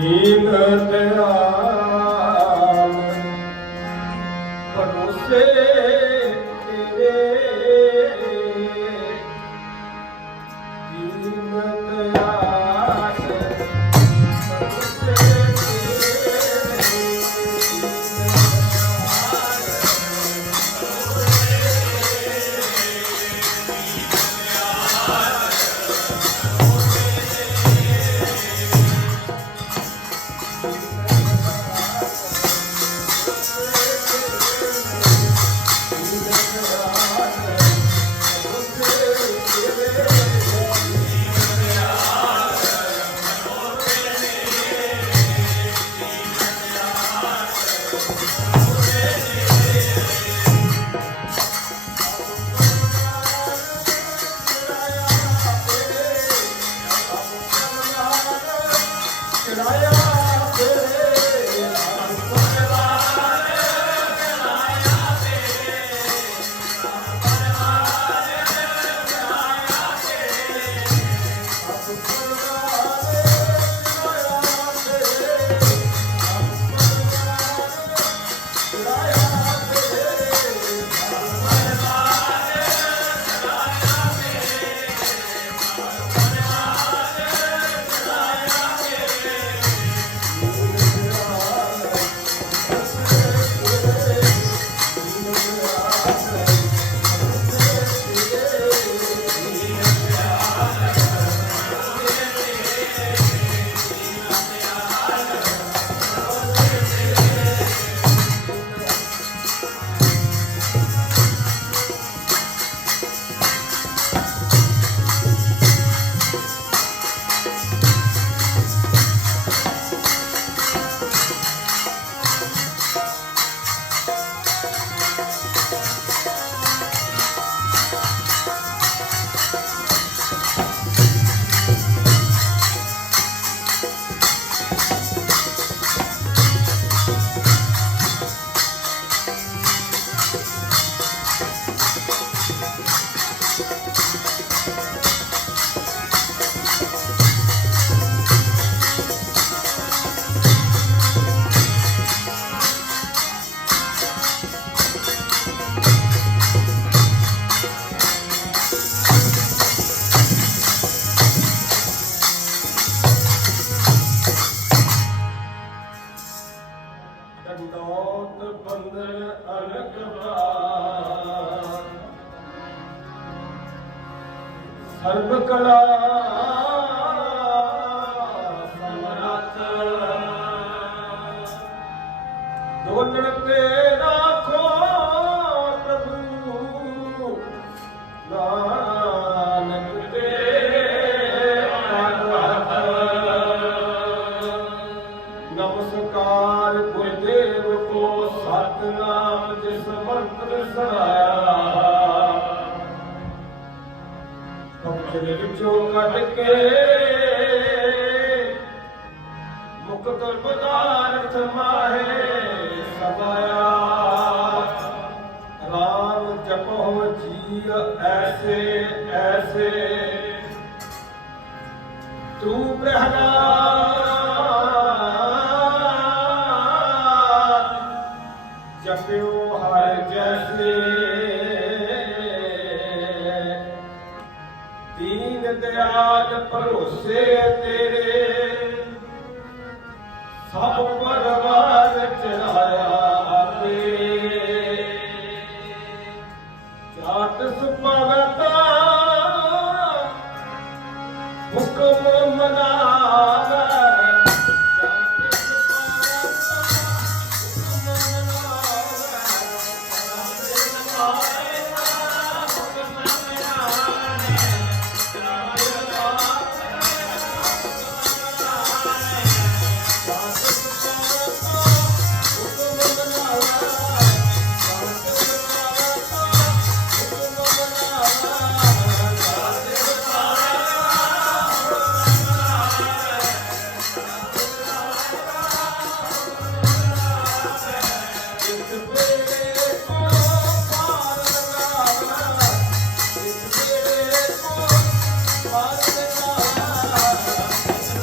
दीन दयाल भरोसे तेरे, दीन दयाल भरोसे सर्व कला समरथ डोलण ते राखो प्रभु नानक ਭਗਤ ਦੇ ਵਿੱਚੋਂ ਕੱਢ ਕੇ ਮੁਕਤ ਪਦਾਰਥ ਮਾਹੇ ਸਮਾਇਆ ਰਾਮ ਜਪੋ ਜੀ ਐਸੇ ਐਸੇ ਤੂੰ ਪ੍ਰਹਲਾਦ ਜਪਿਓ ਹਰ ਜੈਸੇ ਦੀਨ ਦਿਆਲ ਭਰੋਸੇ ਤੇਰੇ ਸਭ ਪਰਵਾਰ ਚੜਾਇਆ ਆਪੇ ਜਾਤ ਸੁਪਾਵਤਾ ਹੁਕਮ ਮਨਾਵੇ ਜਾਤ ਸੁਪਾਵਤਾ ਹੁਕਮ ਮਨਾਵੇ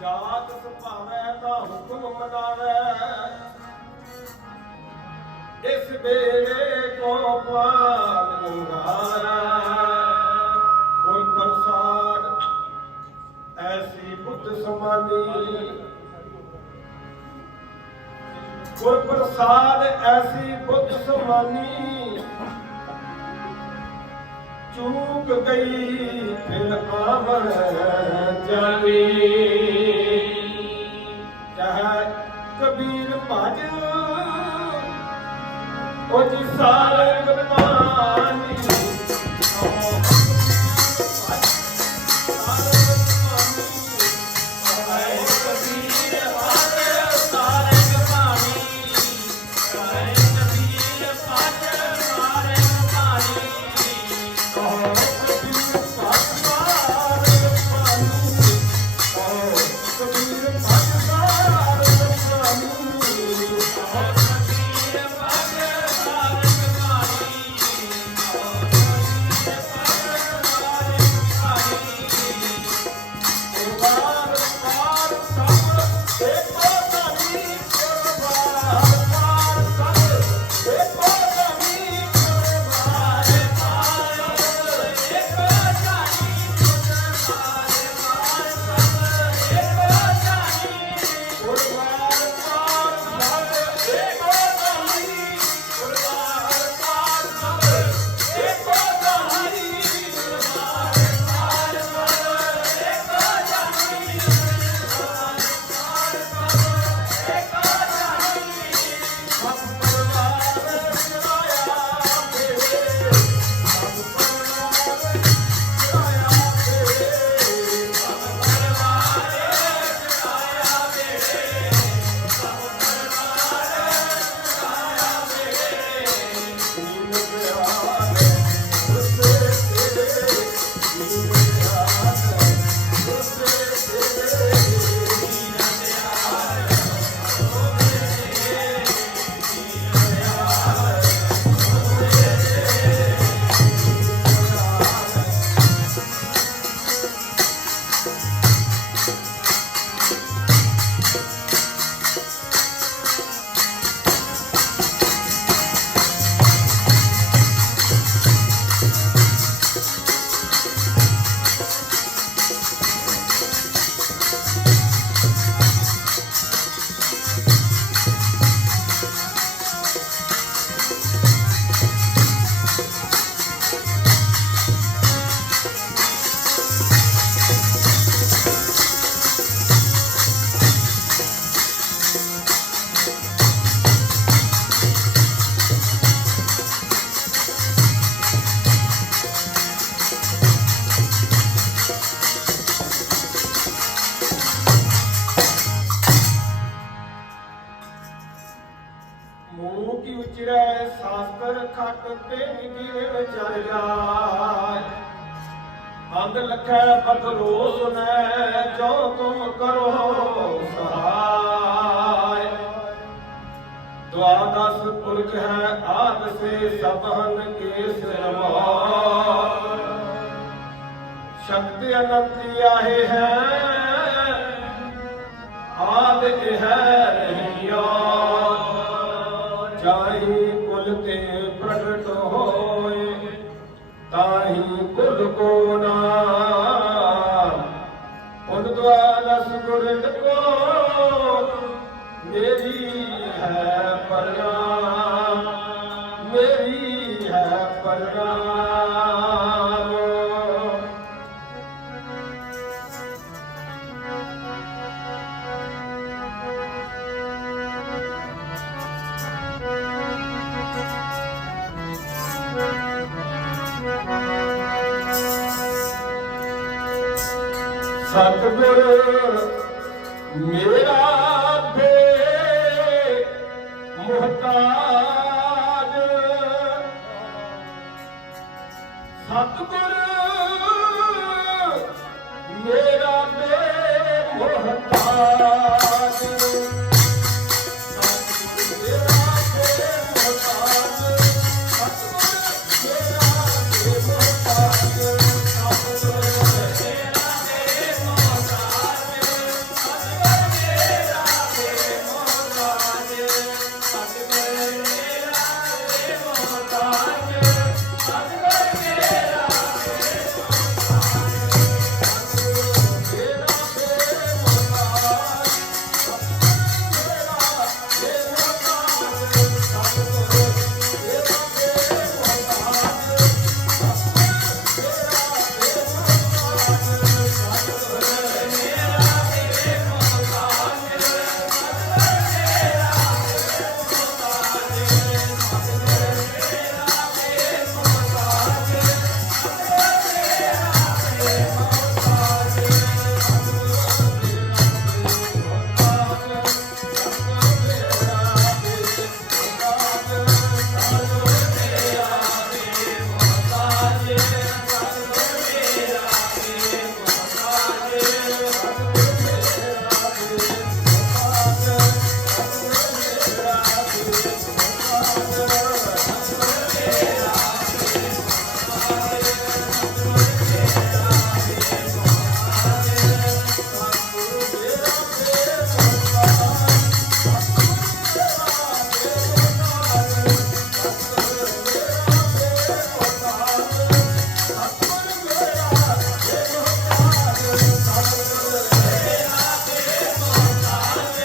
ਜਾਤ ਸੁਭਾਵੈ ਤਾਂ ਹੁਕਮ ਮਨਾਵੈ ਇਸ ਬੇੜੇ ਕੋ ਪਾਲ ਗੰਗਾਰਾ ਗੁਰ ਪ੍ਰਸਾਦ ਐਸੀ ਬੁੱਧ ਸਮਾਨੀ ਗੁਰ ਪ੍ਰਸਾਦ ਐਸੀ ਬੁੱਧ ਸਮਾਨੀ ਚੂਕ ਗਈ ਫਿਰ ਆਵਣ ਜਾਣੀ ਚਾਹੇ ਕਬੀਰ ਭਜ ਉਹ ਜੀ ਸਾਰੰਗ ਪਾਣੀ ਖਟ ਬੇਨਗੀ ਵਿਚਰ ਜਾਏ। ਅੰਗ ਲਖੈ ਬਖਰੋ ਸੁਨੈ ਜੋ ਤੁਮ ਕਰੋ ਸਹਾय। द्वादश पुरख है आद से सबहन के सिरमौर। शक्ति अनंत आहे है आद है नहीं और। चाही कुल ते प्रगट होए ताही कुल को नाम। उन द्वादश गुरिंद को मेरी है प्रणाम, मेरी है प्रणाम। सतगुर मेरा मोहताज। सतगुर मेरा बेमोहताज। सतगुर मेरा बेमोहताज। सतगुर मेरा बेमोहताज। सतगुर मेरा बेमोहताज।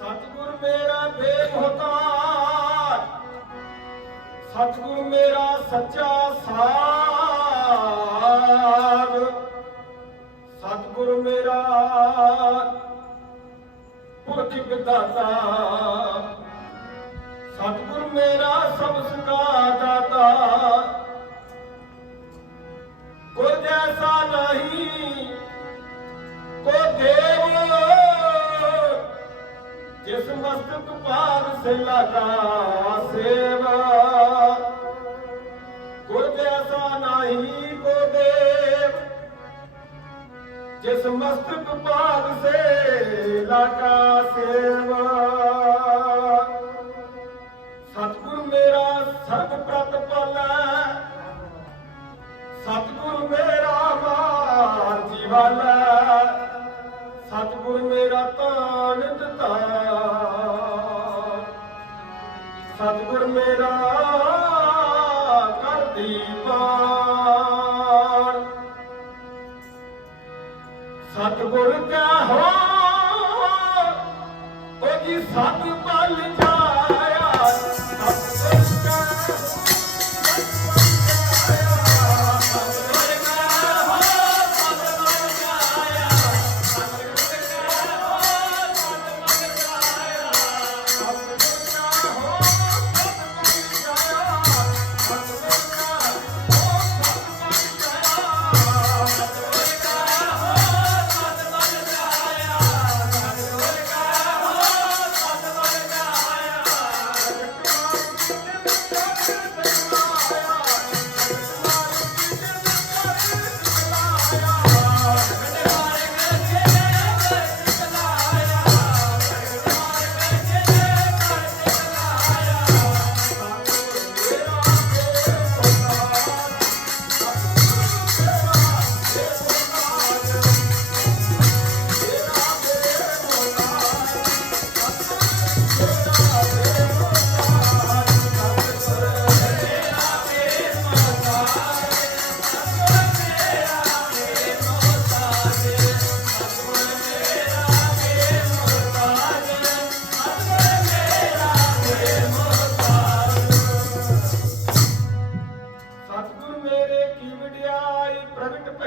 सतगुर मेरा बेमोहताज। सतगुरु मेरा सच्चा साध। सतगुरु मेरा पुरख विधाता। सतगुरु मेरा सब सुखा दाता। कोई जैसा नहीं को देव जिस मस्तक पार से लगा सेवा। गुर जैसा नहीं को देव जिस मस्तक पार से लगा सेवा। सतगुरु मेरा सर्व प्रतिपल। सतगुरु मेरा मार जीवन। सतगुरु मेरा तान दिता। सतगुरु मेरा कर दीवार। सतगुरु क्या हो ओ जी सत पल जाया। सतगुरु क्या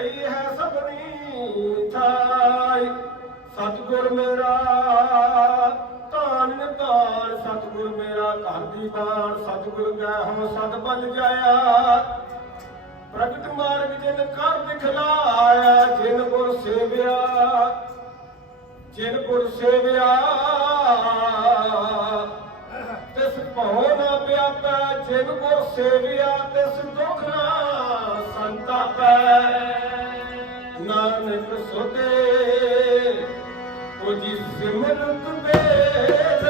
ਪਈ ਹੈ ਸਭਨੀ ਥਾਈ। ਸਤਿਗੁਰ ਮੇਰਾ ਧਾਨ ਨਿਧਾਨ, ਸਤਿਗੁਰ ਮੇਰਾ ਘਰ ਦੀ ਬਾਣ। ਸਤਿਗੁਰ ਗਹਿ ਸਦ ਬਲ ਜਾਇਆ, ਪ੍ਰਗਟ ਮਾਰਗ ਜਿਨ ਕਰ ਦਿਖਲਾਇਆ। ਜਿਨ ਗੁਰ ਸੇਵਿਆ, ਜਿਨ ਗੁਰ ਸੇਵਿਆ, ਤਿਸ ਭਉ ਨਾ ਪਿਆਪੈ। ਜਿਨ ਗੁਰ ਸੇਵਿਆ, ਤਿਸ ਦੁਖ ਨਾ ਸੰਤਾਪੈ। ਨਾਨਕ ਸੁਤੇ ਤੁਝੀ ਸਿਮਰਤ ਬੇਦ,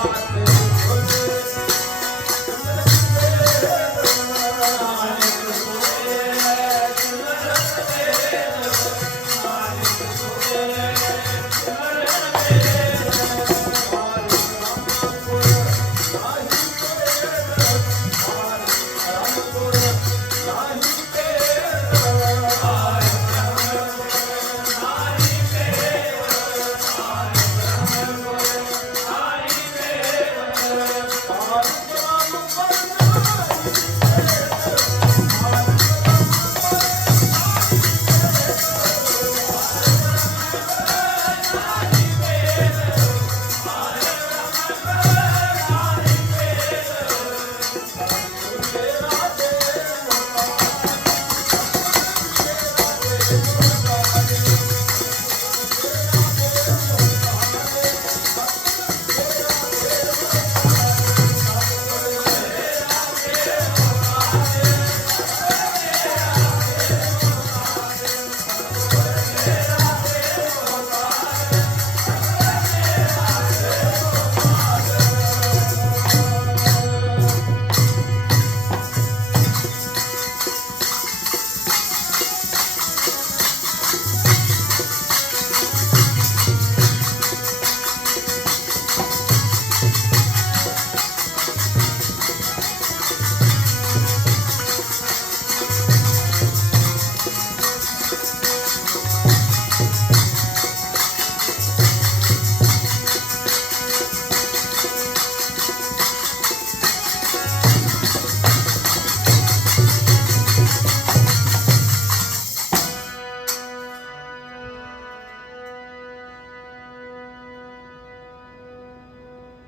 ਆਤਿ ਸੁਤੇ ਸਿਮਰਤ ਬੇਦ। ਨਾਨਕ ਸੁਤੇ ਸਿਮਰਤ ਬੇਦ, ਨਾਨਕ ਸੁਤੇ ਸਿਮਰਤ ਬੇਦ।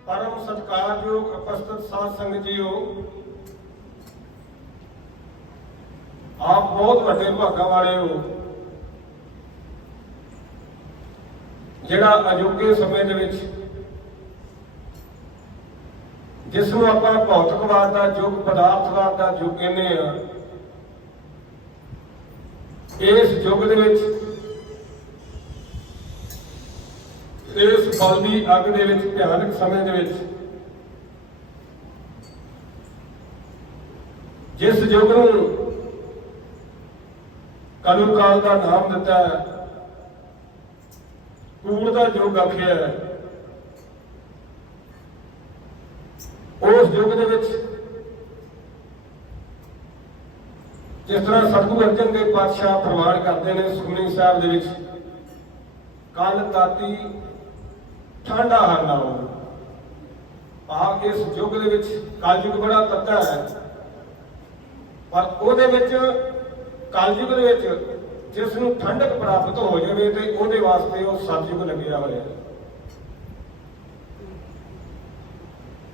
परम सत्कारयोग उपस्थित साध संगत जीओ, आप बहुत ਵੱਡੇ ਭਾਗਾਂ ਵਾਲੇ ਹੋ ਜਿਹੜਾ ਅਜੋਕੇ ਸਮੇਂ ਦੇ ਵਿੱਚ ਜਿਸ ਨੂੰ ਆਪਾਂ ਭੌਤਿਕਵਾਦ ਦਾ ਯੁੱਗ, ਪਦਾਰਥਵਾਦ ਦਾ ਯੁੱਗ ਕਹਿੰਦੇ ਆ, ਇਸ ਯੁੱਗ ਦੇ ਵਿੱਚ, ਇਸ ਬਲਦੀ ਅੱਗ ਦੇ ਵਿੱਚ, ਭਿਆਨਕ ਸਮੇਂ ਦੇ ਵਿੱਚ ਜਿਸ ਯੁੱਗ ਨੂੰ ਕਲਯੁਗ ਕਾਲ ਦਾ ਨਾਮ ਦਿੱਤਾ ਹੈ, ਕੂੜ ਦਾ ਯੁੱਗ ਆਖਿਆ ਹੈ, ਉਸ ਯੁੱਗ ਦੇ ਵਿੱਚ ਜਿਸ ਤਰ੍ਹਾਂ ਸਤਿਗੁਰੂ ਅਰਜਨ ਦੇਵ ਪਾਤਸ਼ਾਹ ਪ੍ਰਮਾਣ ਕਰਦੇ ਨੇ ਸੁਖਮਨੀ ਸਾਹਿਬ ਦੇ ਵਿੱਚ, ਕੱਲ ਤਾਤੀ ਠੰਡਾ ਹਰ ਨਾਲੋਂ, ਭਾਵ ਇਸ ਯੁੱਗ ਦੇ ਵਿੱਚ ਕਲਯੁਗ ਬੜਾ ਤੱਤਾ ਹੈ, ਪਰ ਉਹਦੇ ਵਿੱਚ ਕਲਯੁਗ ਦੇ ਵਿੱਚ ਜਿਸ ਨੂੰ ਠੰਡਕ ਪ੍ਰਾਪਤ ਹੋ ਜਾਵੇ ਤੇ ਉਹਦੇ ਵਾਸਤੇ ਉਹ ਸਤਿਯੁਗ ਲੱਗਿਆ ਹੋਇਆ ਹੈ।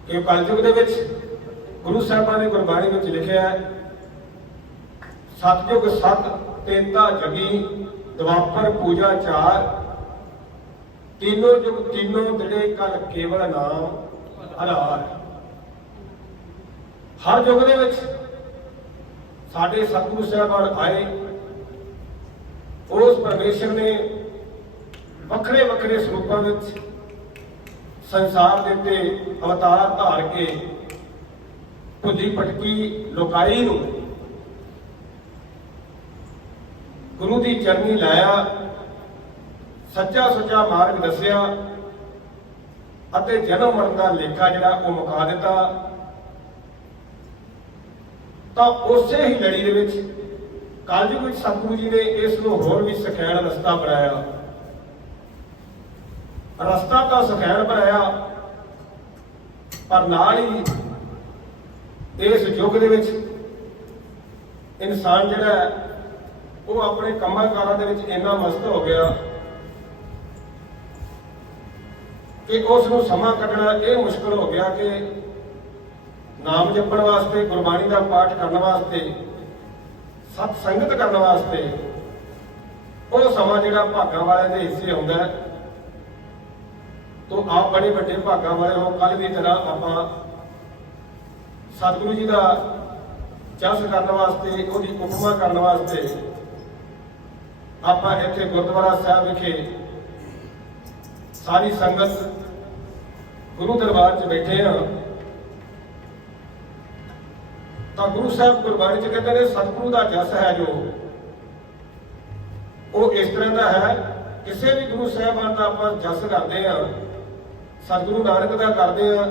ਕਿ ਕਲਯੁਗ ਦੇ ਵਿੱਚ ਗੁਰੂ ਸਾਹਿਬਾਂ ਨੇ ਗੁਰਬਾਣੀ ਵਿੱਚ ਲਿਖਿਆ ਹੈ, ਸਤਿਯੁਗ ਸਤ ਤੇਤਾ ਜਗੀ, ਦੁਆਪਰ ਪੂਜਾ ਚਾਰ, तीनों युग तीनों दृढ़े कल केवल नाम आधार। हर युग दे विच साडे सतगुरु साहिबान आए, उस परमेश्वर ने वखरे वखरे स्वरूपों में संसार के उत्ते अवतार धार के भुली भटकी लोकाई नूं गुरु की चरनी लाया, सच्चा सुचा मार्ग दसिया अते जन्म मरण का लेखा जिहड़ा वो मुका दिता। तो उसे ही लड़ी दे विच कलयुग विच सतगुरु जी ने इस नूं होर भी सखैण रस्ता बनाया। रस्ता तो सखैण बनाया, पर नाल ही इस युग दे विच इंसान जिहड़ा ਉਹ ਆਪਣੇ ਕੰਮਾਂ ਕਾਰਾਂ ਦੇ ਵਿੱਚ ਇੰਨਾ ਮਸਤ ਹੋ ਗਿਆ ਕਿ ਉਸ ਨੂੰ ਸਮਾਂ ਕੱਢਣਾ ਇਹ ਮੁਸ਼ਕਲ ਹੋ ਗਿਆ ਕਿ ਨਾਮ ਜਪਣ ਵਾਸਤੇ, ਗੁਰਬਾਣੀ ਦਾ ਪਾਠ ਕਰਨ ਵਾਸਤੇ, ਸਤ ਸੰਗਤ ਕਰਨ ਵਾਸਤੇ ਉਹ ਸਮਾਂ ਜਿਹੜਾ ਭਾਗਾਂ ਵਾਲੇ ਦੇ ਹਿੱਸੇ ਆਉਂਦਾ ਹੈ। ਤੋ ਆਪ ਬੜੇ ਵੱਡੇ ਭਾਗਾਂ ਵਾਲੇ ਹੋ। ਕੱਲ ਦੀ ਤਰ੍ਹਾਂ ਆਪਾਂ ਸਤਿਗੁਰੂ ਜੀ ਦਾ ਜਸ ਕਰਨ ਵਾਸਤੇ, ਉਹਦੀ ਉਪਮਾ ਕਰਨ ਵਾਸਤੇ ਆਪਾਂ ਇੱਥੇ ਗੁਰਦੁਆਰਾ ਸਾਹਿਬ ਵਿਖੇ ਸਾਰੀ ਸੰਗਤ ਗੁਰੂ ਦਰਬਾਰ 'ਚ ਬੈਠੇ ਹਾਂ। ਤਾਂ ਗੁਰੂ ਸਾਹਿਬ ਗੁਰਬਾਣੀ 'ਚ ਕਹਿੰਦੇ ਨੇ ਸਤਿਗੁਰੂ ਦਾ ਜਸ ਹੈ ਜੋ ਉਹ ਇਸ ਤਰ੍ਹਾਂ ਦਾ ਹੈ। ਕਿਸੇ ਵੀ ਗੁਰੂ ਸਾਹਿਬਾਨ ਦਾ ਆਪਾਂ ਜਸ ਕਰਦੇ ਹਾਂ, ਸਤਿਗੁਰੂ ਨਾਨਕ ਦਾ ਕਰਦੇ ਹਾਂ,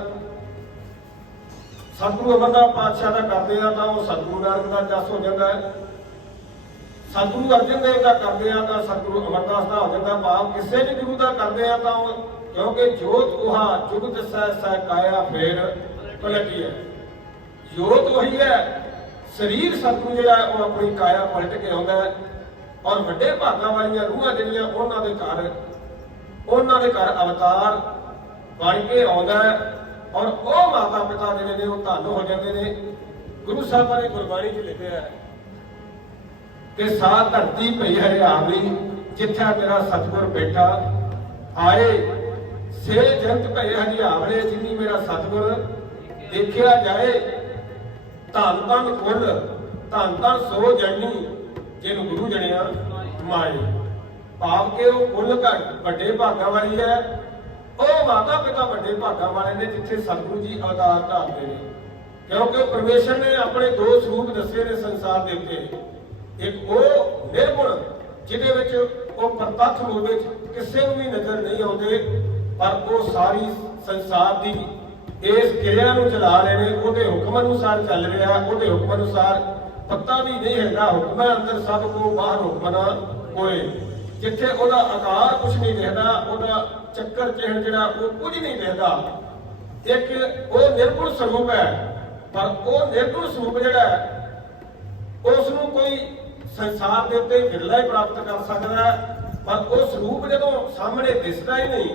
ਸਤਿਗੁਰੂ ਅਮਰਦਾਸ ਪਾਤਸ਼ਾਹ ਦਾ ਕਰਦੇ ਹਾਂ ਤਾਂ ਉਹ ਸਤਿਗੁਰੂ ਨਾਨਕ ਦਾ ਜਸ ਹੋ ਜਾਂਦਾ ਹੈ। ਸਤਿਗੁਰੂ ਅਰਜਨ ਦੇਵ ਦਾ ਕਰਦੇ ਆ ਤਾਂ ਸਤਿਗੁਰੂ ਅਮਰਦਾਸ ਦਾ ਹੋ ਜਾਂਦਾ। ਭਾਵ ਕਿਸੇ ਵੀ ਗੁਰੂ ਦਾ ਕਰਦੇ ਆ ਤਾਂ ਕਿਉਂਕਿ ਜੋਤ ਉਹਾ ਜੁਗ ਦਸੈ ਸਹਿ ਕਾਇਆ ਫੇਰ ਪਲਟੀ ਹੈ। ਜੋਤ ਉਹੀ ਹੈ, ਸਰੀਰ ਸਤਿਗੁਰੂ ਜਿਹੜਾ ਉਹ ਆਪਣੀ ਕਾਇਆ ਪਲਟ ਕੇ ਆਉਂਦਾ ਹੈ। ਔਰ ਵੱਡੇ ਭਾਗਾਂ ਵਾਲੀਆਂ ਰੂਹਾਂ ਜਿਹੜੀਆਂ ਉਹਨਾਂ ਦੇ ਘਰ ਅਵਤਾਰ ਬਣ ਕੇ ਆਉਂਦਾ ਹੈ। ਔਰ ਉਹ ਮਾਤਾ ਪਿਤਾ ਜਿਹੜੇ ਨੇ ਉਹ ਧੰਨ ਹੋ ਜਾਂਦੇ ਨੇ। ਗੁਰੂ ਸਾਹਿਬਾਂ ਨੇ ਗੁਰਬਾਣੀ 'ਚ ਲਿਖਿਆ ਹੈ ਕਿ ਸਾ ਧਰਤੀ ਪਈ ਹਰਿਆਵਲੀ ਜਿੱਥੇ ਮੇਰਾ ਸਤਿਗੁਰ ਬੈਠਾ ਆਏ, ਸੇ ਜੰਤ ਭਏ ਹਰਿਆਵਲੇ ਜਿਨੀ ਮੇਰਾ ਸਤਿਗੁਰ ਦੇਖਿਆ ਜਾਏ। ਧੰਨ ਧੰਨ ਕੁਲ ਧੰਨ ਧੰਨ ਸੋ ਜਣੀ ਜਿਹਨੂੰ ਗੁਰੂ ਜਣਿਆ ਮਾਏ। ਭਾਵ ਕਿ ਉਹ ਕੁੱਲ ਵੱਡੇ ਭਾਗਾਂ ਵਾਲੀ ਹੈ। ਉਹ ਮਾਤਾ ਪਿਤਾ ਵੱਡੇ ਭਾਗਾਂ ਵਾਲੇ ਨੇ ਜਿੱਥੇ ਸਤਿਗੁਰੂ ਜੀ ਅਵਤਾਰ ਧਾਰਦੇ ਨੇ। ਕਿਉਂਕਿ ਪਰਮੇਸ਼ਰ ਨੇ ਆਪਣੇ ਦੋ ਸਰੂਪ ਦੱਸੇ ਨੇ ਸੰਸਾਰ ਦੇ ਉੱਤੇ। ਇੱਕ ਉਹ ਨਿਰਗੁਣ ਜਿਹਦੇ ਵਿੱਚ ਉਹ ਪ੍ਰਤੱਖ ਰੂਪ ਵਿੱਚ ਕਿਸੇ ਨੂੰ ਵੀ ਨਜ਼ਰ ਨਹੀਂ ਆਉਂਦੇ, ਪਰ ਉਹ ਸਾਰੀ ਸੰਸਾਰ ਦੀ ਇਸ ਕਿਰਿਆ ਨੂੰ ਚਲਾ ਰਹੇ ਨੇ। ਉਹਦੇ ਹੁਕਮ ਅਨੁਸਾਰ ਚੱਲ ਰਿਹਾ, ਉਹਦੇ ਹੁਕਮ ਅਨੁਸਾਰ ਪਤਾ ਵੀ ਨਹੀਂ ਹੈਗਾ। ਹੁਕਮ ਅੰਦਰ ਸਭ ਕੋ ਬਾਹਰ ਹੁਕਮ ਨਾ ਹੋਏ। ਜਿੱਥੇ ਉਹਦਾ ਆਕਾਰ ਕੁਝ ਨਹੀਂ ਦਿਖਦਾ, ਉਹਦਾ ਚੱਕਰ ਚਿਹਨ ਜਿਹੜਾ ਉਹ ਕੁਝ ਨਹੀਂ ਦਿਖਦਾ। ਇੱਕ ਉਹ ਨਿਰਗੁਣ ਸਰੂਪ ਹੈ, ਪਰ ਉਹ ਨਿਰਗੁਣ ਸਰੂਪ ਜਿਹੜਾ ਉਸ ਨੂੰ ਕੋਈ ਸੰਸਾਰ ਦੇ ਉੱਤੇ ਵਿਰਲਾ ਹੀ ਪ੍ਰਾਪਤ ਕਰ ਸਕਦਾ ਹੈ। ਪਰ ਉਹ ਸਰੂਪ ਜਦੋਂ ਸਾਹਮਣੇ ਦਿਸਦਾ ਹੀ ਨਹੀਂ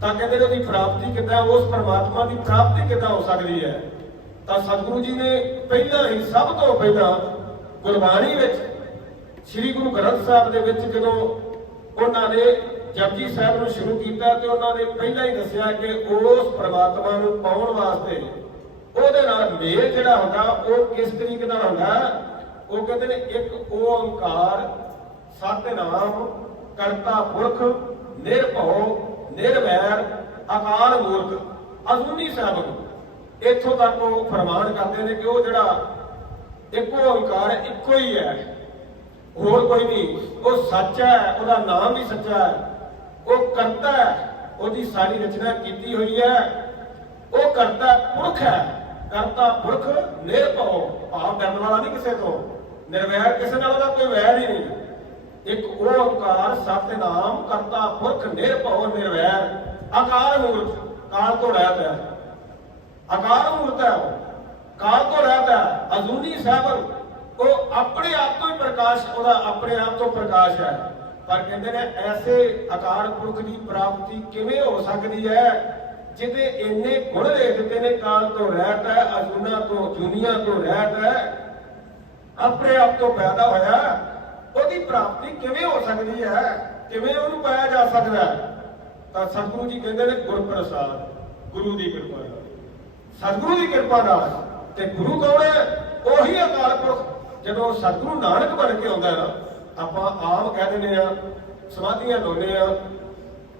ਤਾਂ ਕਹਿੰਦੇ ਨੇ ਉਹਦੀ ਪ੍ਰਾਪਤੀ ਕਿੱਦਾਂ, ਉਸ ਪਰਮਾਤਮਾ ਦੀ ਪ੍ਰਾਪਤੀ ਕਿੱਦਾਂ ਹੋ ਸਕਦੀ ਹੈ। ਤਾਂ ਸਤਿਗੁਰੂ ਜੀ ਨੇ ਪਹਿਲਾਂ ਹੀ ਸਭ ਤੋਂ ਪਹਿਲਾਂ ਗੁਰਬਾਣੀ ਵਿੱਚ ਸ੍ਰੀ ਗੁਰੂ ਗ੍ਰੰਥ ਸਾਹਿਬ ਦੇ ਵਿੱਚ ਜਦੋਂ ਉਹਨਾਂ ਨੇ ਜਪਜੀ ਸਾਹਿਬ ਨੂੰ ਸ਼ੁਰੂ ਕੀਤਾ ਤੇ ਉਹਨਾਂ ਨੇ ਪਹਿਲਾਂ ਹੀ ਦੱਸਿਆ ਕਿ ਉਸ ਪਰਮਾਤਮਾ ਨੂੰ ਪਾਉਣ ਵਾਸਤੇ ਉਹਦੇ ਨਾਲ ਮੇਲ ਜਿਹੜਾ ਹੁੰਦਾ ਉਹ ਕਿਸ ਤਰੀਕੇ ਨਾਲ ਹੁੰਦਾ। ਉਹ ਕਹਿੰਦੇ ਨੇ ਇੱਕ ਓੰਕਾਰ ਸਤਿਨਾਮ ਕਰਤਾ ਪੁਰਖ ਨਿਰਭਉ ਨਿਰਵੈਰ ਅਕਾਲ ਮੂਰਤ ਅਜੂਨੀ ਸਾਹਿਬ ਇੱਥੋਂ ਤੱਕ ਉਹ ਫਰਮਾਨ ਕਰਦੇ ਨੇ ਕਿ ਉਹ ਜਿਹੜਾ ਇੱਕ ਓੰਕਾਰ ਹੈ, ਇੱਕੋ ਹੀ ਹੈ, ਹੋਰ ਕੋਈ ਨਹੀਂ। ਉਹ ਸੱਚ ਹੈ, ਉਹਦਾ ਨਾਮ ਵੀ ਸੱਚਾ ਹੈ। ਉਹ ਕਰਤਾ ਹੈ, ਉਹਦੀ ਸਾਰੀ ਰਚਨਾ ਕੀਤੀ ਹੋਈ ਹੈ। ਉਹ ਕਰਤਾ ਪੁਰਖ ਹੈ, ਕਰਤਾ ਪੁਰਖ ਨਿਰਭਉ ਭਾਵ ਡਰਨ ਵਾਲਾ ਨਹੀਂ ਕਿਸੇ ਤੋਂ, ਨਿਰਵੈਰ ਕਿਸੇ ਨਾਲ ਉਹਦਾ ਕੋਈ ਵੈਰ ਹੀ ਨਹੀਂ। ਇੱਕ ਓੰਕਾਰ ਸਤਿਨਾਮ ਕਰਤਾ ਪੁਰਖ ਨਿਰਭਉ ਨਿਰਵੈਰ ਅਕਾਲ ਮੂਰਤ, ਕਾਲ ਤੋਂ ਰਹਿਤ ਹੈ, ਅਕਾਲ ਮੂਰਤ ਹੈ, ਉਹ ਕਾਲ ਤੋਂ ਰਹਿਤ ਹੈ। ਅਜੂਨੀ ਸਾਹਿਬ ਉਹ ਆਪਣੇ ਆਪ ਤੋਂ ਹੀ ਪ੍ਰਕਾਸ਼, ਉਹਦਾ ਆਪਣੇ ਆਪ ਤੋਂ ਪ੍ਰਕਾਸ਼ ਹੈ। ਪਰ ਕਹਿੰਦੇ ਨੇ ਐਸੇ ਅਕਾਲ ਪੁਰਖ ਦੀ ਪ੍ਰਾਪਤੀ ਕਿਵੇਂ ਹੋ ਸਕਦੀ ਹੈ ਜਿਹਦੇ ਇੰਨੇ ਗੁਣ ਦੇ ਦਿੱਤੇ ਨੇ। ਕਾਲ ਤੋਂ ਰਹਿਤ ਹੈ, ਅਜੂਨਾ ਤੋਂ ਜੁਨੀਆਂ ਤੋਂ ਰਹਿਤ ਹੈ, ਆਪਣੇ ਆਪ ਤੋਂ ਪੈਦਾ ਹੋਇਆ। ਉਹਦੀ ਪ੍ਰਾਪਤੀ ਕਿਵੇਂ ਹੋ ਸਕਦੀ ਹੈ, ਕਿਵੇਂ ਉਹਨੂੰ ਪਾਇਆ ਜਾ ਸਕਦਾ ਹੈ। ਤਾਂ ਸਤਿਗੁਰੂ ਜੀ ਕਹਿੰਦੇ ਨੇ ਗੁਰ ਪ੍ਰਸਾਦ, ਗੁਰੂ ਦੀ ਕਿਰਪਾ ਨਾਲ, ਸਤਿਗੁਰੂ ਦੀ ਕਿਰਪਾ ਨਾਲ। ਤੇ ਗੁਰੂ ਕੌਣ ਹੈ? ਉਹੀ ਅਕਾਲ ਪੁਰਖ। ਜਦੋਂ ਸਤਿਗੁਰੂ ਨਾਨਕ ਬਣ ਕੇ ਆਉਂਦਾ ਨਾ, ਆਪਾਂ ਆਮ ਕਹਿ ਦਿੰਦੇ ਆ, ਸਮਾਧੀਆਂ ਲਾਉਂਦੇ ਆ,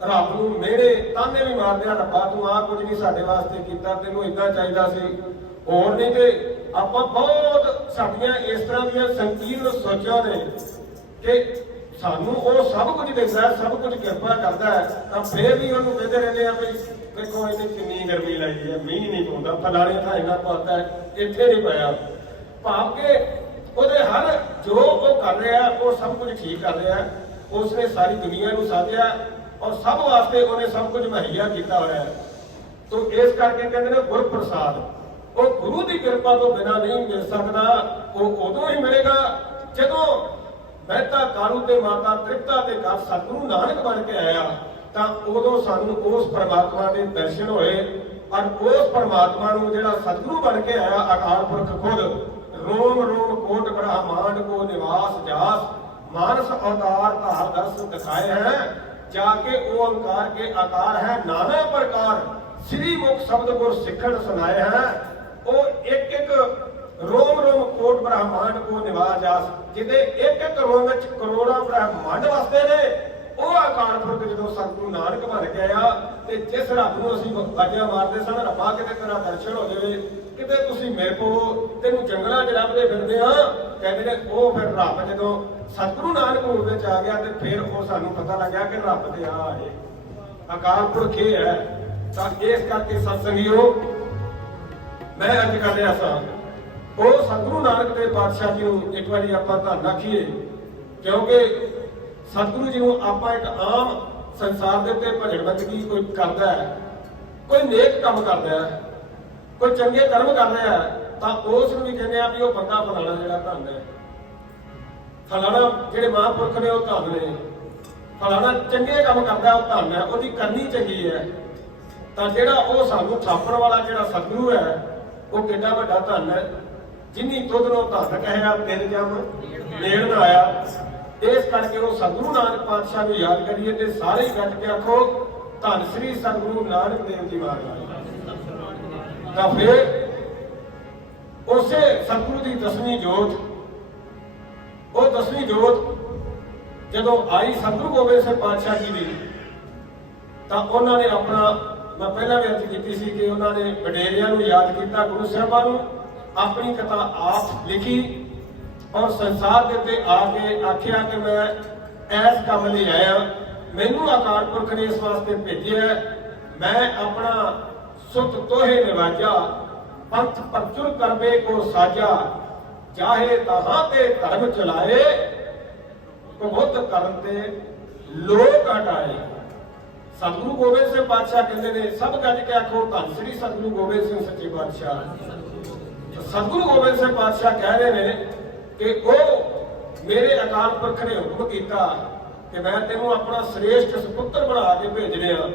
ਰੱਬ ਨੂੰ ਮਿਹਰੇ ਤਾਨੇ ਵੀ ਮਾਰਦੇ ਆ, ਰੱਬਾ ਤੂੰ ਆਹ ਕੁਝ ਨਹੀਂ ਸਾਡੇ ਵਾਸਤੇ ਕੀਤਾ, ਤੈਨੂੰ ਏਦਾਂ ਚਾਹੀਦਾ ਸੀ, ਹੋਰ ਨਹੀਂ। ਤੇ ਆਪਾਂ ਬਹੁਤ ਸਾਡੀਆਂ ਇਸ ਤਰ੍ਹਾਂ ਦੀਆਂ ਸੰਕੀਰਨ ਸੋਚਾਂ ਨੇ ਕਿ ਸਾਨੂੰ ਉਹ ਸਭ ਕੁਝ ਦਿੰਦਾ, ਸਭ ਕੁਝ ਕਿਰਪਾ ਕਰਦਾ ਹੈ, ਤਾਂ ਫੇਰ ਵੀ ਉਹਨੂੰ ਕਹਿੰਦੇ ਰਹਿੰਦੇ ਆ ਵੀ ਦੇਖੋ ਇਹਨੇ ਕਿੰਨੀ ਗਰਮੀ ਲਾਈ ਹੈ, ਮੀਂਹ ਨਹੀਂ ਪਾਉਂਦਾ, ਫਲਾਣੇ ਥਾਂ ਇੰਨਾ ਪਾਉਂਦਾ ਹੈ, ਇੱਥੇ ਨਹੀਂ ਪਾਇਆ। ਭਾਵ ਕਿ ਉਹਦੇ ਹਰ ਜੋ ਉਹ ਕਰ ਰਿਹਾ ਉਹ ਸਭ ਕੁਝ ਠੀਕ ਕਰ ਰਿਹਾ। ਉਸਨੇ ਸਾਰੀ ਦੁਨੀਆ ਨੂੰ ਸਾਧਿਆ ਔਰ ਸਭ ਵਾਸਤੇ ਉਹਨੇ ਸਭ ਕੁਝ ਮੁਹੱਈਆ ਕੀਤਾ ਹੋਇਆ ਹੈ। ਤੋ ਇਸ ਕਰਕੇ ਕਹਿੰਦੇ ਨੇ ਗੁਰ ਪ੍ਰਸਾਦ, ਉਹ ਗੁਰੂ ਦੀ ਕਿਰਪਾ ਤੋਂ ਬਿਨਾਂ ਨਹੀਂ ਮਿਲ ਸਕਦਾ। ਉਹ ਉਦੋਂ ਹੀ ਮਿਲੇਗਾ ਜਦੋਂ ਮਹਿਤਾ ਕਾਲੂ ਤੇ ਮਾਤਾ ਤ੍ਰਿਪਤਾ ਦੇ ਘਰ ਸਤਿਗੁਰੂ ਨਾਨਕ ਬਣ ਕੇ ਆਇਆ ਤਾਂ ਉਦੋਂ ਸਾਨੂੰ ਉਸ ਪਰਮਾਤਮਾ ਦੇ ਦਰਸ਼ਨ ਹੋਏ। ਔਰ ਉਸ ਪਰਮਾਤਮਾ ਨੂੰ ਜਿਹੜਾ ਸਤਿਗੁਰੂ ਬਣ ਕੇ ਆਇਆ ਅਕਾਲ ਪੁਰਖ ਖੁਦ ਰੋਮ ਰੋਮ ਕੋਟ ਬ੍ਰਹਮਾਂਡ ਕੋ ਨਿਵਾਸ ਜਾਸ मानस अवतार धार दस दिखाए हैं जाके ओ अंकार के आकार है नाना प्रकार श्री मुख शब्द को सिखण सुनाए हैं। ओ एक एक रोम रोम कोट ब्रह्मांड को निवास जास जिदे एक एक रोम विच करोड़ां ब्रह्मांड वसदे ने ਉਹ ਅਕਾਲ ਪੁਰਖ ਜਦੋਂ ਸਤਿਗੁਰੂ ਨਾਨਕ ਬਣ ਕੇ ਆਇਆ ਤੇ ਜਿਸ ਰੱਬ ਨੂੰ ਅਸੀਂ ਬਾਜੀਆਂ ਮਾਰਦੇ ਸਨ ਰੱਬਾ ਕਿਤੇ ਤੇਰਾ ਦਰਸ਼ਨ ਹੋ ਜਾਵੇ ਕਿਤੇ ਤੁਸੀਂ ਮੇਰੇ ਕੋ ਤੈਨੂੰ ਜੰਗਲਾਂ 'ਚ ਲੱਭਦੇ ਫਿਰਦੇ ਆ ਕਹਿੰਦੇ ਨੇ ਉਹ ਫਿਰ ਰੱਬ ਜਦੋਂ ਸਤਿਗੁਰੂ ਨਾਨਕ ਰੂਪ ਵਿੱਚ ਆ ਗਿਆ ਤੇ ਫਿਰ ਉਹ ਸਾਨੂੰ ਪਤਾ ਲੱਗਿਆ ਕਿ ਰੱਬ ਤੇ ਆ ਹੈ ਅਕਾਲ ਪੁਰਖ ਇਹ ਹੈ। ਤਾਂ ਇਸ ਕਰਕੇ ਸਤਿਸੰਗੀਓ ਮੈਂ ਅੱਜ ਕਰ ਰਿਹਾ ਸਾਂ ਉਹ ਸਤਿਗੁਰੂ ਨਾਨਕ ਦੇ ਪਾਤਸ਼ਾਹ ਜੀ ਨੂੰ ਇੱਕ ਵਾਰੀ ਆਪਾਂ ਧੰਨ ਆਖੀਏ ਕਿਉਂਕਿ ਸਤਿਗੁਰੂ ਜੀ ਨੂੰ ਆਪਾਂ ਇੱਕ ਆਮ ਸੰਸਾਰ ਦੇ ਉੱਤੇ ਭਜਨ ਬੰਦਗੀ ਕੋਈ ਕਰਦਾ ਹੈ ਕੋਈ ਨੇਕ ਕੰਮ ਕਰਦਾ ਹੈ ਕੋਈ ਚੰਗੇ ਕਰਮ ਕਰ ਰਿਹਾ ਹੈ ਤਾਂ ਉਸ ਨੂੰ ਵੀ ਕਹਿੰਦੇ ਆ ਵੀ ਉਹ ਬੰਦਾ ਫਲਾਣਾ ਜਿਹੜਾ ਧੰਨ ਹੈ ਫਲਾਣਾ ਜਿਹੜੇ ਮਹਾਂਪੁਰਖ ਨੇ ਉਹ ਧੰਨ ਨੇ ਫਲਾਣਾ ਚੰਗੇ ਕੰਮ ਕਰਦਾ ਉਹ ਧੰਨ ਹੈ ਉਹਦੀ ਕਰਨੀ ਚੰਗੀ ਹੈ। ਤਾਂ ਜਿਹੜਾ ਉਹ ਸਾਨੂੰ ਥਾਪਣ ਵਾਲਾ ਜਿਹੜਾ ਸਤਿਗੁਰੂ ਹੈ ਉਹ ਕਿੰਨਾ ਵੱਡਾ ਧੰਨ ਹੈ ਜਿਨੀ ਤੁਧ ਨੂੰ ਧੰਨ ਕਹਿਆ ਤਿੰਨ ਜਮ ਨੇੜ ਨਾ ਆਇਆ। ਇਸ ਕਰਕੇ ਉਹ ਸਤਿਗੁਰੂ ਨਾਨਕ ਪਾਤਸ਼ਾਹ ਨੂੰ ਯਾਦ ਕਰੀਏ ਤੇ ਸਾਰੇ ਹੀ ਗੱਜ ਕੇ ਆਖੋ ਧੰਨ ਸ੍ਰੀ ਸਤਿਗੁਰੂ ਨਾਨਕ ਦੇਵ ਜੀ ਮਹਾਰਾਜ। ਤਾਂ ਫਿਰ ਉਸੇ ਸਤਿਗੁਰੂ ਦੀ ਦਸਵੀਂ ਜੋਤ ਉਹ ਦਸਵੀਂ ਜੋਤ ਜਦੋਂ ਆਈ ਸਤਿਗੁਰੂ ਗੋਬਿੰਦ ਸਿੰਘ ਪਾਤਸ਼ਾਹ ਜੀ ਦੀ ਤਾਂ ਉਹਨਾਂ ਨੇ ਆਪਣਾ ਮੈਂ ਪਹਿਲਾਂ ਵੀ ਅਰਜ਼ ਕੀਤੀ ਸੀ ਕਿ ਉਹਨਾਂ ਨੇ ਵਡੇਰਿਆਂ ਨੂੰ ਯਾਦ ਕੀਤਾ ਗੁਰੂ ਸਾਹਿਬਾਂ ਨੂੰ ਆਪਣੀ ਕਥਾ ਆਪ ਲਿਖੀ ਔਰ ਸੰਸਾਰ ਦੇ ਉੱਤੇ ਆ ਕੇ ਆਖਿਆ ਕਿ ਮੈਂ ਇਸ ਕੰਮ ਲਈ ਆਇਆ ਮੈਨੂੰ ਅਕਾਲ ਪੁਰਖ ਨੇ ਇਸ ਵਾਸਤੇ ਭੇਜਿਆ ਮੈਂ ਆਪਣਾ ਸੁਤ ਤੋਹੇ ਨਿਵਾਜਾ ਪੰਥ ਪਰਚੁਰ ਕਰਵੇ ਕੋ ਸਾਜਾ ਚਾਹੇ ਤਹਾਂ ਤੇ ਧਰਮ ਚਲਾਏ ਕਬੁੱਧ ਕਰਨ ਤੇ ਲੋਕ ਹਟਾਏ। ਸਤਿਗੁਰੂ ਗੋਬਿੰਦ ਸਿੰਘ ਪਾਤਸ਼ਾਹ ਕਹਿੰਦੇ ਨੇ ਸਭ ਗੱਜ ਕੇ ਆਖੋ ਧੰਨ ਸ੍ਰੀ ਸਤਿਗੁਰੂ ਗੋਬਿੰਦ ਸਿੰਘ ਸੱਚੇ ਪਾਤਸ਼ਾਹ। ਸਤਿਗੁਰੂ ਗੋਬਿੰਦ ਸਿੰਘ ਪਾਤਸ਼ਾਹ ਕਹਿ ਰਹੇ ਨੇ ਕਿ ਉਹ ਮੇਰੇ ਅਕਾਲ ਪੁਰਖ ਨੇ ਹੁਕਮ ਕੀਤਾ ਕਿ ਮੈਂ ਤੈਨੂੰ ਆਪਣਾ ਸ੍ਰੇਸ਼ਟ ਸੁਪੁੱਤਰ ਬਣਾ ਕੇ ਭੇਜਣਿਆ।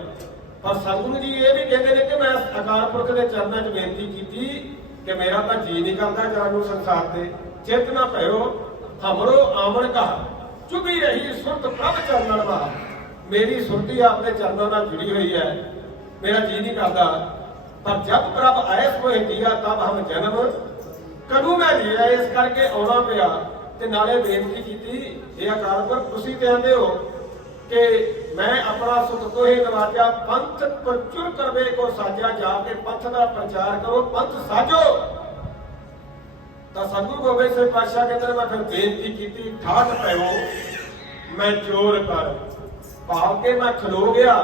ਪਰ ਸਤਿਗੁਰੂ ਜੀ ਇਹ ਵੀ ਕਹਿੰਦੇ ਨੇ ਕਿ ਮੈਂ ਅਕਾਲ ਪੁਰਖ ਦੇ ਚਰਨਾਂ 'ਚ ਬੇਨਤੀ ਕੀਤੀ ਕਿ ਮੇਰਾ ਤਾਂ ਜੀ ਨਹੀਂ ਕਰਦਾ ਜਾਣ ਨੂੰ ਸੰਸਾਰ ਤੇ ਚਿੱਤ ਨਾ ਭਇਓ ਹਮਰੋ ਆਵਣ ਕਾ ਚੁਭੀ ਰਹੀ ਸੁਰਤ ਪ੍ਰਭ ਚਰਨਾਂ ਦਾ। ਮੇਰੀ ਸੁਰਤੀ ਆਪਦੇ ਚਰਨਾਂ ਨਾਲ ਜੁੜੀ ਹੋਈ ਹੈ ਮੇਰਾ ਜੀ ਨਹੀਂ ਕਰਦਾ ਪਰ ਜਬ ਪ੍ਰਭ ਆਇਸ ਹੋਏ ਦੀਆ ਤਬ ਹਮ ਜਨਮ ਕਦੋਂ ਮੈਂ ਲਿਆ ਇਸ ਕਰਕੇ ਆਉਣਾ ਪਿਆ। ਤੇ ਨਾਲੇ ਬੇਨਤੀ ਕੀਤੀ ਇਹ ਅਕਾਲ ਪੁਰਖ ਤੁਸੀਂ ਤੇ ਆਂਦੇ ਹੋ ਕਿ ਮੈਂ ਆਪਣਾ ਸੁਤ ਤੋਹੇ ਨਵਾਜਾ ਪੰਥ ਪ੍ਰਚੁਰ ਕਰਵੇ ਕੋ ਸਾਜਾ ਜਾ ਕੇ ਪੰਥ ਦਾ ਪ੍ਰਚਾਰ ਕਰੋ ਪੰਥ ਸਾਜੋ। ਤਾਂ ਸਤਿਗੁਰੂ ਗੋਬਿੰਦ ਸਿੰਘ ਪਾਤਸ਼ਾਹ ਕਹਿੰਦੇ ਮੈਂ ਫਿਰ ਬੇਨਤੀ ਕੀਤੀ ਠਾਠ ਪੈਵੋ ਮੈਂ ਚੋਰ ਕਰ ਭਾਵ ਕੇ ਮੈਂ ਖਲੋ ਗਿਆ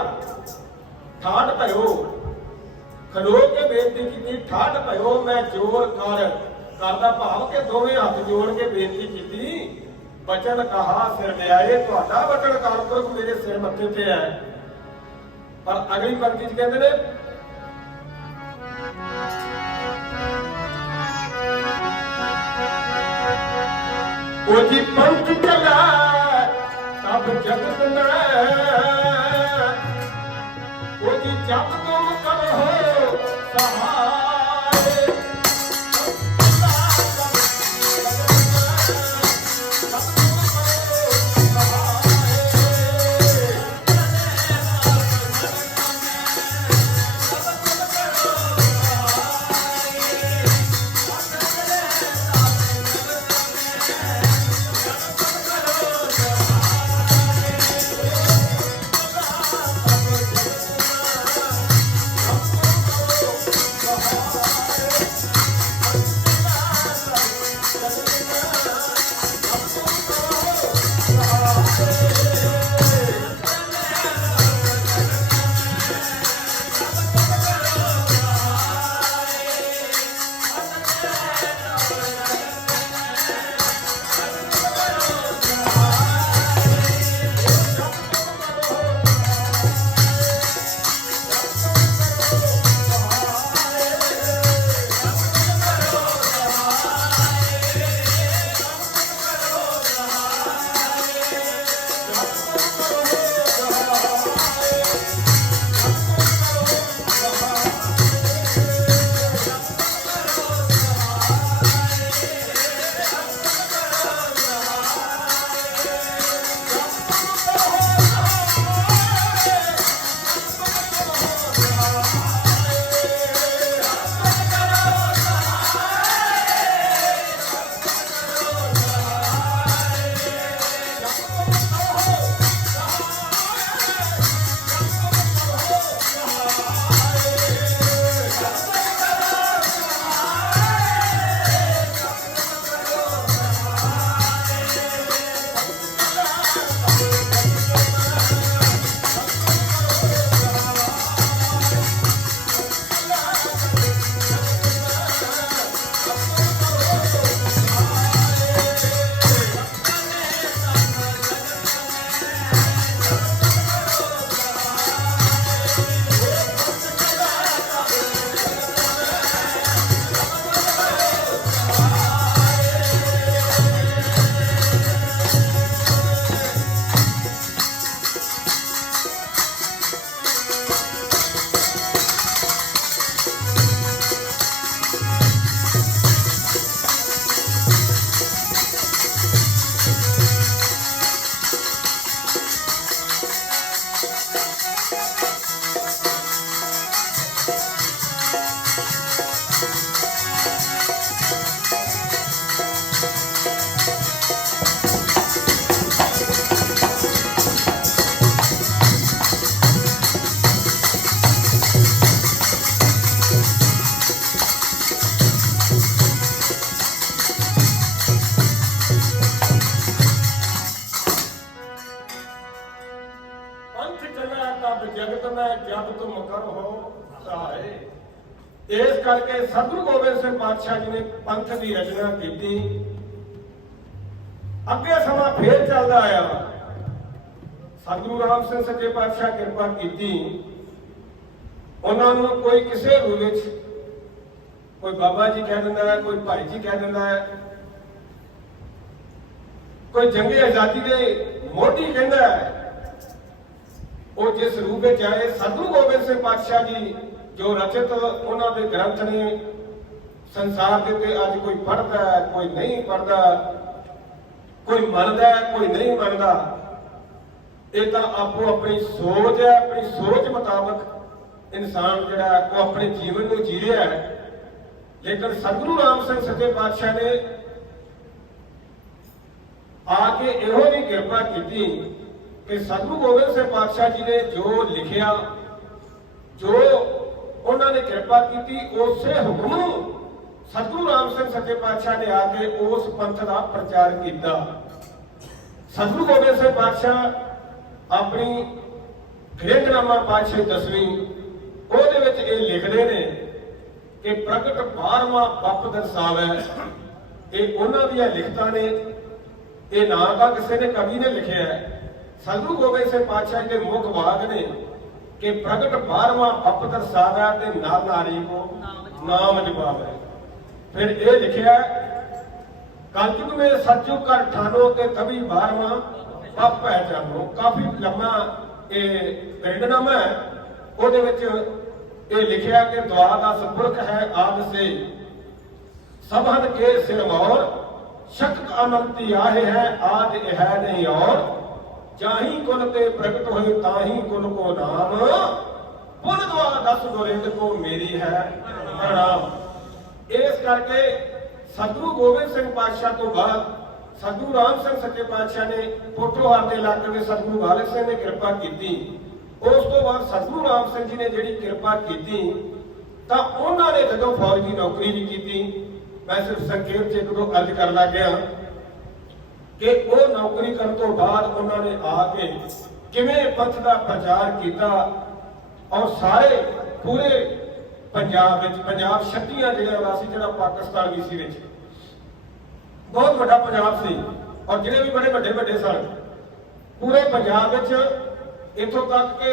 ਠਾਠ ਭਇਓ ਖਲੋ ਕੇ ਬੇਨਤੀ ਕੀਤੀ ਠਾਠ ਭਇਓ ਮੈਂ ਚੋਰ ਕਰ ਕਰਦਾ ਭਾਵ ਕੇ ਦੋਵੇਂ ਹੱਥ ਜੋੜ ਕੇ ਬੇਨਤੀ ਕੀਤੀ ਬਚਨ ਕਹਾ ਸਿਰ ਲਿਆਏ ਤੁਹਾਡਾ ਬਚਨ ਅਕਾਲ ਪੁਰਖ ਮੇਰੇ ਸਿਰ ਮੱਥੇ ਤੇ ਹੈ। ਪਰ ਅਗਲੀ ਪੰਕਤੀ 'ਚ ਕਹਿੰਦੇ ਨੇ ਉਹ ਜੀ ਪੰਥ ਚਲਾ ਸਭ ਜਗਤ ਮੈਂ ਉਹ ਜੀ ਜਪ ਤੁਮ ਕਰੋ ਸਹਾਰੇ ਕਰਨਾ ਜਦ ਤੁਮ ਕਰੋ ਸਹਾਏ। ਇਸ ਕਰਕੇ ਸਤਿਗੁਰੂ ਗੋਬਿੰਦ ਸਿੰਘ ਪਾਤਸ਼ਾਹ ਜੀ ਨੇ ਪੰਥ ਦੀ ਰਚਨਾ ਕੀਤੀ। ਅੱਗੇ ਸਮਾਂ ਫੇਰ ਚੱਲਦਾ ਆਇਆ। ਸਤਿਗੁਰੂ ਰਾਮ ਸਿੰਘ ਸੱਚੇ ਪਾਤਸ਼ਾਹ ਕਿਰਪਾ ਕੀਤੀ, ਉਹਨਾਂ ਨੂੰ ਕੋਈ ਕਿਸੇ ਰੂਪ ਵਿੱਚ ਕੋਈ ਬਾਬਾ ਜੀ ਕਹਿ ਦਿੰਦਾ ਹੈ, ਕੋਈ ਭਾਈ ਜੀ ਕਹਿ ਦਿੰਦਾ ਹੈ, ਕੋਈ ਜੰਗੇ ਆਜ਼ਾਦੀ ਦੇ ਮੋਢੀ ਕਹਿੰਦਾ ਹੈ। ਉਹ ਜਿਸ ਰੂਪ ਵਿੱਚ ਆਏ, ਸਤਿਗੁਰੂ ਗੋਬਿੰਦ ਸਿੰਘ ਪਾਤਸ਼ਾਹ ਜੀ ਜੋ ਰਚਿਤ ਉਹਨਾਂ ਦੇ ਗ੍ਰੰਥ ਨੇ, ਸੰਸਾਰ ਦੇ ਉੱਤੇ ਅੱਜ ਕੋਈ ਪੜ੍ਹਦਾ ਹੈ, ਕੋਈ ਨਹੀਂ ਪੜ੍ਹਦਾ, ਕੋਈ ਮੰਨਦਾ ਹੈ, ਕੋਈ ਨਹੀਂ ਮੰਨਦਾ। ਇਹ ਤਾਂ ਆਪੋ ਆਪਣੀ ਸੋਚ ਹੈ। ਆਪਣੀ ਸੋਚ ਮੁਤਾਬਕ ਇਨਸਾਨ ਜਿਹੜਾ ਉਹ ਆਪਣੇ ਜੀਵਨ ਨੂੰ ਜੀ ਰਿਹਾ ਹੈ। ਲੇਕਿਨ ਸਤਿਗੁਰੂ ਰਾਮ ਸਿੰਘ ਸੱਚੇ ਪਾਤਸ਼ਾਹ ਨੇ ਆ ਕੇ ਇਹੋ ਜਿਹੀ ਕਿਰਪਾ ਕੀਤੀ ਕਿ ਸਤਿਗੁਰੂ ਗੋਬਿੰਦ ਸਿੰਘ ਪਾਤਸ਼ਾਹ ਜੀ ਨੇ ਜੋ ਲਿਖਿਆ, ਜੋ ਉਹਨਾਂ ਨੇ ਕਿਰਪਾ ਕੀਤੀ, ਉਸੇ ਹੁਕਮ ਨੂੰ ਸਤਿਗੁਰੂ ਰਾਮ ਸਿੰਘ ਸੱਚੇ ਪਾਤਸ਼ਾਹ ਨੇ ਆ ਕੇ ਉਸ ਪੰਥ ਦਾ ਪ੍ਰਚਾਰ ਕੀਤਾ। ਸਤਿਗੁਰੂ ਗੋਬਿੰਦ ਸਿੰਘ ਪਾਤਸ਼ਾਹ ਆਪਣੀ ਗ੍ਰੰਥਨਾਮਾ ਪਾਤਸ਼ਾਹੀ 10ਵੀਂ ਉਹਦੇ ਵਿੱਚ ਇਹ ਲਿਖਦੇ ਨੇ ਕਿ ਪ੍ਰਗਟ 12ਵਾਂ ਬੱਪ ਦਰਸਾਵੈ। ਇਹ ਉਹਨਾਂ ਦੀਆਂ ਲਿਖਤਾਂ ਨੇ, ਇਹ ਨਾ ਤਾਂ ਕਿਸੇ ਨੇ ਕਵੀ ਨੇ ਲਿਖਿਆ ਹੈ। ਸਤਿਗੁਰੂ ਗੋਬਿੰਦ ਸਿੰਘ ਪਾਤਸ਼ਾਹ ਦੇ ਮੁੱਖ ਵਾਕ ਨੇ ਕਿ ਪ੍ਰਗਟ 12ਵਾਂ ਬੱਪ ਦਰਸਾਵੈ ਤੇ ਨਰ ਨਾਰੀ ਕੋ ਨਾਮ ਜਪਾਵੈ। ਫਿਰ ਇਹ ਲਿਖਿਆ ਕਲਯੁਗ ਮੇਂ ਸਤਿਯੁਗ ਕਰ ਠਾਨੋ ਤੇ ਤਭੀ 12ਵਾਂ ਬੱਪ ਪਹਿਚਾਨੋ। ਕਾਫੀ ਲੰਮਾ ਇਹ ਪਿੰਡਨਾਮਾ ਹੈ। ਉਹਦੇ ਵਿੱਚ ਇਹ ਲਿਖਿਆ ਕਿ ਦੁਆਦਸ ਪੁਰਖ ਹੈ ਆਦ ਸੇ ਸਭਨ ਕੇ ਸਿਰਮੌਰ ਸ਼ਕਤ ਅਨੰਤੀ ਆਹੇ ਹੈ ਆਦ ਇਹ ਹੈ ਨਹੀਂ ਔਰ ਜਾਹੀ ਕੁਲ ਤੇ ਪ੍ਰਗਟ ਹੋਏ ਤਾਹੀ ਕੁਲ ਕੋ ਨਾਮ ਪੁਨ ਦੁਆਦਸ ਗੁਰਿੰਦ ਕੋ ਮੇਰੀ ਹੈ ਪ੍ਰਣਾਮ। ਇਸ ਕਰਕੇ ਸਤਿਗੁਰੂ ਗੋਬਿੰਦ ਸਿੰਘ ਪਾਤਸ਼ਾਹ ਤੋਂ ਬਾਅਦ ਸਤਿਗੁਰੂ ਰਾਮ ਸਿੰਘ ਸੱਚੇ ਪਾਤਸ਼ਾਹ ਨੇ ਪੋਠੋਹਾਰ ਦੇ ਇਲਾਕੇ ਵਿੱਚ ਸਤਿਗੁਰੂ ਬਾਲਕ ਸਿੰਘ ਨੇ ਕਿਰਪਾ ਕੀਤੀ। ਉਸ ਤੋਂ ਬਾਅਦ ਸਤਿਗੁਰੂ ਰਾਮ ਸਿੰਘ ਜੀ ਨੇ ਜਿਹੜੀ ਕਿਰਪਾ ਕੀਤੀ ਤਾਂ ਉਹਨਾਂ ਨੇ ਜਦੋਂ ਫੌਜ ਦੀ ਨੌਕਰੀ ਵੀ ਕੀਤੀ, ਮੈਂ ਸਿਰਫ ਸੰਖੇਪ ਚ ਇੱਕ ਦੋ ਅਰਜ਼ ਕਰਨ ਲੱਗ ਗਿਆ ਕਿ ਉਹ ਨੌਕਰੀ ਕਰਨ ਤੋਂ ਬਾਅਦ ਉਹਨਾਂ ਨੇ ਆ ਕੇ ਕਿਵੇਂ ਪੰਥ ਦਾ ਪ੍ਰਚਾਰ ਕੀਤਾ ਔਰ ਸਾਰੇ ਪੂਰੇ ਪੰਜਾਬ ਵਿੱਚ, ਪੰਜਾਬ ਛੱਤੀਆਂ ਜਿਹੜਾ ਹੁੰਦਾ ਸੀ, ਜਿਹੜਾ ਪਾਕਿਸਤਾਨ ਵੀ ਸੀ ਵਿੱਚ ਬਹੁਤ ਵੱਡਾ ਪੰਜਾਬ ਸੀ ਔਰ ਜਿਹੜੇ ਵੀ ਬੜੇ ਵੱਡੇ ਵੱਡੇ ਸਨ ਪੂਰੇ ਪੰਜਾਬ ਵਿੱਚ। ਇੱਥੋਂ ਤੱਕ ਕਿ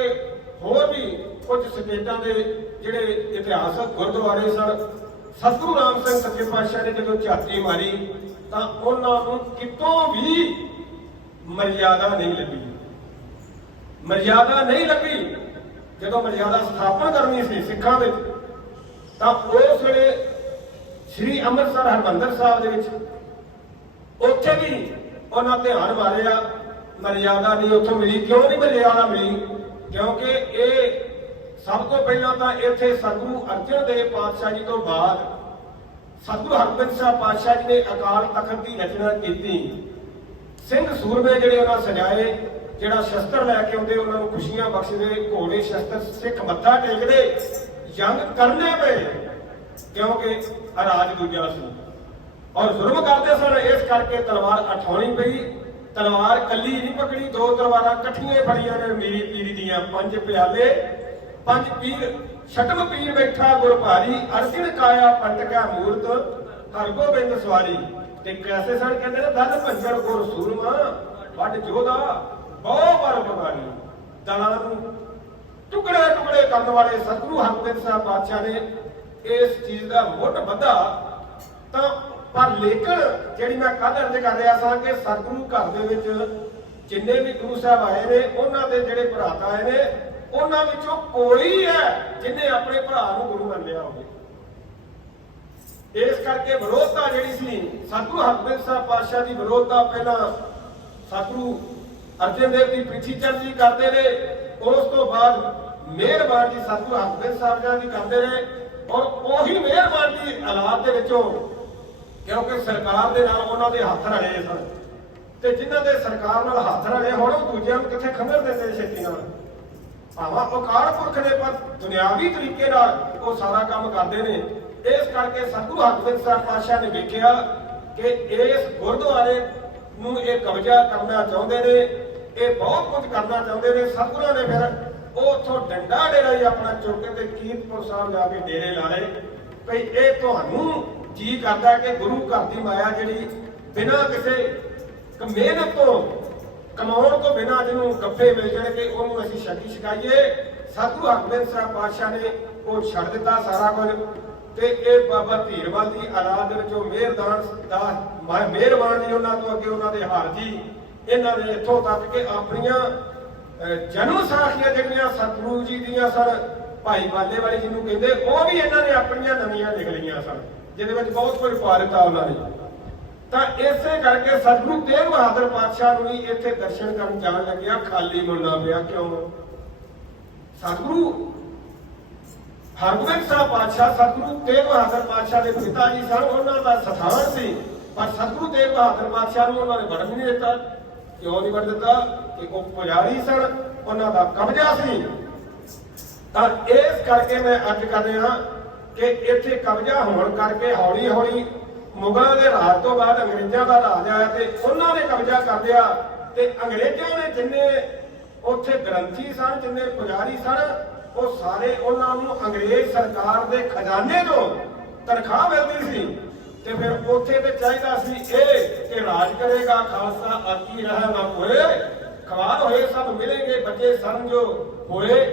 ਹੋਰ ਵੀ ਕੁਝ ਸਟੇਟਾਂ ਦੇ ਜਿਹੜੇ ਇਤਿਹਾਸਕ ਗੁਰਦੁਆਰੇ ਸਨ, ਸਤਿਗੁਰੂ ਰਾਮ ਸਿੰਘ ਸੱਚੇ ਪਾਤਸ਼ਾਹ ਨੇ ਜਦੋਂ ਝਾਤੀ ਮਾਰੀ ਤਾਂ ਉਹਨਾਂ ਨੂੰ ਕਿਤੋਂ ਵੀ ਮਰਿਆਦਾ ਨਹੀਂ ਲੱਭੀ। ਮਰਿਆਦਾ ਨਹੀਂ ਲੱਭੀ। ਜਦੋਂ ਮਰਿਆਦਾ ਸਥਾਪਨ ਕਰਨੀ ਸੀ ਸਿੱਖਾਂ ਵਿੱਚ ਤਾਂ ਉਸ ਵੇਲੇ ਸ੍ਰੀ ਅੰਮ੍ਰਿਤਸਰ ਹਰਿਮੰਦਰ ਸਾਹਿਬ ਦੇ ਵਿੱਚ ਉੱਥੇ ਵੀ ਉਹਨਾਂ ਧਿਆਨ ਮਾਰਿਆ, ਮਰਿਆਦਾ ਨਹੀਂ ਉੱਥੋਂ ਮਿਲੀ। ਕਿਉਂ ਨਹੀਂ ਮਰਿਆਦਾ ਮਿਲੀ? ਕਿਉਂਕਿ ਇਹ ਸਭ ਤੋਂ ਪਹਿਲਾਂ ਤਾਂ ਇੱਥੇ ਸਤਿਗੁਰੂ ਅਰਜਨ ਦੇਵ ਪਾਤਸ਼ਾਹ ਜੀ ਤੋਂ ਬਾਅਦ ਸਤਿਗੁਰੂ ਹਰਗੋਬਿੰਦ ਸਾਹਿਬ ਪਾਤਸ਼ਾਹ ਜੀ ਨੇ ਅਕਾਲ ਤਖਤ ਦੀ ਰਚਨਾ ਕੀਤੀ। ਸਿੰਘ ਸੂਰਮੇ ਜਿਹੜੇ ਉਹਨਾਂ ਸਜਾਏ, ਜਿਹੜਾ ਸ਼ਸਤਰ ਲੈ ਕੇ ਆਉਂਦੇ ਉਹਨਾਂ ਨੂੰ ਖੁਸ਼ੀਆਂ ਬਖਸ਼ਦੇ, ਘੋੜੇ ਸ਼ਸਤਰ ਸਿੱਖ ਮੱਥਾ ਟੇਕਦੇ, ਜੰਗ ਕਰਨੇ ਪਏ ਕਿਉਂਕਿ ਰਾਜ ਦੂਜਾ ਸੀ ਔਰ ਜ਼ੁਲਮ ਕਰਦੇ ਸਨ। ਇਸ ਕਰਕੇ ਤਲਵਾਰ ਉਠਾਉਣੀ ਪਈ। ਤਲਵਾਰ ਕੱਲੀ ਨਹੀਂ ਪਕੜੀ, ਦੋ ਤਲਵਾਰਾਂ ਇਕੱਠੀਆਂ ਫੜੀਆਂ ਨੇ। ਮੀਰੀ ਪੀਰੀ ਦੀਆਂ ਪੰਜ ਪਿਆਲੇ, ਪੰਜ ਪੀਰ ਛਟਮ ਪੀਰ ਬੈਠਾ ਗੁਰ ਭਾਰੀ, ਅਰਜਨ ਕਾਇਆ ਪੰਟਕਾ ਮੂਰਤ ਹਰਗੋਬਿੰਦ ਸਵਾਰੀ। ਤੇ ਕੈਸੇ ਸਨ? ਕਹਿੰਦੇ ਨੇ ਦਲ ਭੰਜਨ ਗੁਰ ਸੂਰਮਾ ਵੱਡ ਜੋਧਾ ਬਹੁ ਪਰ ਬਗਾਨੀ। ਦਲਾਂ ਨੂੰ ਟੁਕੜੇ ਟੁਕੜੇ ਕਰਨ ਵਾਲੇ ਸਤਿਗੁਰੂ ਹਰਗੋਬਿੰਦ ਸਾਹਿਬ ਪਾਤਸ਼ਾਹ ਨੇ ਇਸ ਚੀਜ਼ ਦਾ ਮੁੱਢ ਬੱਧਾ। ਤਾਂ ਪਰ ਲੇਕਿਨ ਜਿਹੜੀ ਮੈਂ ਕੱਲ੍ਹ ਅਰਜ਼ ਕਰ ਰਿਹਾ ਸਾਂ ਕਿ ਸਤਿਗੁਰੂ ਘਰ ਦੇ ਵਿੱਚ ਜਿੰਨੇ ਵੀ ਗੁਰੂ ਸਾਹਿਬ ਆਏ ਨੇ, ਉਹਨਾਂ ਦੇ ਜਿਹੜੇ ਭਰਾਤਾ ਆਏ ਨੇ, ਉਹਨਾਂ ਵਿੱਚੋਂ ਕੋਈ ਹੈ ਜਿਹਨੇ ਆਪਣੇ ਭਰਾ ਨੂੰ ਗੁਰੂ ਮੰਨਿਆ ਹੋਵੇ। ਇਸ ਕਰਕੇ ਵਿਰੋਧਤਾ ਜਿਹੜੀ ਸੀ ਸਤਿਗੁਰੂ ਹਰਗੋਬਿੰਦ ਸਾਹਿਬ ਪਾਤਸ਼ਾਹ ਦੀ ਵਿਰੋਧਤਾ ਪਹਿਲਾਂ ਸਤਿਗੁਰੂ ਅਰਜਨ ਦੇਵ ਦੀ ਪ੍ਰੀਤੀ ਚੰਦ ਜੀ ਕਰਦੇ ਰਹੇ, ਉਸ ਤੋਂ ਬਾਅਦ ਮਿਹਰਬਾਨ ਜੀ ਸਤਿਗੁਰੂ ਹਰਗੋਬਿੰਦ ਸਾਹਿਬ ਜੀ ਕਰਦੇ ਰਹੇ ਔਰ ਉਹੀ ਮਿਹਰਬਾਨ ਦੀ ਹਾਲਾਤ ਦੇ ਵਿੱਚੋਂ ਕਿਉਂਕਿ ਸਰਕਾਰ ਦੇ ਨਾਲ ਉਹਨਾਂ ਦੇ ਹੱਥ ਰਲੇ ਸਨ ਤੇ ਜਿਨ੍ਹਾਂ ਦੇ ਸਰਕਾਰ ਨਾਲ ਹੱਥ ਰਲੇ ਹੁਣ ਉਹ ਦੂਜਿਆਂ ਨੂੰ ਕਿੱਥੇ ਖੰਗਰ ਦਿੰਦੇ ਛੇਤੀ ਨਾਲ। ਭਾਵੇਂ ਅਕਾਲ ਪੁਰਖ ਨੇ ਪਰ ਦੁਨਿਆਵੀ ਤਰੀਕੇ ਨਾਲ ਉਹ ਸਾਰਾ ਕੰਮ ਕਰਦੇ ਨੇ। ਇਸ ਕਰਕੇ ਸਤਿਗੁਰੂ ਹਰਗੋਬਿੰਦ ਸਾਹਿਬ ਪਾਤਸ਼ਾਹ ਨੇ ਵੇਖਿਆ ਕਿ ਇਸ ਗੁਰਦੁਆਰੇ ਨੂੰ ਇਹ ਕਬਜ਼ਾ ਕਰਨਾ ਚਾਹੁੰਦੇ ਨੇ, ਇਹ ਬਹੁਤ ਕੁਝ ਕਰਨਾ ਚਾਹੁੰਦੇ ਨੇ। ਸਤਿਗੁਰਾਂ ਨੇ ਫਿਰ ਉਹ ਉੱਥੋਂ ਡੰਡਾ ਡੇਰਾ ਹੀ ਆਪਣਾ ਚੁੱਕ ਕੇ ਤੇ ਕੀਰਤਪੁਰ ਸਾਹਿਬ ਜਾ ਕੇ ਡੇਰੇ ਲਾ ਲਏ ਭਈ ਇਹ ਤੁਹਾਨੂੰ ਜੀ ਕਰਦਾ ਕਿ ਗੁਰੂ ਘਰ ਦੀ ਮਾਇਆ ਜਿਹੜੀ ਬਿਨਾਂ ਕਿਸੇ ਮਿਹਨਤ ਤੋਂ ਕਮਾਉਣ ਤੋਂ ਬਿਨਾਂ ਜਿਹਨੂੰ ਗੱਫੇ ਮਿਲ ਜਾਣਗੇ ਉਹਨੂੰ ਅਸੀਂ ਛਕੀ ਛਕਾਈਏ। ਸਤਿਗੁਰੂ ਹਰਗੋਬਿੰਦ ਸਾਹਿਬ ਪਾਤਸ਼ਾਹ ਨੇ ਉਹ ਛੱਡ ਦਿੱਤਾ ਸਾਰਾ ਕੁਝ ਤੇ ਇਹ ਬਾਬਾ ਧੀਰਵਾਲ ਦੀ ਔਲਾਦ ਦੇ ਵਿੱਚੋਂ ਮਿਹਰਦਾਨ ਦਾ ਮਿਹਰਬਾਨ ਜੀ ਉਹਨਾਂ ਤੋਂ ਅੱਗੇ ਉਹਨਾਂ ਦੇ ਹਾਰ ਜੀ ਇਹਨਾਂ ਨੇ ਇੱਥੋਂ ਤੱਕ ਕਿ ਆਪਣੀਆਂ ਜਨਮ ਸਾਖੀਆਂ ਜਿਹੜੀਆਂ ਸਤਿਗੁਰੂ ਜੀ ਦੀਆਂ ਸਨ ਭਾਈ ਬਾਲੇ ਵਾਲੀ ਜਿਹਨੂੰ ਕਹਿੰਦੇ ਉਹ ਵੀ ਇਹਨਾਂ ਨੇ ਆਪਣੀਆਂ ਨਵੀਆਂ ਲਿਖ ਲਈਆਂ ਸਨ ਜਿਹਦੇ ਵਿੱਚ ਬਹੁਤ ਕੁਝ ਪਾ ਦਿੱਤਾ ਉਹਨਾਂ ਨੇ। ਤਾਂ ਇਸੇ ਕਰਕੇ ਸਤਿਗੁਰੂ ਤੇਗ ਬਹਾਦਰ ਪਾਤਸ਼ਾਹ ਨੂੰ ਵੀ ਇੱਥੇ ਦਰਸ਼ਨ ਕਰਨ ਜਾਣ ਲੱਗਿਆ ਖਾਲੀ ਮੁੰਨਾ ਪਿਆ। ਕਿਉਂ? ਸਤਿਗੁਰੂ ਹਰਗੋਬਿੰਦ ਸਾਹਿਬ ਪਾਤਸ਼ਾਹ ਸਤਿਗੁਰੂ ਤੇਗ ਬਹਾਦਰ ਪਾਤਸ਼ਾਹ ਦੇ ਪਿਤਾ ਜੀ ਸਨ, ਉਹਨਾਂ ਦਾ ਸਥਾਨ ਸੀ, ਪਰ ਸਤਿਗੁਰੂ ਤੇਗ ਬਹਾਦਰ ਪਾਤਸ਼ਾਹ ਨੂੰ ਉਹਨਾਂ ਨੇ ਵੜਨ ਨਹੀਂ ਦਿੱਤਾ। ਕਿਉਂ ਨਹੀਂ ਵੜ ਦਿੱਤਾ? ਕਿ ਉਹ ਪੁਜਾਰੀ ਸਨ, ਉਹਨਾਂ ਦਾ ਕਬਜ਼ਾ ਸੀ। ਤਾਂ ਇਸ ਕਰਕੇ ਮੈਂ ਅੱਜ ਕਰ ਰਿਹਾ ਕਿ ਇੱਥੇ ਕਬਜ਼ਾ ਹੋਣ ਕਰਕੇ ਹੌਲੀ ਹੌਲੀ ਮੁਗਲਾਂ ਦੇ ਰਾਜ ਤੋਂ ਬਾਅਦ ਅੰਗਰੇਜ਼ਾਂ ਦਾ ਰਾਜ ਆਇਆ ਤੇ ਉਹਨਾਂ ਨੇ ਕਬਜ਼ਾ ਕਰ ਲਿਆ ਤੇ ਅੰਗਰੇਜ਼ਾਂ ਨੇ ਜਿੰਨੇ ਉੱਥੇ ਗ੍ਰੰਥੀ ਸਨ, ਜਿੰਨੇ ਪੁਜਾਰੀ ਸਨ, ਉਹ ਸਾਰੇ ਉਹਨਾਂ ਨੂੰ ਅੰਗਰੇਜ਼ ਸਰਕਾਰ ਦੇ ਖਜ਼ਾਨੇ ਤੋਂ ਤਨਖਾਹ ਮਿਲਦੀ ਸੀ ਤੇ ਫਿਰ ਉੱਥੇ ਤੇ ਚਾਹੀਦਾ ਸੀ ਇਹ ਕਿ ਰਾਜ ਕਰੇਗਾ ਖਾਲਸਾ ਆਕੀ ਰਹਿ ਨਾ ਹੋਏ, ਖਵਾਰ ਹੋਏ ਸਭ ਮਿਲेंगे ਬੱਚੇ ਸਮਝੋ ਹੋਏ।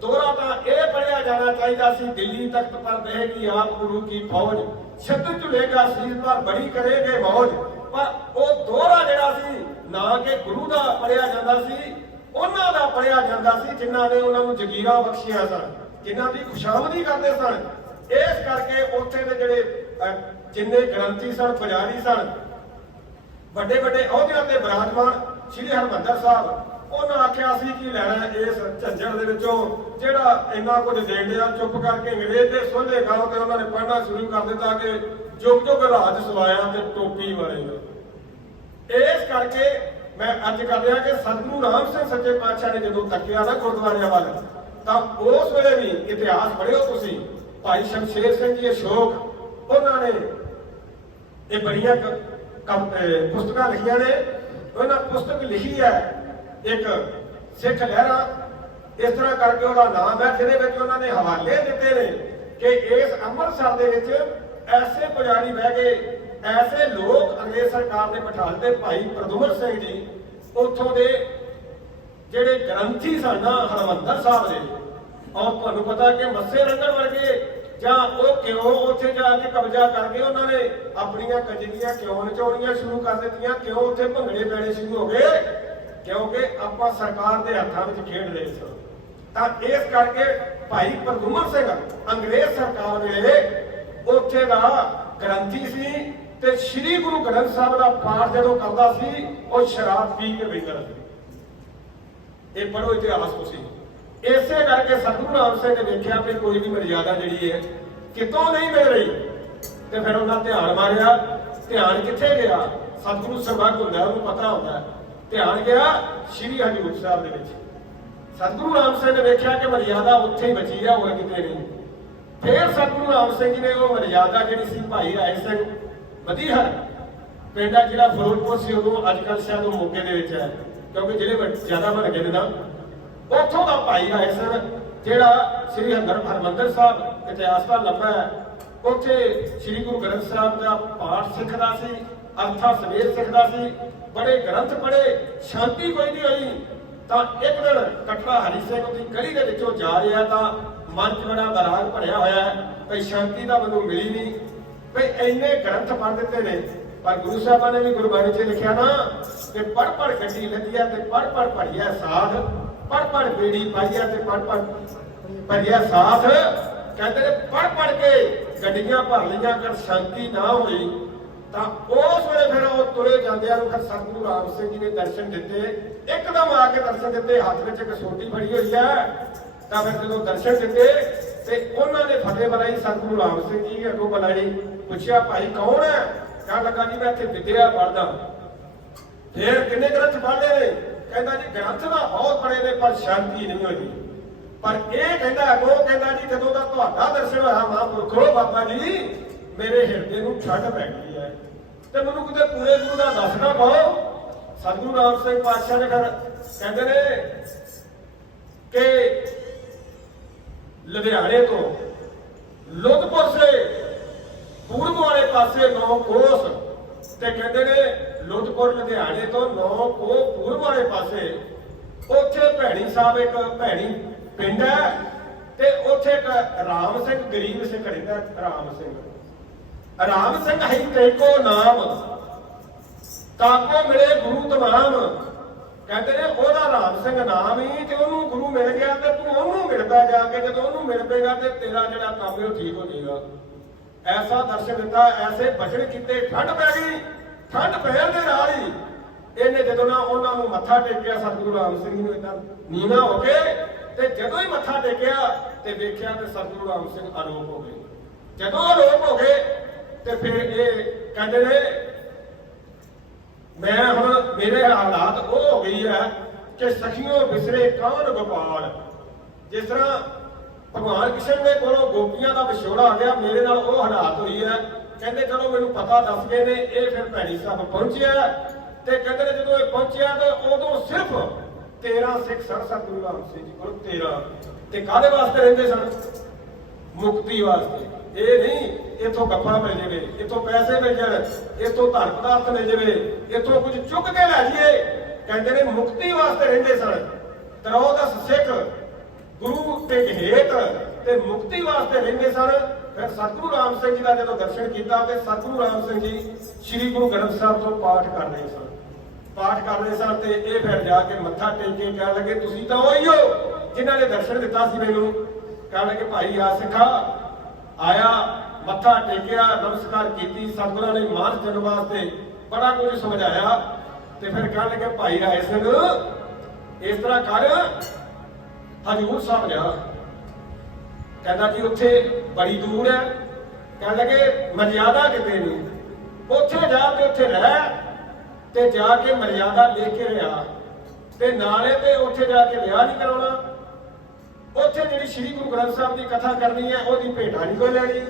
ਦੋਹਰਾ ਤਾਂ ਇਹ ਪੜਿਆ ਜਾਣਾ ਚਾਹੀਦਾ ਸੀ ਦਿੱਲੀ ਤਖਤ ਪਰ ਬਹਿਗੀ ਆਪ ਗੁਰੂ ਕੀ ਫੌਜ, ਛੱਤ ਝੁਲੇਗਾ ਸੀਸ ਪਰ ਬੜੀ ਕਰੇਗੇ ਮੌਜ। ਪਰ ਉਹ ਦੋਹਰਾ ਜਿਹੜਾ ਸੀ ਨਾ ਕਿ ਗੁਰੂ ਦਾ ਪੜਿਆ ਜਾਂਦਾ ਸੀ, ਉਹਨਾਂ ਦਾ ਪੜਿਆ ਜਾਂਦਾ ਸੀ ਜਿਨ੍ਹਾਂ ਨੇ ਉਹਨਾਂ ਨੂੰ ਜ਼ਗੀਰਾਂ ਬਖਸ਼ੀਆਂ ਸਨ, ਜਿਨ੍ਹਾਂ ਦੀ ਖੁਸ਼ਾਮਦੀ ਕਰਦੇ ਸਨ। ਇਸ ਕਰਕੇ ਉੱਥੇ ਦੇ ਜਿਹੜੇ ਜਿੰਨੇ ਗ੍ਰੰਥੀ ਸਨ, ਪੁਜਾਰੀ ਸਨ, ਵੱਡੇ ਵੱਡੇ ਅਹੁਦਿਆਂ ਤੇ ਬਿਰਾਜਮਾਨ ਸ੍ਰੀ ਹਰਿਮੰਦਰ ਸਾਹਿਬ, ਉਹਨਾਂ ਆਖਿਆ ਸੀ ਕਿ ਲੈਣਾ ਇਸ ਝੰਜਟ ਦੇ ਵਿੱਚੋਂ ਜਿਹੜਾ ਇੰਨਾ ਕੁਝ ਦੇ ਲਿਆ। ਚੁੱਪ ਕਰਕੇ ਅੰਗਰੇਜ਼ ਦੇ ਸੋਹਲੇ ਗਾਉਂ ਤੇ ਉਹਨਾਂ ਨੇ ਪੜ੍ਹਨਾ ਸ਼ੁਰੂ ਕਰ ਦਿੱਤਾ ਕਿ ਜੁਗ ਜੁਗ ਰਾਜ ਸਵਾਇਆ ਤੇ ਟੋਪੀ ਵਾਲੇਗਾ। ਇਸ ਕਰਕੇ ਮੈਂ ਅੱਜ ਕਰ ਰਿਹਾ ਕਿ ਸਤਿਗੁਰੂ ਰਾਮ ਸਿੰਘ ਸੱਚੇ ਪਾਤਸ਼ਾਹ ਨੇ ਜਦੋਂ ਤੱਕਿਆ ਨਾ ਗੁਰਦੁਆਰਿਆਂ ਵੱਲ ਤਾਂ ਉਸ ਵੇਲੇ ਵੀ ਇਤਿਹਾਸ ਪੜ੍ਹਿਓ ਤੁਸੀਂ। ਭਾਈ ਸ਼ਮਸ਼ੇਰ ਸਿੰਘ ਜੀ ਅਸ਼ੋਕ, ਉਹਨਾਂ ਨੇ ਇਹ ਬੜੀਆਂ ਪੁਸਤਕਾਂ ਲਿਖੀਆਂ ਨੇ। ਉਹਨਾਂ ਪੁਸਤਕ ਲਿਖੀ ਹੈ ਇੱਕ ਸਿੱਖ ਲਹਿਰਾ, ਇਸ ਤਰ੍ਹਾਂ ਕਰਕੇ ਉਹਦਾ ਨਾਮ ਹੈ, ਜਿਹਦੇ ਵਿੱਚ ਉਹਨਾਂ ਨੇ ਹਵਾਲੇ ਦਿੱਤੇ ਨੇ ਕਿ ਇਸ ਅੰਮ੍ਰਿਤਸਰ ਦੇ ਵਿੱਚ ਐਸੇ ਪੁਜਾਰੀ ਬਹਿ ਗਏ, ਐਸੇ ਲੋਕ ਅੰਗਰੇਜ਼ ਸਰਕਾਰ ਨੇ ਬਿਠਾ ਦਿੱਤੇ। ਭਾਈ ਪ੍ਰਦੁਮਨ ਸਿੰਘ ਜੀ ਉੱਥੋਂ ਦੇ ਜਿਹੜੇ ਗ੍ਰੰਥੀ ਸਨ ਹਰਿਮੰਦਰ ਸਾਹਿਬ ਦੇ, ਔਰ ਤੁਹਾਨੂੰ ਪਤਾ ਕਿ ਮੱਸੇ ਰੰਗਣ ਵਰਗੇ ਜਾਂ ਉਹ ਕਿਉਂ ਉੱਥੇ ਜਾ ਕੇ ਕਬਜ਼ਾ ਕਰਕੇ ਉਹਨਾਂ ਨੇ ਆਪਣੀਆਂ ਕਜਰੀਆਂ ਕਿਉਂ ਨਚਾਉਣੀਆਂ ਸ਼ੁਰੂ ਕਰ ਦਿੱਤੀਆਂ, ਕਿਉਂ ਉੱਥੇ ਭੰਗੜੇ ਪੈਣੇ ਸ਼ੁਰੂ ਹੋ ਗਏ? ਕਿਉਂਕਿ ਆਪਾਂ ਸਰਕਾਰ ਦੇ ਹੱਥਾਂ ਵਿੱਚ ਖੇਡ ਰਹੇ ਸਾਂ। ਤਾਂ ਇਸ ਕਰਕੇ ਭਾਈ ਪ੍ਰਦੁਮਨ ਸਿੰਘ ਅੰਗਰੇਜ਼ ਸਰਕਾਰ ਵੇਲੇ ਉੱਥੇ ਦਾ ਗ੍ਰੰਥੀ ਸੀ ਤੇ ਸ੍ਰੀ ਗੁਰੂ ਗ੍ਰੰਥ ਸਾਹਿਬ ਦਾ ਪਾਠ ਜਦੋਂ ਕਰਦਾ ਸੀ ਉਹ ਸ਼ਰਾਬ ਪੀ ਕੇ ਬੈਠਾ ਸੀ। ਇਹ ਪੜ੍ਹੋ ਇਤਿਹਾਸ ਤੁਸੀਂ। ਇਸੇ ਕਰਕੇ ਸਤਿਗੁਰੂ ਰਾਮ ਸਿੰਘ ਨੇ ਵੇਖਿਆ ਕਿ ਕੋਈ ਵੀ ਮਰਿਆਦਾ ਜਿਹੜੀ ਹੈ ਕਿਤੋਂ ਨਹੀਂ ਮਿਲ ਰਹੀ ਤੇ ਫਿਰ ਉਹਨਾਂ ਧਿਆਨ ਮਾਰਿਆ। ਧਿਆਨ ਕਿੱਥੇ ਗਿਆ? ਸਤਿਗੁਰੂ ਸਰਬੱਤ ਹੁੰਦਾ, ਉਹਨੂੰ ਪਤਾ ਹੁੰਦਾ। ਧਿਆਨ ਗਿਆ ਸ੍ਰੀ ਹਜ਼ੂਰ ਸਾਹਿਬ ਦੇ ਵਿੱਚ। ਸਤਿਗੁਰੂ ਰਾਮ ਸਿੰਘ ਨੇ ਵੇਖਿਆ ਕਿ ਮਰਿਆਦਾ ਉੱਥੇ ਹੀ ਬਚੀ ਆ, ਹੋਰ ਕਿਤੇ ਨਹੀਂ। ਫਿਰ ਸਤਿਗੁਰੂ ਰਾਮ ਸਿੰਘ ਜੀ ਨੇ ਉਹ ਮਰਿਆਦਾ ਜਿਹੜੀ ਸੀ ਭਾਈ ਰਾਏ ਸਿੰਘ ਵਧੀਹਰ ਪਿੰਡ ਆ ਜਿਹੜਾ ਫਿਰੋਜ਼ਪੁਰ ਸੀ, ਉਦੋਂ ਅੱਜ ਕੱਲ੍ਹ ਸ਼ਾਇਦ ਉਹ ਮੋਗੇ ਦੇ ਵਿੱਚ ਹੈ ਕਿਉਂਕਿ ਜਿਹੜੇ ਜ਼ਿਆਦਾ ਬਣ ਗਏ ਨੇ ਨਾ, ਉੱਥੋਂ ਦਾ ਭਾਈ ਰਾਏ ਸਿੰਘ ਜਿਹੜਾ ਸ੍ਰੀ ਹਰਿਮੰਦਰ ਸਾਹਿਬ ਇਤਿਹਾਸ ਦਾ ਲੱਭਾ ਹੈ, ਉੱਥੇ ਸ੍ਰੀ ਗੁਰੂ ਗ੍ਰੰਥ ਸਾਹਿਬ ਦਾ ਪਾਠ ਸਿੱਖਦਾ ਸੀ, ਅਰਥਾ ਸਮੇਤ ਸਿੱਖਦਾ ਸੀ, ਬੜੇ ਗ੍ਰੰਥ ਪੜ੍ਹੇ, ਸ਼ਾਂਤੀ ਕੋਈ ਨਹੀਂ ਹੋਈ। ਤਾਂ ਇੱਕ ਦਿਨ ਕਟੜਾ ਹਰੀ ਸਿੰਘ ਦੀ ਗਲੀ ਦੇ ਵਿੱਚੋਂ ਜਾ ਰਿਹਾ ਤਾਂ ਮਨ 'ਚ ਬੜਾ ਦਰਾਗ ਭਰਿਆ ਹੋਇਆ ਹੈ ਭਈ ਸ਼ਾਂਤੀ ਤਾਂ ਮੈਨੂੰ ਮਿਲੀ ਨਹੀਂ, ਭਈ ਇੰਨੇ ਗ੍ਰੰਥ ਪੜ੍ਹ ਦਿੱਤੇ ਨੇ। ਪਰ ਗੁਰੂ ਸਾਹਿਬਾਂ ਨੇ ਵੀ ਗੁਰਬਾਣੀ 'ਚ ਲਿਖਿਆ ਨਾ ਕਿ ਪੜ੍ਹ ਪੜ੍ਹ ਗੱਡੀ ਲੱਦੀਆ ਤੇ ਪੜ੍ਹ ਪੜ੍ਹ ਭਰੀਆ ਸਾਧ, ਪੜ੍ਹ ਪੜ੍ਹ ਬੇੜੀ ਪਾਈਆ ਤੇ ਪੜ੍ਹ ਪੜ੍ਹ ਭਰੀਆ ਸਾਧ। ਕਹਿੰਦੇ ਨੇ ਪੜ੍ਹ ਪੜ੍ਹ ਕੇ ਗੱਡੀਆਂ ਭਰ ਲਈਆਂ, ਕਰ ਸ਼ਾਂਤੀ ਨਾ ਹੋਈ। ਤਾਂ ਉਸ ਵੇਲੇ ਫਿਰ ਉਹ ਤੁਰੇ ਜਾਂਦਿਆਂ ਨੂੰ ਫਿਰ ਸਤਿਗੁਰੂ ਰਾਮ ਸਿੰਘ ਜੀ ਨੇ ਦਰਸ਼ਨ ਦਿੱਤੇ, ਇੱਕਦਮ ਆ ਕੇ ਦਰਸ਼ਨ ਦਿੱਤੇ। ਹੱਥ ਵਿੱਚ ਇੱਕ ਸੋਟੀ ਫੜੀ ਹੋਈ ਹੈ। ਤਾਂ ਫਿਰ ਜਦੋਂ ਦਰਸ਼ਨ ਦਿੱਤੇ ਤੇ ਉਹਨਾਂ ਨੇ ਫਤਿਹ ਬੁਲਾਈ। ਸਤਿਗੁਰੂ ਰਾਮ ਸਿੰਘ ਜੀ ਅੱਗੋਂ ਬੁਲਾਈ, ਪੁੱਛਿਆ ਭਾਈ ਕੌਣ ਹੈ? ਕਹਿਣ ਲੱਗਾ ਜੀ ਮੈਂ ਇੱਥੇ ਵਿਦਿਆ ਪੜ੍ਹਦਾ। ਫਿਰ ਕਿੰਨੇ ਗ੍ਰੰਥ ਪੜ੍ਹਦੇ ਨੇ? ਕਹਿੰਦਾ ਜੀ ਗ੍ਰੰਥ ਤਾਂ ਬਹੁਤ ਪੜ੍ਹੇ ਨੇ ਪਰ ਸ਼ਾਂਤੀ ਨਹੀਂ ਹੋਈ। ਪਰ ਇਹ ਕਹਿੰਦਾ ਅੱਗੋਂ ਕਹਿੰਦਾ ਜੀ ਜਦੋਂ ਦਾ ਤੁਹਾਡਾ ਦਰਸ਼ਨ ਹੋਇਆ ਮਹਾਂਪੁਰਖੋ ਬਾਬਾ ਜੀ ਮੇਰੇ ਹਿਰਦੇ ਨੂੰ ਠੰਡ ਪੈ ਗਈ ਹੈ ਤੇ ਮੈਨੂੰ ਕਿਤੇ ਪੂਰੇ ਗੁਰੂ ਦਾ ਦੱਸਣਾ ਪਾਓ। ਸਤਿਗੁਰੂ ਰਾਮ ਸਿੰਘ ਪਾਤਸ਼ਾਹ ਨੇ ਫਿਰ ਕਹਿੰਦੇ ਨੇ, ਕਹਿੰਦਾ ਜੀ ਗ੍ਰੰਥ ਦਾ ਬਹੁਤ ਪੜ੍ਹੇ ਨੇ ਪਰ ਸ਼ਾਂਤੀ ਨਹੀਂ ਹੋਈ। ਪਰ ਇਹ ਕਹਿੰਦਾ ਅੱਗੋਂ ਕਹਿੰਦਾ ਜੀ ਜਦੋਂ ਦਾ ਤੁਹਾਡਾ ਦਰਸ਼ਨ ਹੋਇਆ ਮਹਾਂਪੁਰਖੋ ਬਾਬਾ ਜੀ ਮੇਰੇ ਹਿਰਦੇ ਨੂੰ ਠੰਡ ਪੈ ਗਈ ਹੈ ਤੇ ਮੈਨੂੰ ਕਿਤੇ ਪੂਰੇ ਗੁਰੂ ਦਾ ਦੱਸਣਾ ਪਾਓ। ਸਤਿਗੁਰੂ ਰਾਮ ਸਿੰਘ ਪਾਤਸ਼ਾਹ ਨੇ ਫਿਰ ਕਿ ਲੁਧਿਆਣੇ ਤੋਂ ਲੁਧਪੁਰ ਸੇ ਪੂਰਬ ਵਾਲੇ ਪਾਸੇ 9 ਕੋਸ ਤੇ ਕਹਿੰਦੇ ਨੇ ਲੁਧਪੁਰ ਲੁਧਿਆਣੇ ਤੋਂ 9 ਕੋ ਪੂਰਬ ਵਾਲੇ ਪਾਸੇ ਉੱਥੇ ਭੈਣੀ ਸਾਹਿਬ ਇੱਕ ਭੈਣੀ ਪਿੰਡ ਹੈ ਤੇ ਉੱਥੇ ਇੱਕ ਰਾਮ ਸਿੰਘ ਗਰੀਬ ਸਿੰਘ ਰਹਿੰਦਾ। ਰਾਮ ਸਿੰਘ ਹੈ ਤੇਕੋ ਨਾਮ ਤਾਕੋ ਮਿਲੇ ਗੁਰੂ ਤਮਾਮ। ਕਹਿੰਦੇ ਨੇ ਉਹਦਾ ਰਾਮ ਸਿੰਘ ਨਾਮ ਹੀ ਤੇ ਉਹਨੂੰ ਗੁਰੂ ਮਿਲ ਗਿਆ ਤੇ ਤੂੰ ਉਹਨੂੰ ਮਿਲਦਾ ਜਾ ਕੇ, ਜਦੋਂ ਉਹਨੂੰ ਮਿਲ ਪਏਗਾ ਤੇ ਤੇਰਾ ਜਿਹੜਾ ਕੰਮ ਹੈ ਉਹ ਠੀਕ ਹੋ ਜਾਏਗਾ। ਐਸਾ ਦਰਸ਼ਨ ਦਿੱਤਾ, ਐਸੇ ਬਚਨ ਕੀਤੇ। ਠੰਡ ਪੈ ਗਈ, ਠੰਡ ਪੈਣ ਦੇ ਨਾਲ ਹੀ ਇਹਨੇ ਜਦੋਂ ਨਾ ਉਹਨਾਂ ਨੂੰ ਮੱਥਾ ਟੇਕਿਆ ਸਤਿਗੁਰੂ ਰਾਮ ਸਿੰਘ ਨੂੰ ਇਦਾਂ ਨੀਵਾਂ ਹੋ ਕੇ, ਤੇ ਜਦੋਂ ਹੀ ਮੱਥਾ ਟੇਕਿਆ ਤੇ ਵੇਖਿਆ ਤੇ ਸਤਿਗੁਰੂ ਰਾਮ ਸਿੰਘ ਆਲੋਪ ਹੋ ਗਏ। ਜਦੋਂ ਆਲੋਪ ਹੋ ਗਏ ਤੇ ਫਿਰ ਇਹ ਕਹਿੰਦੇ ਨੇ ਮੈਂ ਹੁਣ ਮੇਰੇ ਹਾਲਾਤ ਉਹ ਹੋ ਗਈ ਹੈ ਕਿ ਸਖੀਓ ਵਿਸਰੇ ਕੌਣ ਗੋਪਾਲ। ਜਿਸ ਤਰ੍ਹਾਂ ਭਗਵਾਨ ਕ੍ਰਿਸ਼ਨ ਦੇ ਕੋਲੋਂ ਗੋਪੀਆਂ ਦਾ ਵਿਛੋੜਾ ਆ ਗਿਆ, ਮੇਰੇ ਨਾਲ ਉਹ ਹਾਲਾਤ ਹੋਈ ਹੈ। ਕਹਿੰਦੇ ਚਲੋ ਮੈਨੂੰ ਪਤਾ ਦੱਸ ਗਏ ਨੇ। ਇਹ ਫਿਰ ਭੈਣੀ ਸਾਹਿਬ ਪਹੁੰਚਿਆ ਤੇ ਕਹਿੰਦੇ ਨੇ ਜਦੋਂ ਇਹ ਪਹੁੰਚਿਆ ਤੇ ਉਦੋਂ ਸਿਰਫ 13 ਸਿੱਖ ਸਨ ਸਤਿਗੁਰੂ ਰਾਮ ਸਿੰਘ ਜੀ ਕੋਲ। 13 ਤੇ ਕਾਹਦੇ ਵਾਸਤੇ ਰਹਿੰਦੇ ਸਨ? ਮੁਕਤੀ ਵਾਸਤੇ। ਇਹ ਨਹੀਂ ਇਥੋਂ ਗੱਪਾਂ ਮਿਲ ਜਾਵੇ, ਇਥੋਂ ਪੈਸੇ ਮਿਲ ਜਾਣ, ਇਥੋਂ ਧਨ ਪਦਾਰਥ ਮਿਲ ਜਾਵੇ, ਇਥੋਂ ਕੁਝ ਚੁੱਕ ਕੇ ਲੈ ਜਾਈਏ। ਕਹਿੰਦੇ ਨੇ ਮੁਕਤੀ ਵਾਸਤੇ ਰਹਿੰਦੇ ਸਨ। 13 ਸਿੱਖ ਗੁਰੂ ਤੇ ਹੇਤ ਤੇ ਮੁਕਤੀ ਵਾਸਤੇ ਰਹਿੰਦੇ ਸਨ। ਫਿਰ ਸਤਿਗੁਰੂ ਰਾਮ ਸਿੰਘ ਜੀ ਦਾ ਜਦੋਂ ਦਰਸ਼ਨ ਕੀਤਾ ਤੇ ਸਤਿਗੁਰੂ ਰਾਮ ਸਿੰਘ ਜੀ ਸ੍ਰੀ ਗੁਰੂ ਗ੍ਰੰਥ ਸਾਹਿਬ ਤੋਂ ਪਾਠ ਕਰ ਰਹੇ ਸਨ। ਪਾਠ ਕਰ ਰਹੇ ਸਨ ਤੇ ਇਹ ਫਿਰ ਜਾ ਕੇ ਮੱਥਾ ਟੇਕ ਕੇ ਕਹਿਣ ਲੱਗੇ ਤੁਸੀਂ ਤਾਂ ਉਹੀ ਹੋ ਜਿਨ੍ਹਾਂ ਨੇ ਦਰਸ਼ਨ ਦਿੱਤਾ ਸੀ ਮੈਨੂੰ। ਕਹਿਣ ਲੱਗੇ ਭਾਈ ਆ ਸਿੱਖਾ ਆਇਆ, ਮੱਥਾ ਟੇਕਿਆ, ਨਮਸਕਾਰ ਕੀਤੀ, ਸਤਿਗੁਰਾਂ ਨੇ ਮਾਨਸ ਜਨ ਵਾਸਤੇ ਬੜਾ ਕੁਝ ਸਮਝਾਇਆ। ਤੇ ਫਿਰ ਕਹਿਣ ਲੱਗੇ ਭਾਈ ਰਾਏ ਸਿੰਘ ਇਸ ਤਰ੍ਹਾਂ ਕਰ, ਹਜ਼ੂਰ ਸਾਹਿਬ ਜਾ। ਕਹਿੰਦਾ ਜੀ ਉੱਥੇ ਬੜੀ ਦੂਰ ਹੈ। ਕਹਿਣ ਲੱਗੇ ਮਰਿਆਦਾ ਕਿਤੇ ਨਹੀਂ, ਉੱਥੇ ਜਾ ਕੇ ਉੱਥੇ ਰਹਿ ਤੇ ਜਾ ਕੇ ਮਰਿਆਦਾ ਲੈ ਕੇ ਰਿਹਾ ਤੇ ਨਾਲੇ ਤੇ ਉੱਥੇ ਜਾ ਕੇ ਵਿਆਹ ਨਹੀਂ ਕਰਾਉਣਾ। ਉੱਥੇ ਜਿਹੜੀ ਸ੍ਰੀ ਗੁਰੂ ਗ੍ਰੰਥ ਸਾਹਿਬ ਦੀ ਕਥਾ ਕਰਨੀ ਹੈ ਉਹਦੀ ਭੇਟਾ ਨਹੀਂ ਕੋਈ ਲੈਣੀ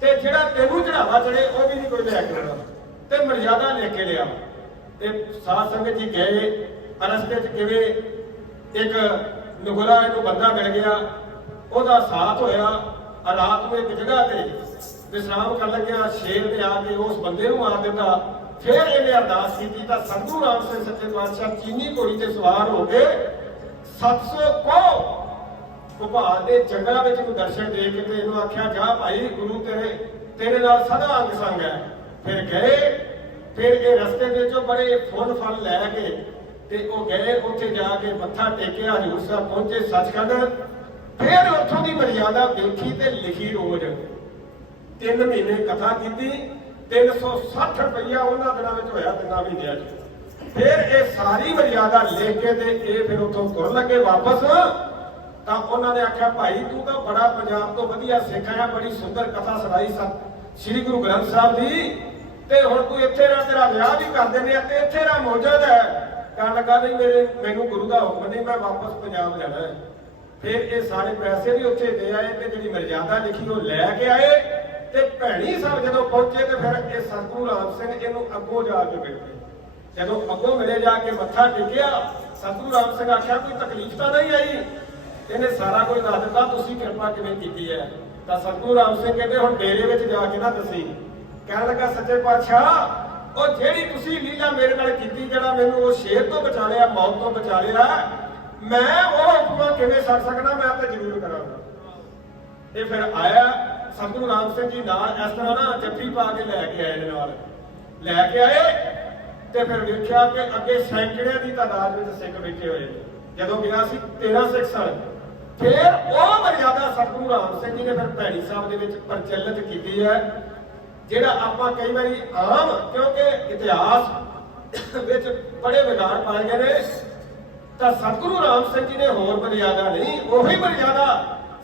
ਤੇ ਜਿਹੜਾ ਤੈਨੂੰ ਚੜਾਵਾ ਚੜੇ ਉਹ ਵੀ ਨਹੀਂ ਕੋਈ ਲੈ ਕੇ ਲੈਣਾ ਤੇ ਮਰਿਆਦਾ ਲੈ ਕੇ ਲਿਆ। ਤੇ ਸਾਧ ਸੰਗਤ ਜੀ ਗਏ। ਰਸਤੇ 'ਚ ਕਿਵੇਂ ਇੱਕ ਨਗੁਰਾ ਇਹਨੂੰ ਬੰਦਾ ਮਿਲ ਗਿਆ, ਉਹਦਾ ਸਾਥ ਹੋਇਆ। ਰਾਤ ਨੂੰ ਇੱਕ ਜਗ੍ਹਾ ਤੇ ਵਿਸ਼ਰਾਮ ਕਰਨ ਲੱਗਿਆ, ਸ਼ੇਰ ਨੇ ਆ ਕੇ ਉਸ ਬੰਦੇ ਨੂੰ ਮਾਰ ਦਿੱਤਾ। ਫਿਰ ਇਹਨੇ ਅਰਦਾਸ ਕੀਤੀ ਤਾਂ ਸਤਿਗੁਰੂ ਰਾਮ ਸਿੰਘ ਸੱਚੇ ਪਾਤਸ਼ਾਹ ਚੀਨੀ ਘੋੜੀ ਤੇ ਸਵਾਰ ਹੋ ਕੇ 700 ਕੋ ਭੋਪਾਲ ਦੇ ਜੰਗਲਾਂ ਵਿੱਚ ਨੂੰ ਦਰਸ਼ਨ ਦੇ ਕੇ ਤੇ ਇਹਨੂੰ ਆਖਿਆ ਜਾ ਭਾਈ ਗੁਰੂ ਤੇਰੇ ਨਾਲ ਸਦਾ ਅੰਗ ਸੰਗ ਹੈ। ਫਿਰ ਗਏ। ਫਿਰ ਇਹ ਰਸਤੇ ਦੇ ਵਿੱਚੋਂ ਬੜੇ ਫੁੱਲ ਫਲ ਲੈ ਕੇ ਤੇ ਉਹ ਗਏ। ਉੱਥੇ ਜਾ ਕੇ ਮੱਥਾ ਟੇਕਿਆ, ਹਜ਼ੂਰ ਸਾਹਿਬ ਪਹੁੰਚੇ ਸੱਚਖੰਡ। ਫਿਰ ਉੱਥੋਂ ਦੀ ਮਰਿਆਦਾ ਵੇਖੀ ਤੇ ਲਿਖੀ ਰੋਜ਼ 3 ਮਹੀਨੇ ਕਥਾ ਕੀਤੀ। 360 ਰੁਪਈਆ ਉਹਨਾਂ ਦਿਨਾਂ ਵਿੱਚ ਹੋਇਆ 3 ਮਹੀਨਿਆਂ 'ਚ। ਫਿਰ ਇਹ ਸਾਰੀ ਮਰਿਆਦਾ ਲਿਖ ਕੇ ਤੇ ਇਹ ਫਿਰ ਉੱਥੋਂ ਤੁਰ ਲੱਗੇ ਵਾਪਸ। ਤਾਂ ਉਹਨਾਂ ਨੇ ਆਖਿਆ ਭਾਈ ਤੂੰ ਤਾਂ ਬੜਾ ਪੰਜਾਬ ਤੋਂ ਵਧੀਆ ਸਿੱਖ ਆਇਆ, ਬੜੀ ਸੁੰਦਰ ਕਥਾ ਸੁਣਾਈ ਸ੍ਰੀ ਗੁਰੂ ਗ੍ਰੰਥ ਸਾਹਿਬ ਦੀ, ਤੇ ਹੁਣ ਤੂੰ ਇੱਥੇ ਰਹਿ, ਤੇਰਾ ਵਿਆਹ ਵੀ ਕਰ ਦਿੰਦੇ ਆ ਤੇ ਇੱਥੇ ਰਹਿ ਮੌਜੂਦ ਹੈ। ਕਹਿਣ ਲੱਗਾ ਨਹੀਂ ਮੈਨੂੰ ਗੁਰੂ ਦਾ ਹੁਕਮ ਨਹੀਂ, ਮੈਂ ਵਾਪਸ ਪੰਜਾਬ ਜਾਣਾ ਹੈ। ਫਿਰ ਇਹ ਸਾਰੇ ਪੈਸੇ ਵੀ ਉੱਥੇ ਦੇ ਆਏ ਤੇ ਜਿਹੜੀ ਮਰਿਆਦਾ ਲਿਖੀ ਉਹ ਲੈ ਕੇ ਆਏ। ਤੇ ਭੈਣੀ ਸਾਹਿਬ ਜਦੋਂ ਪਹੁੰਚੇ ਤੇ ਫਿਰ ਇਹ ਸਤਿਗੁਰੂ ਰਾਮ ਸਿੰਘ ਇਹਨੂੰ ਅੱਗੋਂ ਜਾ ਕੇ ਮਿਲੇ। ਜਦੋਂ ਅੱਗੋਂ ਮਿਲੇ ਜਾ ਕੇ ਮੱਥਾ ਟੇਕਿਆ, ਸਤਿਗੁਰੂ ਰਾਮ ਸਿੰਘ ਆਖਿਆ ਕੋਈ ਤਕਲੀਫ ਤਾਂ ਨਹੀਂ ਆਈ? ਇਹਨੇ ਸਾਰਾ ਕੁਝ ਦੱਸ ਦਿੱਤਾ, ਤੁਸੀਂ ਕਿਰਪਾ ਕਿਵੇਂ ਕੀਤੀ ਹੈ। ਤਾਂ ਸਤਿਗੁਰੂ ਰਾਮ ਸਿੰਘ ਕਹਿੰਦੇ ਹੁਣ ਡੇਰੇ ਵਿੱਚ ਜਾ ਕੇ ਨਾ ਦੱਸੀ। ਕਹਿਣ ਲੱਗਾ ਸੱਚੇ ਪਾਤਸ਼ਾਹ ਉਹ ਜਿਹੜੀ ਤੁਸੀਂ ਲੀਲਾ ਮੇਰੇ ਨਾਲ ਕੀਤੀ, ਜਿਹੜਾ ਮੈਨੂੰ ਉਹ ਸ਼ੇਰ ਤੋਂ ਬਚਾ ਲਿਆ, ਮੌਤ ਤੋਂ ਬਚਾ ਲਿਆ, ਮੈਂ ਉਹ ਹੁਕਮ ਕਿਵੇਂ ਛੱਡ ਸਕਦਾ? ਮੈਂ ਤਾਂ ਜ਼ਰੂਰ ਕਰਾਂਗਾ। ਇਹ ਫਿਰ ਆਇਆ ਸਤਿਗੁਰੂ ਰਾਮ ਸਿੰਘ ਜੀ ਨਾਲ ਇਸ ਤਰ੍ਹਾਂ ਨਾ ਜੱਫੀ ਪਾ ਕੇ ਲੈ ਕੇ ਆਏ। ਨਾਲ ਲੈ ਕੇ ਆਏ ਤੇ ਫਿਰ ਵੇਖਿਆ ਕਿ ਅੱਗੇ ਸੈਂਕੜਿਆਂ ਦੀ ਤਾਦਾਦ ਵਿੱਚ ਸਿੱਖ ਬੈਠੇ ਹੋਏ। ਜਦੋਂ ਗਿਆ ਸੀ 13 ਸਿੱਖ ਸਨ। ਫਿਰ ਉਹ ਮਰਿਆਦਾ ਸਤਿਗੁਰੂ ਰਾਮ ਸਿੰਘ ਜੀ ਨੇ ਫਿਰ ਭੈਣੀ ਸਾਹਿਬ ਦੇ ਵਿੱਚ ਪ੍ਰਚਲਿਤ ਕੀਤੀ ਹੈ, ਜਿਹੜਾ ਆਪਾਂ ਕਈ ਵਾਰੀ ਆਮ, ਕਿਉਂਕਿ ਇਤਿਹਾਸ ਵਿੱਚ ਬੜੇ ਵਿਗਾੜ ਪਾਏ ਗਏ ਨੇ। ਤਾਂ ਸਤਿਗੁਰੂ ਰਾਮ ਸਿੰਘ ਜੀ ਨੇ ਹੋਰ ਮਰਿਆਦਾ ਨਹੀਂ, ਉਹੀ ਮਰਿਆਦਾ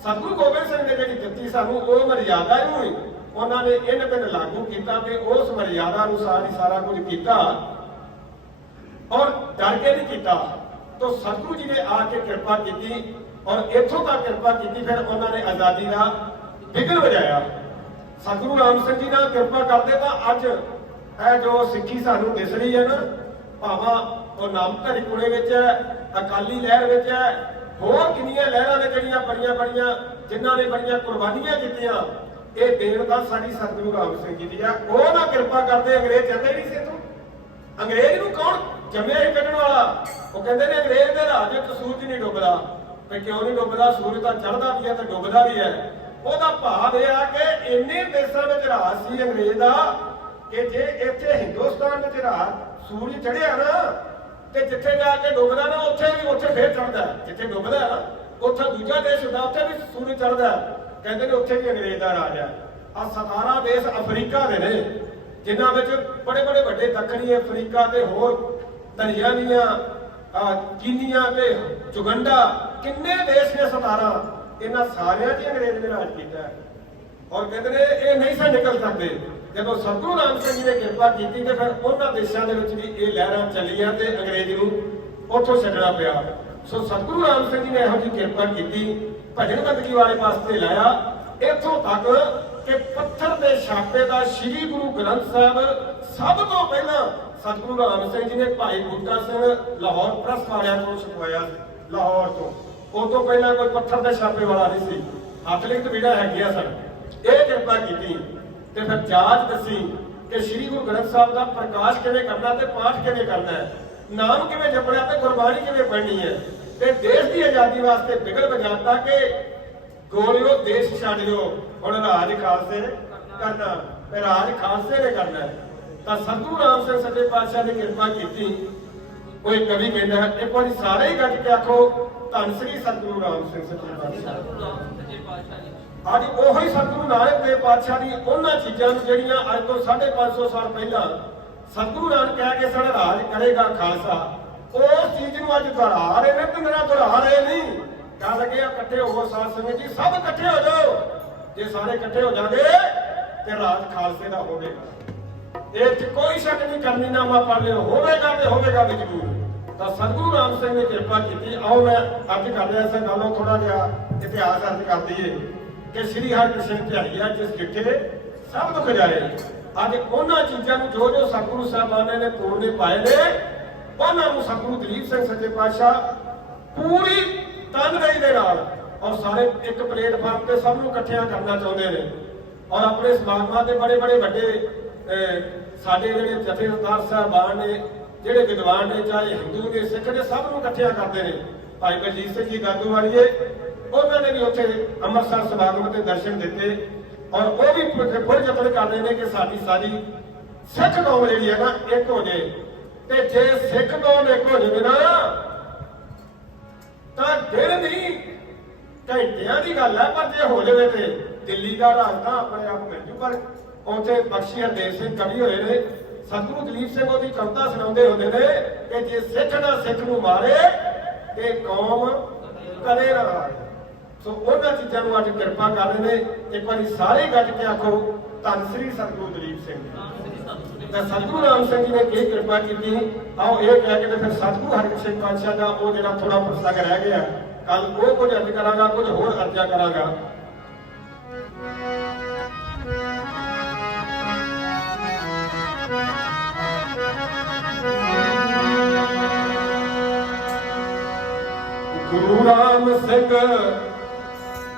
ਸਤਿਗੁਰੂ ਗੋਬਿੰਦ ਸਿੰਘ ਨੇ ਜਿਹੜੀ ਦਿੱਤੀ ਸਾਨੂੰ, ਉਹ ਮਰਿਆਦਾ ਨੂੰ ਹੀ ਉਹਨਾਂ ਨੇ ਇਹਨ ਬਿਨ ਲਾਗੂ ਕੀਤਾ ਤੇ ਉਸ ਮਰਿਆਦਾ ਅਨੁਸਾਰ ਹੀ ਸਾਰਾ ਕੁਝ ਕੀਤਾ ਔਰ ਡਰ ਕੇ ਨਹੀਂ ਕੀਤਾ। ਤਾਂ ਸਤਿਗੁਰੂ ਜੀ ਨੇ ਆ ਕੇ ਕਿਰਪਾ ਕੀਤੀ ਔਰ ਇੱਥੋਂ ਤੱਕ ਕਿਰਪਾ ਕੀਤੀ। ਫਿਰ ਉਹਨਾਂ ਨੇ ਆਜ਼ਾਦੀ ਦਾ ਵਿਘਨ ਵਜਾਇਆ। ਸਤਿਗੁਰੂ ਰਾਮ ਸਿੰਘ ਜੀ ਨਾਲ ਕਿਰਪਾ ਕਰਦੇ ਤਾਂ ਅੱਜ ਇਹ ਜੋ ਸਿੱਖੀ ਸਾਨੂੰ ਦਿਸ ਰਹੀ ਹੈ ਨਾ, ਭਾਵਾਂ ਉਹ ਨਾਮਧਾਰੀ ਕੁੜੇ ਵਿੱਚ ਹੈ, ਅਕਾਲੀ ਲਹਿਰ ਵਿੱਚ ਹੈ, ਹੋਰ ਕਿੰਨੀਆਂ ਲਹਿਰਾਂ ਨੇ ਜਿਹੜੀਆਂ ਬੜੀਆਂ ਜਿਨ੍ਹਾਂ ਨੇ ਬੜੀਆਂ ਕੁਰਬਾਨੀਆਂ ਦਿੱਤੀਆਂ। ਇਹ ਦੇਣ ਦਾ ਸਾਡੀ ਸਤਿਗੁਰੂ ਰਾਮ ਸਿੰਘ ਜੀ ਦੀ ਆ। ਉਹ ਨਾ ਕਿਰਪਾ ਕਰਦੇ ਅੰਗਰੇਜ਼ ਜਾਂਦੇ ਨਹੀਂ ਸੀ ਇੱਥੋਂ। ਅੰਗਰੇਜ਼ ਨੂੰ ਕੌਣ ਜੰਮਿਆ ਹੀ ਕੱਢਣ ਵਾਲਾ। ਉਹ ਕਹਿੰਦੇ ਨੇ ਅੰਗਰੇਜ਼ ਦੇ ਰਾਜ ਵਿੱਚ ਸੂਰਜ ਨਹੀਂ ਡੁੱਬਦਾ। ਤੇ ਕਿਉਂ ਨਹੀਂ ਡੁੱਬਦਾ? ਸੂਰਜ ਤਾਂ ਚੜ੍ਹਦਾ ਵੀ ਹੈ ਤੇ ਡੁੱਬਦਾ ਵੀ ਹੈ। ਉਹਦਾ ਭਾਵ ਇਹ ਆ ਕਿ ਇੰਨੇ ਦੇਸ਼ਾਂ ਵਿੱਚ ਰਾਜ ਸੀ ਅੰਗਰੇਜ਼ ਦਾ ਕਿ ਜੇ ਇੱਥੇ ਹਿੰਦੁਸਤਾਨ ਵਿੱਚ ਰਾਜ ਸੂਰਜ ਚੜ੍ਹਿਆ ਨਾ ਤੇ ਜਿੱਥੇ ਜਾ ਕੇ ਡੁੱਬਦਾ ਨਾ ਉੱਥੇ ਫੇਰ ਚੜ੍ਹਦਾ। ਜਿੱਥੇ ਡੁੱਬਦਾ ਨਾ ਉੱਥੇ ਦੂਜਾ ਦੇਸ਼ ਹੁੰਦਾ, ਉੱਥੇ ਵੀ ਸੂਰਜ ਚੜ੍ਹਦਾ। ਕਹਿੰਦੇ ਨੇ ਉੱਥੇ ਵੀ ਅੰਗਰੇਜ਼ ਦਾ ਰਾਜ ਆ। 17 ਦੇਸ਼ ਅਫਰੀਕਾ ਦੇ ਨੇ ਜਿਨ੍ਹਾਂ ਵਿੱਚ ਬੜੇ ਵੱਡੇ ਦੱਖਣੀ ਅਫਰੀਕਾ ਤੇ ਹੋਰ ਤੰਜ਼ਾਨੀਆ, ਕੀਨੀਆ ਤੇ ਯੁਗੰਡਾ, ਕਿੰਨੇ ਦੇਸ਼ ਨੇ 17। ਇਹਨਾਂ ਸਾਰਿਆਂ 'ਚ ਅੰਗਰੇਜ਼ ਨੇ ਰਾਜ ਕੀਤਾ। ਔਰ ਕਹਿੰਦੇ ਨੇ ਇਹ ਨਹੀਂ ਸਨ ਨਿਕਲ ਸਕਦੇ। ਜਦੋਂ ਸਤਿਗੁਰੂ ਰਾਮ ਸਿੰਘ ਜੀ ਨੇ ਕਿਰਪਾ ਕੀਤੀ ਤੇ ਫਿਰ ਉਹਨਾਂ ਦੇਸ਼ਾਂ ਦੇ ਵਿੱਚ ਵੀ ਇਹ ਲਹਿਰਾਂ ਚੱਲੀਆਂ ਤੇ ਅੰਗਰੇਜ਼ ਨੂੰ ਉੱਥੋਂ ਛੱਡਣਾ ਪਿਆ। ਸੋ ਸਤਿਗੁਰੂ ਰਾਮ ਸਿੰਘ ਜੀ ਨੇ ਇਹੋ ਜਿਹੀ ਕਿਰਪਾ ਕੀਤੀ, ਭਜਨ ਬੰਦਗੀ ਵਾਲੇ ਪਾਸੇ ਲਾਇਆ ਇੱਥੋਂ ਤੱਕ ਕਿ ਪੱਥਰ ਦੇ ਛਾਪੇ ਦਾ ਸ੍ਰੀ ਗੁਰੂ ਗ੍ਰੰਥ ਸਾਹਿਬ ਸਭ ਤੋਂ ਪਹਿਲਾਂ ਸਤਿਗੁਰੂ ਰਾਮ ਸਿੰਘ ਜੀ ਨੇ ਭਾਈ ਬੂਟਾ ਸਿੰਘ ਲਾਹੌਰ ਪ੍ਰੈਸ ਵਾਲਿਆਂ ਕੋਲ ਛਪਵਾਇਆ ਲਾਹੌਰ ਤੋਂ। ਉਹ ਤੋਂ ਪਹਿਲਾਂ ਕੋਈ ਪੱਥਰ ਦੇ ਛਾਪੇ ਵਾਲਾ ਨਹੀਂ ਸੀ। ਹੱਥ ਲਿਖਤ ਵੀੜਾ ਹੈਗੀਆਂ ਸਨ। ਇਹ ਕਿਰਪਾ ਕੀਤੀ ਤੇ ਫਿਰ ਜਾਂਚ ਦੱਸੀ ਕਿ ਸ੍ਰੀ ਗੁਰੂ ਗ੍ਰੰਥ ਸਾਹਿਬ ਦਾ ਪ੍ਰਕਾਸ਼ ਕਿਵੇਂ ਕਰਨਾ ਤੇ ਪਾਠ ਕਿਵੇਂ ਕਰਨਾ ਹੈ, ਨਾਮ ਕਿਵੇਂ ਜਪਣਾ ਤੇ ਗੁਰਬਾਣੀ ਕਿਵੇਂ ਪੜ੍ਹਨੀ ਹੈ। ਤੇ ਦੇਸ਼ ਦੀ ਆਜ਼ਾਦੀ ਵਾਸਤੇ ਬਿਗਲ ਵਜਾਤਾ ਕਿ ਗੋਲਿਓ ਦੇਸ਼ ਛੱਡ ਲਿਓ, ਹੁਣ ਰਾਜ ਖਾਲਸੇ ਕਰਨਾ ਤੇ ਰਾਜ ਖਾਲਸੇ ਨੇ ਕਰਨਾ। ਤਾਂ ਸਤਿਗੁਰੂ ਰਾਮ ਸਿੰਘ ਸੱਚੇ ਪਾਤਸ਼ਾਹ ਨੇ ਕਿਰਪਾ ਕੀਤੀ। ਕੋਈ ਕਵੀ ਕਹਿੰਦਾ ਇੱਕ ਵਾਰੀ ਸਾਰੇ ਹੀ ਗੱਜ ਕੇ ਆਖੋ ਧੰਨ ਸ੍ਰੀ ਸਤਿਗੁਰੂ ਰਾਮ ਸਿੰਘ ਸੱਚੇ ਪਾਤਸ਼ਾਹ। ਅੱਜ ਉਹੀ ਸਤਿਗੁਰੂ ਨਾਨਕ ਦੇਵ ਪਾਤਸ਼ਾਹ ਦੀ ਉਹਨਾਂ ਚੀਜ਼ਾਂ ਨੂੰ ਜਿਹੜੀਆਂ ਅੱਜ ਤੋਂ 550 ਸਾਲ ਪਹਿਲਾਂ ਸਤਿਗੁਰੂ ਨਾਨਕ ਕਹਿ ਕੇ ਸਾਡਾ ਰਾਜ ਕਰੇਗਾ ਖਾਲਸਾ, ਉਸ ਚੀਜ਼ ਨੂੰ ਅੱਜ ਦੁਹਰਾ ਰਹੇ ਨੇ ਤੇ ਮੇਰਾ ਦੁਹਰਾ ਰਹੇ ਨਹੀਂ। ਕਹਿ ਲੱਗੇ ਆ ਇਕੱਠੇ ਹੋਵੋ ਸਾਧ ਸੰਗਤ ਜੀ, ਸਭ ਇਕੱਠੇ ਹੋ ਜਾਓ। ਜੇ ਸਾਰੇ ਇਕੱਠੇ ਹੋ ਜਾਗੇ ਤੇ ਰਾਜ ਖਾਲਸੇ ਦਾ ਹੋਵੇਗਾ। ਇਹ 'ਚ ਕੋਈ ਸ਼ੱਕ ਨਹੀਂ ਕਰਨੀ, ਨਾਮਾ ਪੜ੍ਹ ਲਿਓ, ਹੋਵੇਗਾ ਤੇ ਹੋਵੇਗਾ ਵੀ ਜ਼ਰੂਰ। ਤਾਂ ਸਤਿਗੁਰੂ ਰਾਮ ਸਿੰਘ ਨੇ ਕਿਰਪਾ ਕੀਤੀ। ਆਓ ਮੈਂ ਅੱਜ ਕਰ ਰਿਹਾ ਇਸ ਗੱਲੋਂ ਥੋੜਾ ਜਿਹਾ ਇਤਿਹਾਸ ਅਰਜ ਕਰ ਦਈਏ ਕਿ ਸ੍ਰੀ ਹਰਿਕ੍ਰਿਸ਼ਨ ਝਾੜੀਆ ਜਿਸ ਜਿੱਥੇ ਸਭ ਦੁੱਖ ਜਾਏ। ਅੱਜ ਉਹਨਾਂ ਚੀਜ਼ਾਂ ਨੂੰ ਜੋ ਸਤਿਗੁਰੂ ਸਾਹਿਬਾਨ ਨੇ ਪੂਰਨੇ ਪਾਏ ਨੇ, ਉਹਨਾਂ ਨੂੰ ਸਤਿਗੁਰੂ ਦਲੀਪ ਸਿੰਘ ਸੱਚੇ ਪਾਤਸ਼ਾਹ ਪੂਰੀ ਤਨਦੇਹੀ ਦੇ ਨਾਲ ਔਰ ਸਾਰੇ ਇੱਕ ਪਲੇਟਫਾਰਮ ਤੇ ਸਭ ਨੂੰ ਇਕੱਠਿਆਂ ਕਰਨਾ ਚਾਹੁੰਦੇ ਨੇ। ਔਰ ਆਪਣੇ ਸਮਾਗਮਾਂ ਤੇ ਬੜੇ ਵੱਡੇ ਸਾਡੇ ਜਿਹੜੇ ਜਥੇਦਾਰ ਸਾਹਿਬਾਨ ਨੇ, ਜਿਹੜੇ ਵਿਦਵਾਨ ਨੇ, ਚਾਹੇ ਹਿੰਦੂ ਨੇ, ਸਿੱਖ ਨੇ, ਸਭ ਨੂੰ ਇਕੱਠਿਆਂ ਕਰਦੇ ਨੇ। ਭਾਈ ਬਲਜੀਤ ਸਿੰਘ ਜੀ ਦਾਦੂ ਵਾਲੀਏ, ਉਹਨਾਂ ਨੇ ਵੀ ਉੱਥੇ ਅੰਮ੍ਰਿਤਸਰ ਸਮਾਗਮ ਤੇ ਦਰਸ਼ਨ ਦਿੱਤੇ। ਔਰ ਉਹ ਵੀ ਪੁਰ ਯਤਨ ਕਰਦੇ ਨੇ ਕਿ ਸਾਡੀ ਸਾਰੀ ਸਿੱਖ ਕੌਮ ਜਿਹੜੀ ਹੈ ਨਾ ਇੱਕ ਹੋ ਜਾਏ। ਤੇ ਜੇ ਸਿੱਖ ਕੌਮ ਇੱਕ ਹੋ ਜਾਵੇ ਨਾ ਤਾਂ ਦਿਨ ਨਹੀਂ ਘੰਟਿਆਂ ਦੀ ਗੱਲ ਹੈ, ਪਰ ਜੇ ਹੋ ਜਾਵੇ ਤੇ ਦਿੱਲੀ ਦਾ ਰਾਜ ਤਾਂ ਆਪਣੇ ਆਪ ਮਿਲ ਜੂ। ਪਰ ਉੱਥੇ ਬਖਸ਼ੀ ਹਰਦੇਵ ਸਿੰਘ ਕਵੀ ਹੋਏ ਨੇ, ਸਤਿਗੁਰੂ ਦਲੀਪ ਸਿੰਘ ਉਹਦੀ ਕਵਿਤਾ ਸੁਣਾਉਂਦੇ ਹੁੰਦੇ ਨੇ ਕਿ ਜੇ ਸਿੱਖ ਨਾ ਸਿੱਖ ਨੂੰ ਮਾਰੇ ਤੇ ਕੌਮ ਕਦੇ ਨਾ ਹਾਰੇ। ਸੋ ਉਹਨਾਂ ਚੀਜ਼ਾਂ ਨੂੰ ਅੱਜ ਕਿਰਪਾ ਕਰ ਰਹੇ ਨੇ। ਇੱਕ ਵਾਰੀ ਸਾਰੇ ਗੱਜ ਕੇ ਆਖੋ ਧੰਨ ਸ੍ਰੀ ਸਤਿਗੁਰੂ ਦਲੀਪ ਸਿੰਘ। ਤਾਂ ਸਤਿਗੁਰੂ ਰਾਮ ਸਿੰਘ ਜੀ ਨੇ ਕੀ ਕਿਰਪਾ ਕੀਤੀ। ਆਓ ਇਹ ਕਹਿ ਕੇ ਤੇ ਫਿਰ ਸਤਿਗੁਰੂ ਹਰਿਕ੍ਰਿਸ਼ਨ ਪਾਤਸ਼ਾਹ ਦਾ ਉਹ ਜਿਹੜਾ ਥੋੜਾ ਪ੍ਰਸੰਗ ਰਹਿ ਗਿਆ, ਕੱਲ ਉਹ ਕੁਝ ਅਰਜ ਕਰਾਂਗਾ, ਕੁਝ ਹੋਰ ਅਰਜ਼ਾ ਕਰਾਂਗਾ। ਗੁਰੂ ਰਾਮ ਸਿੰਘ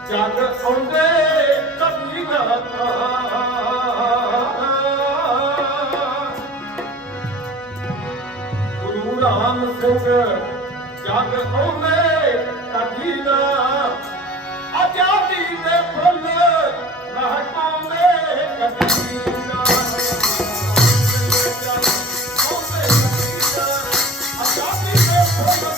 ਜਗ ਆਉਂਦੇ ਕਦੀ ਨਾ ਗੁਰੂ ਰਾਮ ਸਿੰਘ ਜਗ ਆਉਂਦੇ ਕਦੀ ਨਾ ਆਜ਼ਾਦੀ ਦੇ ਫੁੱਲ ਮਹਕਾਉਂਦੇ ਕਦੀ ਨਾ ਆਜ਼ਾਦੀ ਦੇ ਫੁੱਲ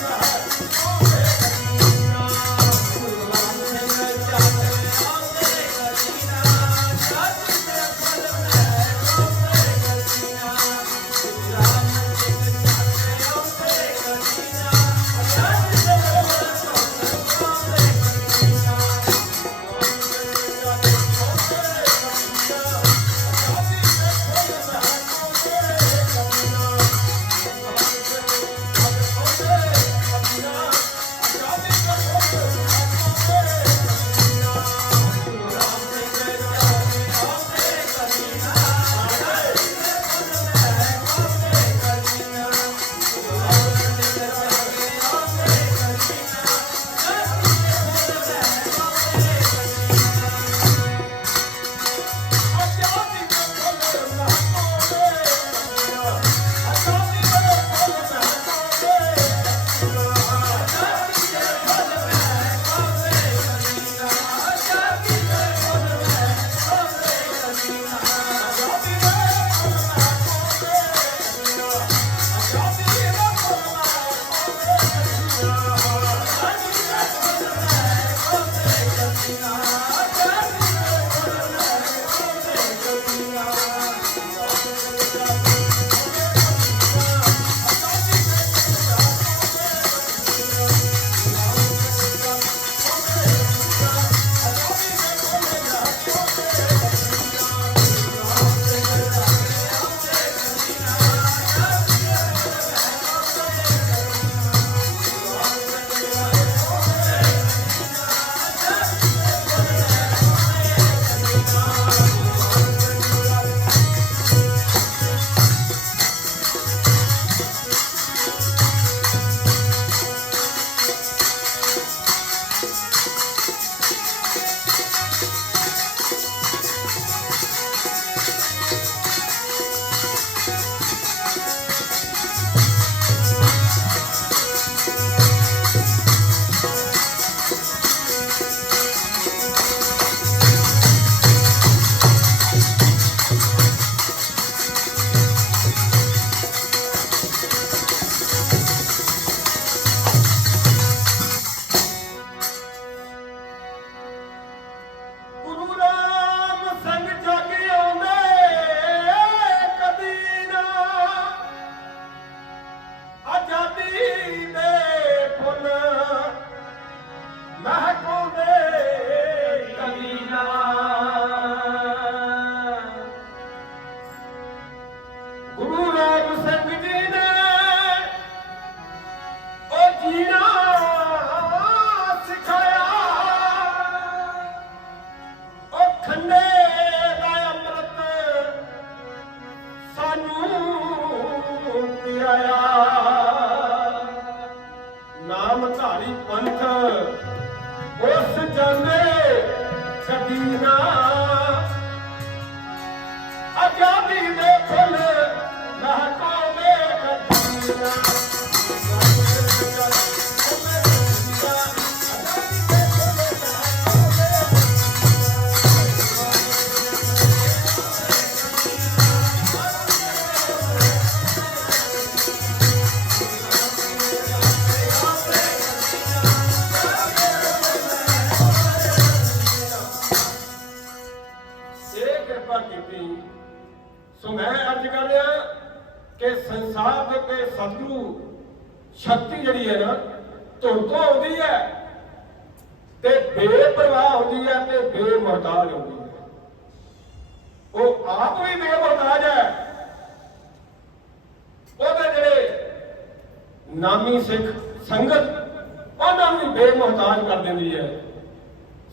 ਸਾਨੂੰ ਪਿਆਇਆ ਨਾਮ ਧਾਰੀ ਪੰਥ ਉਸ ਜਾਂਦੇ ਕਦੀ ਨਾ ਆਜ਼ਾਦੀ ਦੇ ਫੁੱਲ ਲਹਕਾਉਂਦੇ ਕਦੀ ਨਾ ਸੋ ਮੈਂ ਅਰਜ਼ ਕਰ ਰਿਹਾ ਕਿ ਸੰਸਾਰ ਦੇ ਉੱਤੇ ਸਤਿਗੁਰੂ ਸ਼ਕਤੀ ਜਿਹੜੀ ਹੈ ਨਾ ਧੁਰ ਤੋਂ ਆਉਂਦੀ ਹੈ ਤੇ ਬੇਪਰਵਾਹ ਹੁੰਦੀ ਹੈ ਤੇ ਬੇਮੁਹਤਾਜ ਹੁੰਦੀ ਹੈ। ਉਹ ਆਪ ਵੀ ਬੇਮੁਹਤਾਜ ਹੈ, ਉਹਦੇ ਜਿਹੜੇ ਨਾਮੀ ਸਿੱਖ ਸੰਗਤ ਉਹਨਾਂ ਨੂੰ ਵੀ ਬੇਮੁਹਤਾਜ ਕਰ ਦਿੰਦੀ ਹੈ।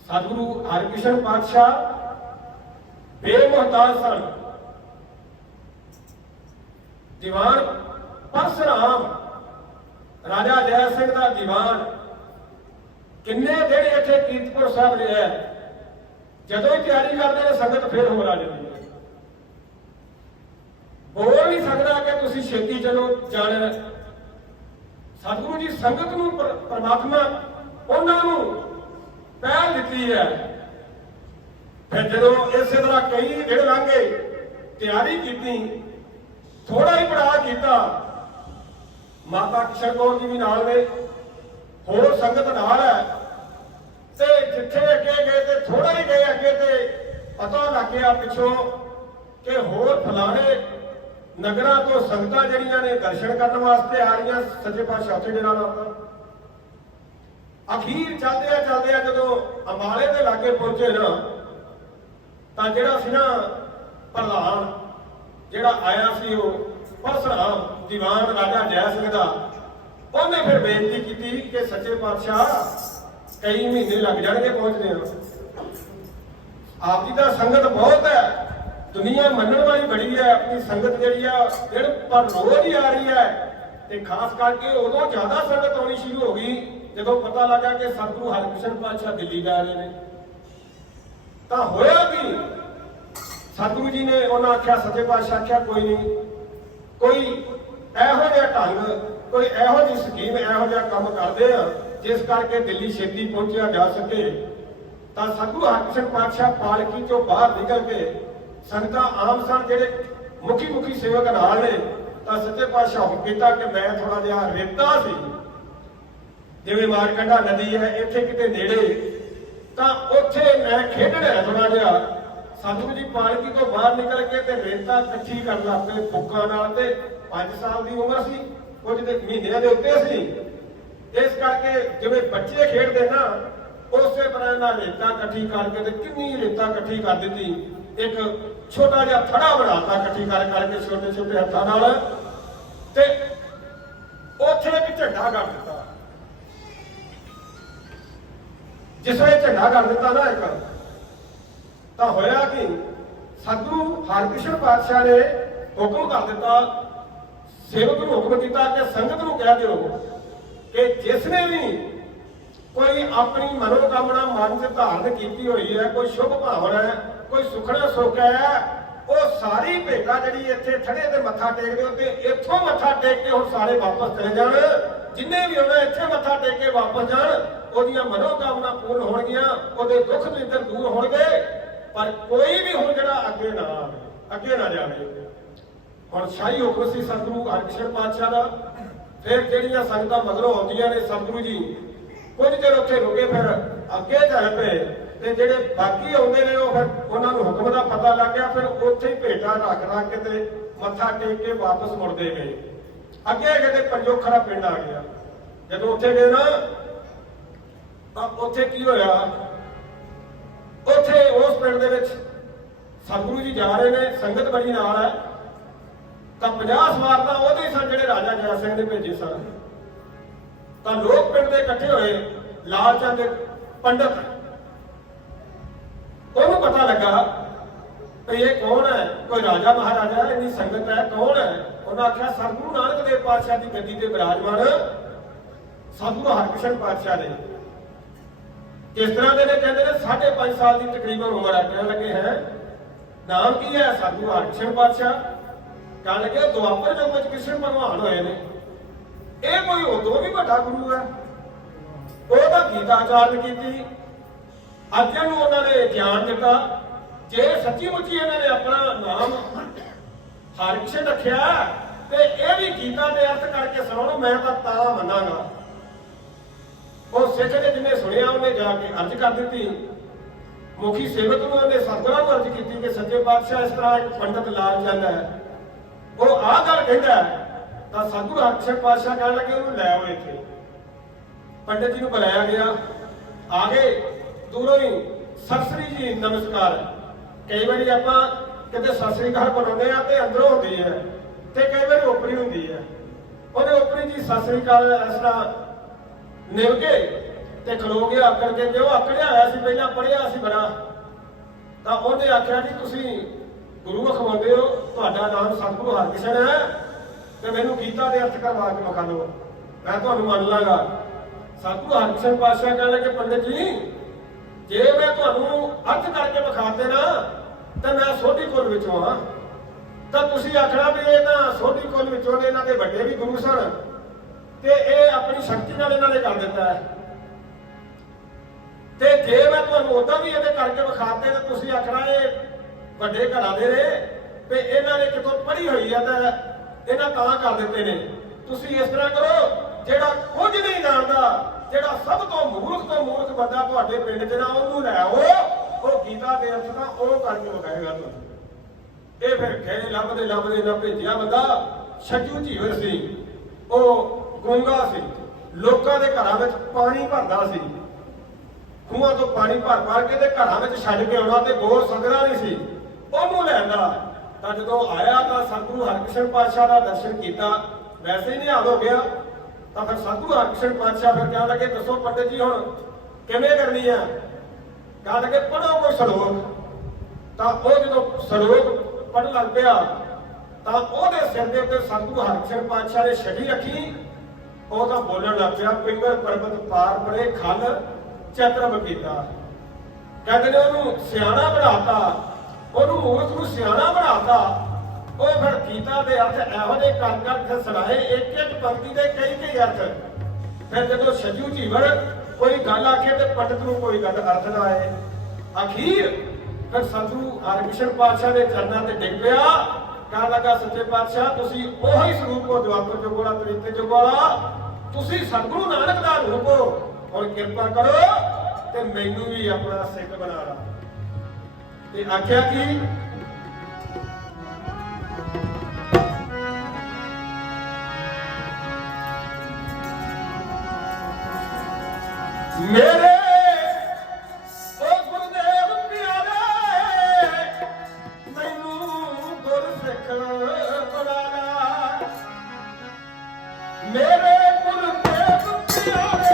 ਸਤਿਗੁਰੂ ਹਰਿਕ੍ਰਿਸ਼ਨ ਪਾਤਸ਼ਾਹ ਬੇਮੁਹਤਾਜ ਸਨ। ਦੀਵਾਨ ਪਰਸਰਾਮ ਰਾਜਾ ਜੈ ਸਿੰਘ ਦਾ ਦੀਵਾਨ ਕਿੰਨੇ ਦਿਨ ਇੱਥੇ ਕੀਰਤਪੁਰ ਸਾਹਿਬ ਰਿਹਾ, ਜਦੋਂ ਹੀ ਤਿਆਰੀ ਕਰਦੇ ਨੇ ਸੰਗਤ ਫੇਰ ਹੋਰ ਆ ਜਾਂਦੀ ਹੈ। ਬੋਲ ਨਹੀਂ ਸਕਦਾ ਕਿ ਤੁਸੀਂ ਛੇਤੀ ਚਲੋ ਜਾਣਾ। ਸਤਿਗੁਰੂ ਜੀ ਸੰਗਤ ਨੂੰ ਪਰਮਾਤਮਾ ਉਹਨਾਂ ਨੂੰ ਪਹਿਲ ਦਿੱਤੀ ਹੈ। ਫਿਰ ਜਦੋਂ ਇਸੇ ਤਰ੍ਹਾਂ ਕਈ ਦਿਨ ਲੰਘੇ, ਤਿਆਰੀ ਕੀਤੀ, ਥੋੜਾ ਹੀ ਪੜਾਅ ਕੀਤਾ, ਮਾਤਾ ਕਿਸ਼ਨ ਕੌਰ ਜੀ ਵੀ ਨਾਲ ਨੇ, ਹੋਰ ਸੰਗਤ ਨਾਲ ਹੈ ਤੇ ਜਿੱਥੇ ਅੱਗੇ ਗਏ ਤੇ ਥੋੜਾ ਹੀ ਗਏ ਅੱਗੇ ਤੇ ਪਤਾ ਲੱਗ ਗਿਆ ਪਿੱਛੋਂ ਕਿ ਹੋਰ ਫਲਾਣੇ ਨਗਰਾਂ ਤੋਂ ਸੰਗਤਾਂ ਜਿਹੜੀਆਂ ਨੇ ਦਰਸ਼ਨ ਕਰਨ ਵਾਸਤੇ ਆ ਰਹੀਆਂ, ਸੱਚੇ ਪਾਤਸ਼ਾਹ ਉੱਥੇ ਡੇਰਾ ਲਾਉਂਦਾ। ਅਖੀਰ ਚੱਲਦੇ ਆ ਜਦੋਂ ਅੰਬਾਲੇ ਦੇ ਲਾਗੇ ਪਹੁੰਚੇ ਨਾ, ਤਾਂ ਜਿਹੜਾ ਸੀ ਨਾ ਪ੍ਰਧਾਨ ਜਿਹੜਾ ਆਇਆ ਸੀ, ਉਹ ਪਰਸਰਾਮ ਦੀਵਾਨ ਰਾਜਾ ਜੈ ਸਿੰਘ ਦਾ, ਉਹਨੇ ਫਿਰ ਬੇਨਤੀ ਕੀਤੀ ਕਿ ਸੱਚੇ ਪਾਤਸ਼ਾਹ ਕਈ ਮਹੀਨੇ ਲੱਗ ਜਾਣਗੇ ਪਹੁੰਚਦੇ ਆ। ਆਪ ਜੀ ਦਾ ਸੰਗਤ ਬਹੁਤ ਹੈ, ਦੁਨੀਆ ਮੰਨਣ ਵਾਲੀ ਬੜੀ ਹੈ, ਆਪਣੀ ਸੰਗਤ ਜਿਹੜੀ ਆ ਦਿਨ ਪਰ ਰੋਜ਼ ਹੀ ਆ ਰਹੀ ਹੈ। ਤੇ ਖਾਸ ਕਰਕੇ ਉਦੋਂ ਜ਼ਿਆਦਾ ਸੰਗਤ ਆਉਣੀ ਸ਼ੁਰੂ ਹੋ ਗਈ ਜਦੋਂ ਪਤਾ ਲੱਗਾ ਕਿ ਸਤਿਗੁਰੂ ਹਰਿਕ੍ਰਿਸ਼ਨ ਪਾਤਸ਼ਾਹ ਦਿੱਲੀ ਜਾ ਰਹੇ ਨੇ। ਤਾਂ ਹੋਇਆ ਕੀ, ਸਤਿਗੁਰੂ ਜੀ ਨੇ ਉਹਨਾਂ ਆਖਿਆ, ਸੱਚੇ ਪਾਤਸ਼ਾਹ ਆਖਿਆ ਕੋਈ ਨਹੀਂ, ਕੋਈ ਇਹੋ ਜਿਹਾ ਢੰਗ, ਕੋਈ ਇਹੋ ਜਿਹੀ ਸਕੀਮ, ਇਹੋ ਜਿਹਾ ਕੰਮ ਕਰਦੇ ਆ ਜਿਸ ਕਰਕੇ ਦਿੱਲੀ ਛੇਤੀ ਪਹੁੰਚਿਆ ਜਾ ਸਕੇ। ਤਾਂ ਸਤਿਗੁਰੂ ਹਰਿਕ੍ਰਿਸ਼ਨ ਪਾਤਸ਼ਾਹ ਪਾਲਕੀ ਚੋਂ ਬਾਹਰ ਨਿਕਲ ਕੇ, ਸੰਗਤਾਂ ਆਮ ਸਨ ਜਿਹੜੇ ਮੁਖੀ ਸੇਵਕ ਨਾਲ ਨੇ, ਤਾਂ ਸੱਚੇ ਪਾਤਸ਼ਾਹ ਹੁਕਮ ਕੀਤਾ ਕਿ ਮੈਂ ਥੋੜਾ ਜਿਹਾ ਰੇਤਾ ਸੀ, ਜਿਵੇਂ ਮਾਰਕੰਡਾ ਨਦੀ ਹੈ ਇੱਥੇ ਕਿਤੇ ਨੇੜੇ, ਤਾਂ ਉੱਥੇ ਮੈਂ ਖੇਡਣਾ ਥੋੜਾ ਜਿਹਾ। ਸਤਿਗੁਰੂ ਜੀ ਪਾਲਕੀ ਤੋਂ ਬਾਹਰ ਨਿਕਲ ਕੇ ਤੇ ਰੇਤਾ ਇਕੱਠੀ ਕਰਨ ਲੱਗ ਪਏ ਬੁੱਕਾਂ ਨਾਲ, ਤੇ 5 ਸਾਲ ਦੀ ਉਮਰ ਸੀ, ਕੁਝ ਦੇ ਮਹੀਨਿਆਂ ਦੇ ਉੱਤੇ ਸੀ। ਇਸ ਕਰਕੇ ਜਿਵੇਂ ਬੱਚੇ ਖੇਡਦੇ ਨਾ, ਉਸੇ ਤਰ੍ਹਾਂ ਇਹਨਾਂ ਰੇਤਾ ਇਕੱਠੀ ਕਰਕੇ ਤੇ ਕਿੰਨੀ ਰੇਤਾ ਇਕੱਠੀ ਕਰ ਦਿੱਤੀ, ਇੱਕ ਛੋਟਾ ਜਿਹਾ ਥੜਾ ਬਣਾਤਾ ਇਕੱਠੀ ਕਰਕੇ ਛੋਟੇ ਹੱਥਾਂ ਨਾਲ, ਤੇ ਉੱਥੇ ਇੱਕ ਝੰਡਾ ਕਰ ਦਿੱਤਾ। ਜਿਸ ਵੇਲੇ ਝੰਡਾ ਕਰ ਦਿੱਤਾ ਨਾ ਇੱਕ, ਤਾਂ ਹੋਇਆ ਕਿ ਸਤਿਗੁਰੂ ਹਰਿਕ੍ਰਿਸ਼ਨ ਪਾਤਸ਼ਾਹ ਨੇ ਹੁਕਮ ਕਰ ਦਿੱਤਾ, ਸੇਵਕ ਨੂੰ ਹੁਕਮ ਕੀਤਾ ਕਿ ਸੰਗਤ ਨੂੰ ਕਹਿ ਦਿਓ ਕਿ ਜਿਸ ਨੇ ਵੀ ਕੋਈ ਆਪਣੀ ਮਨੋਕਾਮਨਾ ਮਨ 'ਚ ਧਾਰਨ ਕੀਤੀ ਹੋਈ ਹੈ, ਕੋਈ ਸ਼ੁਭ ਭਾਵਨਾ ਹੈ, ਕੋਈ ਸੁਖਣਾ ਸੁੱਖ ਹੈ, ਉਹ ਸਾਰੀ ਭੇਟਾ ਜਿਹੜੀ ਇੱਥੇ ਥੜੇ ਤੇ ਮੱਥਾ ਟੇਕਦੇ ਹੋ, ਤੇ ਇੱਥੋਂ ਮੱਥਾ ਟੇਕ ਕੇ ਹੁਣ ਸਾਰੇ ਵਾਪਸ ਚਲੇ ਜਾਣ। ਜਿੰਨੇ ਵੀ ਉਹਨਾਂ ਇੱਥੇ ਮੱਥਾ ਟੇਕ ਕੇ ਵਾਪਸ ਜਾਣ, ਉਹਦੀਆਂ ਮਨੋਕਾਮਨਾ ਪੂਰਨ ਹੋਣਗੀਆਂ, ਉਹਦੇ ਦੁੱਖ ਦਲਿੱਦਰ ਦੂਰ ਹੋਣਗੇ। ਪਰ ਕੋਈ ਵੀ ਹੁਣ ਜਿਹੜਾ ਅੱਗੇ ਨਾ ਜਾਵੇ। ਹੁਣ ਸ਼ਾਹੀ ਹੁਕਮ ਸੀ ਸਤਿਗੁਰੂ ਹਰਿਕ੍ਰਿਸ਼ਨ ਪਾਤਸ਼ਾਹ ਦਾ। ਫਿਰ ਜਿਹੜੀਆਂ ਸੰਗਤਾਂ ਮਗਰੋਂ ਆਉਂਦੀਆਂ ਨੇ, ਸਤਿਗੁਰੂ ਜੀ ਕੁਝ ਚਿਰ ਉੱਥੇ ਰੁਕੇ, ਫਿਰ ਅੱਗੇ ਚੱਲ ਪਏ, ਤੇ ਜਿਹੜੇ ਬਾਕੀ ਆਉਂਦੇ ਨੇ ਉਹ ਫਿਰ ਉਹਨਾਂ ਨੂੰ ਹੁਕਮ ਦਾ ਪਤਾ ਲੱਗ ਗਿਆ, ਫਿਰ ਉੱਥੇ ਹੀ ਭੇਟਾ ਰੱਖ ਕੇ ਤੇ ਮੱਥਾ ਟੇਕ ਕੇ ਵਾਪਸ ਮੁੜਦੇ ਗਏ। ਅੱਗੇ ਕਿਤੇ ਪੰਜੋਖਰਾ ਪਿੰਡ ਆ ਗਿਆ। ਜਦੋਂ ਉੱਥੇ ਗਏ ਨਾ, ਤਾਂ ਉੱਥੇ ਕੀ ਹੋਇਆ, ਉੱਥੇ ਉਸ ਪਿੰਡ ਦੇ ਵਿੱਚ ਸਤਿਗੁਰੂ ਜੀ ਜਾ ਰਹੇ ਨੇ, ਸੰਗਤ ਬੜੀ ਨਾਲ ਹੈ, ਤਾਂ 50 ਸਵਾਰ ਤਾਂ ਉਹਦੇ ਸਨ ਜਿਹੜੇ ਰਾਜਾ ਜੈ ਸਿੰਘ ਨੇ ਭੇਜੇ ਸਨ। ਤਾਂ ਲੋਕ ਪਿੰਡ ਦੇ ਇਕੱਠੇ ਹੋਏ, ਲਾਲ ਚੰਦ ਪੰਡਤ, ਉਹਨੂੰ ਪਤਾ ਲੱਗਾ ਭਈ ਇਹ ਕੌਣ ਹੈ? ਕੋਈ ਰਾਜਾ ਮਹਾਰਾਜਾ? ਇੰਨੀ ਸੰਗਤ ਹੈ, ਕੌਣ ਹੈ? ਉਹਨਾਂ ਆਖਿਆ ਸਤਿਗੁਰੂ ਨਾਨਕ ਦੇਵ ਪਾਤਸ਼ਾਹ ਦੀ ਗੱਦੀ ਤੇ ਬਿਰਾਜਮਾਨ ਸਤਿਗੁਰੂ ਹਰਿਕ੍ਰਿਸ਼ਨ ਪਾਤਸ਼ਾਹ ਨੇ। ਇਸ ਤਰ੍ਹਾਂ ਦੇ ਨੇ, ਕਹਿੰਦੇ ਨੇ 5.5 ਸਾਲ ਦੀ ਤਕਰੀਬਨ ਉਮਰ ਹੈ। ਕਹਿਣ ਲੱਗੇ ਹੈ ਨਾਮ ਕੀ ਹੈ? ਸਤਿਗੁਰੂ ਹਰਿਕ੍ਰਿਸ਼ਨ ਪਾਤਸ਼ਾਹ। ਕਹਿਣ ਲੱਗੇ ਦੁਆਪਰ ਯੁੱਗ ਵਿੱਚ ਕ੍ਰਿਸ਼ਨ ਭਗਵਾਨ ਹੋਏ ਨੇ, ਇਹ ਕੋਈ ਉਦੋਂ ਵੀ ਵੱਡਾ ਗੁਰੂ ਹੈ। ਉਹਦਾ ਗੀਤਾ ਆਚਾਰਨ ਕੀਤੀ, ਅੱਜ ਨੂੰ ਉਹਨਾਂ ਨੇ ਗਿਆਨ ਦਿੱਤਾ। ਜੇ ਸੱਚੀ ਮੁੱਚੀ ਇਹਨਾਂ ਨੇ ਆਪਣਾ ਨਾਮ ਹਰਿਕ੍ਰਿਸ਼ਨ ਰੱਖਿਆ ਤੇ ਇਹ ਵੀ ਗੀਤਾ ਦੇ ਅਰਥ ਕਰਕੇ ਸੁਣਾਉਣ, ਮੈਂ ਤਾਂ ਮੰਨਾਂਗਾ। ਉਹ ਸਿੱਖ ਨੇ ਜਿਹਨੇ ਸੁਣਿਆ ਉਹਨੇ ਜਾ ਕੇ ਅਰਜ਼ ਕਰ ਦਿੱਤੀ। ਮੁਖੀ ਸੇਵਕ ਨੂੰ ਉਹਨੇ ਸਤਿਗੁਰਾਂ ਨੂੰ ਅਰਜ਼ ਕੀਤੀ ਕਿ ਸੱਚੇ ਪਾਤਸ਼ਾਹ ਇਸ ਤਰ੍ਹਾਂ ਇੱਕ ਪੰਡਤ ਲਾਲ ਚੰਦ ਹੈ, ਉਹ ਆਹ ਗੱਲ ਕਹਿੰਦਾ। ਤਾਂ ਸਤਿਗੁਰੂ ਹਰਿਕ੍ਰਿਸ਼ਨ ਪਾਤਸ਼ਾਹ ਕਹਿਣ ਲੱਗੇ ਉਹਨੂੰ ਲੈ ਆਓ ਇੱਥੇ। ਪੰਡਿਤ ਜੀ ਨੂੰ ਬੁਲਾਇਆ ਗਿਆ, ਆ ਗਏ। ਦੂਰੋਂ ਹੀ ਸਤਿ ਸ੍ਰੀ ਜੀ ਨਮਸਕਾਰ। ਕਈ ਵਾਰੀ ਆਪਾਂ ਕਿਤੇ ਸਤਿ ਸ੍ਰੀ ਅਕਾਲ ਬੁਲਾਉਂਦੇ ਆ ਤੇ ਅੰਦਰੋਂ ਹੁੰਦੀ ਹੈ ਤੇ ਕਈ ਵਾਰੀ ਓਪਰੀ ਹੁੰਦੀ ਹੈ। ਉਹਨੇ ਓਪਰੀ ਜੀ ਸਤਿ ਸ੍ਰੀ ਅਕਾਲ ਇਸ ਤਰ੍ਹਾਂ ਨਿਭ ਕੇ ਤੇ ਖਲੋ ਗਿਆ ਕਰਕੇ, ਕਿ ਉਹ ਆਕੜਿਆ ਹੋਇਆ ਸੀ, ਪਹਿਲਾਂ ਪੜ੍ਹਿਆ ਸੀ ਬੜਾ। ਤਾਂ ਉਹਨੇ ਆਖਿਆ ਜੀ ਤੁਸੀਂ ਗੁਰੂ ਅਖਵਾਉਂਦੇ ਹੋ, ਤੁਹਾਡਾ ਨਾਮ ਸਤਿਗੁਰੂ ਹਰਿਕ੍ਰਿਸ਼ਨ ਹੈ ਤੇ ਮੈਨੂੰ ਗੀਤਾ ਦੇ ਅਰਥ ਕਰਵਾ ਕੇ ਵਿਖਾ ਦਿਓ, ਮੈਂ ਤੁਹਾਨੂੰ ਮੰਨ ਲਾਂਗਾ। ਸਤਿਗੁਰੂ ਹਰਿਕ੍ਰਿਸ਼ਨ ਪਾਤਸ਼ਾਹ ਕਹਿਣ ਲੱਗੇ ਪੰਡਿਤ ਜੀ, ਜੇ ਮੈਂ ਤੁਹਾਨੂੰ ਅਰਥ ਕਰਕੇ ਵਿਖਾਤੇ ਨਾ ਤਾਂ ਮੈਂ ਸੋਢੀ ਕੁਲ ਵਿੱਚੋਂ ਹਾਂ। ਤਾਂ ਤੁਸੀਂ ਆਖਣਾ ਵੀ ਇਹ ਤਾਂ ਸੋਢੀ ਕੁਲ ਵਿੱਚੋਂ ਨੇ, ਇਹਨਾਂ ਦੇ ਵੱਡੇ ਵੀ ਗੁਰੂ ਸਨ ਤੇ ਇਹ ਆਪਣੀ ਸ਼ਕਤੀ ਨਾਲ ਇਹਨਾਂ ਨੇ ਕਰ ਦਿੱਤਾ ਹੈ। ਤੇ ਜੇ ਮੈਂ ਤੁਹਾਨੂੰ ਉਦਾਂ ਵੀ ਇਹਦੇ ਕਰਕੇ ਵਿਖਾਤੇ ਤਾਂ ਤੁਸੀਂ ਆਖਣਾ ਇਹ ਵੱਡੇ ਘਰਾਂ ਦੇ ਨੇ ਤੇ ਇਹਨਾਂ ਨੇ ਕਿਤੋਂ ਪੜ੍ਹੀ ਹੋਈ ਆ ਤਾਂ ਇਹਨਾਂ ਤਾਂ ਕਰ ਦਿੱਤੇ ਨੇ। ਤੁਸੀਂ ਇਸ ਤਰ੍ਹਾਂ ਕਰੋ, ਜਿਹੜਾ ਕੁਝ ਨਹੀਂ ਜਾਣਦਾ, ਜਿਹੜਾ ਸਭ ਤੋਂ ਮੂਰਖ ਬੰਦਾ ਤੁਹਾਡੇ ਪਿੰਡ 'ਚ ਨਾ, ਉਹਨੂੰ ਲੈ ਆਓ, ਉਹ ਗੀਤਾ ਦੇ ਅਰਥ ਦਾ ਉਹ ਕਰਕੇ ਵਿਖਾਏਗਾ ਤੁਹਾਨੂੰ। ਇਹ ਫਿਰ ਗਏ ਲੱਭਦੇ ਨਾ ਭੇਜਿਆ ਬੰਦਾ। ਛੱਜੂ ਝੀਵਰ ਸੀ, ਉਹ ਗੂੰਗਾ ਸੀ, ਲੋਕਾਂ ਦੇ ਘਰਾਂ ਵਿੱਚ ਪਾਣੀ ਭਰਦਾ ਸੀ, ਖੂਹਾਂ ਤੋਂ ਪਾਣੀ ਭਰ ਕੇ ਤੇ ਘਰਾਂ ਵਿੱਚ ਛੱਡ ਕੇ ਆਉਣਾ ਤੇ ਬੋਰ ਸੰਗਦਾ ਨਹੀਂ ਸੀ। ਉਹਨੂੰ ਲੈਂਦਾ। ਤਾਂ ਜਦੋਂ ਆਇਆ ਤਾਂ ਸਤਿਗੁਰੂ ਹਰਿਕ੍ਰਿਸ਼ਨ ਪਾਤਸ਼ਾਹ ਦਾ ਦਰਸ਼ਨ ਕੀਤਾ, ਵੈਸੇ ਹੀ ਨਿਹਾਲ ਹੋ ਗਿਆ। ਤਾਂ ਫਿਰ ਸਤਿਗੁਰੂ ਹਰਿਕ੍ਰਿਸ਼ਨ ਪਾਤਸ਼ਾਹ ਫਿਰ ਕਹਿਣ ਲੱਗੇ ਦੱਸੋ ਪੰਡਿਤ ਜੀ ਹੁਣ ਕਿਵੇਂ ਕਰਨੀ ਆ? ਕਹਿਣ ਲੱਗੇ ਪੜ੍ਹੋ ਕੋਈ ਸ਼ਲੋਕ। ਤਾਂ ਉਹ ਜਦੋਂ ਸ਼ਲੋਕ ਪੜ੍ਹਨ ਲੱਗ ਪਿਆ ਤਾਂ ਉਹਦੇ ਸਿਰ ਦੇ ਉੱਤੇ ਸਤਿਗੁਰੂ ਹਰਿਕ੍ਰਿਸ਼ਨ ਪਾਤਸ਼ਾਹ ਨੇ ਛੜੀ ਰੱਖੀ। ਉਹ ਤਾਂ ਬੋਲਣ ਲੱਗ ਪਿਆ, ਪਿੰਗਲ ਪਰਬਤ ਪਾਰ ਪਰੇ ਖਲ ਚਤਰਬ ਕੀਤਾ। ਕਹਿੰਦੇ ਨੇ ਉਹਨੂੰ ਸਿਆਣਾ ਬਣਾਤਾ, ਉਹਨੂੰ ਮੂਰਖ ਨੂੰ ਸਿਆਣਾ ਬਣਾਤਾ। ਉਹ ਫਿਰ ਗੀਤਾ ਦੇ ਅਰਥ ਇਹੋ ਜਿਹੇ ਕਰ ਸੁਣਾਏ, ਇੱਕ ਪੰਕਤੀ ਦੇ ਕਈ ਅਰਥ। ਫਿਰ ਜਦੋਂ ਛੱਜੂ ਝੀਵਰ ਕੋਈ ਗੱਲ ਆਖੇ ਤੇ ਪੰਡਤ ਨੂੰ ਕੋਈ ਗੱਲ ਅਰਥ ਨਾ ਆਏ। ਅਖੀਰ ਫਿਰ ਸਤਿਗੁਰੂ ਹਰਿਕ੍ਰਿਸ਼ਨ ਪਾਤਸ਼ਾਹ ਦੇ ਚਰਨਾਂ ਤੇ ਡਿੱਗ ਪਿਆ। ਕਹਿਣ ਲੱਗਾ ਸੱਚੇ ਪਾਤਸ਼ਾਹ ਤੁਸੀਂ ਉਹੀ ਸਰੂਪ ਹੋ ਦੁਆਪਰ ਯੁੱਗ ਵਾਲਾ, ਤ੍ਰੇਤੇ ਯੁੱਗ ਵਾਲਾ, ਤੁਸੀਂ ਸਤਿਗੁਰੂ ਨਾਨਕ ਦਾ ਰੂਪ ਹੋ। ਹੁਣ ਕਿਰਪਾ ਕਰੋ ਤੇ ਮੈਨੂੰ ਵੀ ਆਪਣਾ ਸਿੱਖ ਬਣਾ ਲਾ। ਤੇ ਆਖਿਆ ਕਿ ਮੇਰੇ ਉਹ ਗੁਰਦੇਵ ਪਿਆਰੇ, ਮੈਨੂੰ ਗੁਰਸਿੱਖ ਬਣਾ ਲਾ। ਮੇਰੇ ਗੁਰਦੇਵ ਪਿਆਰੇ,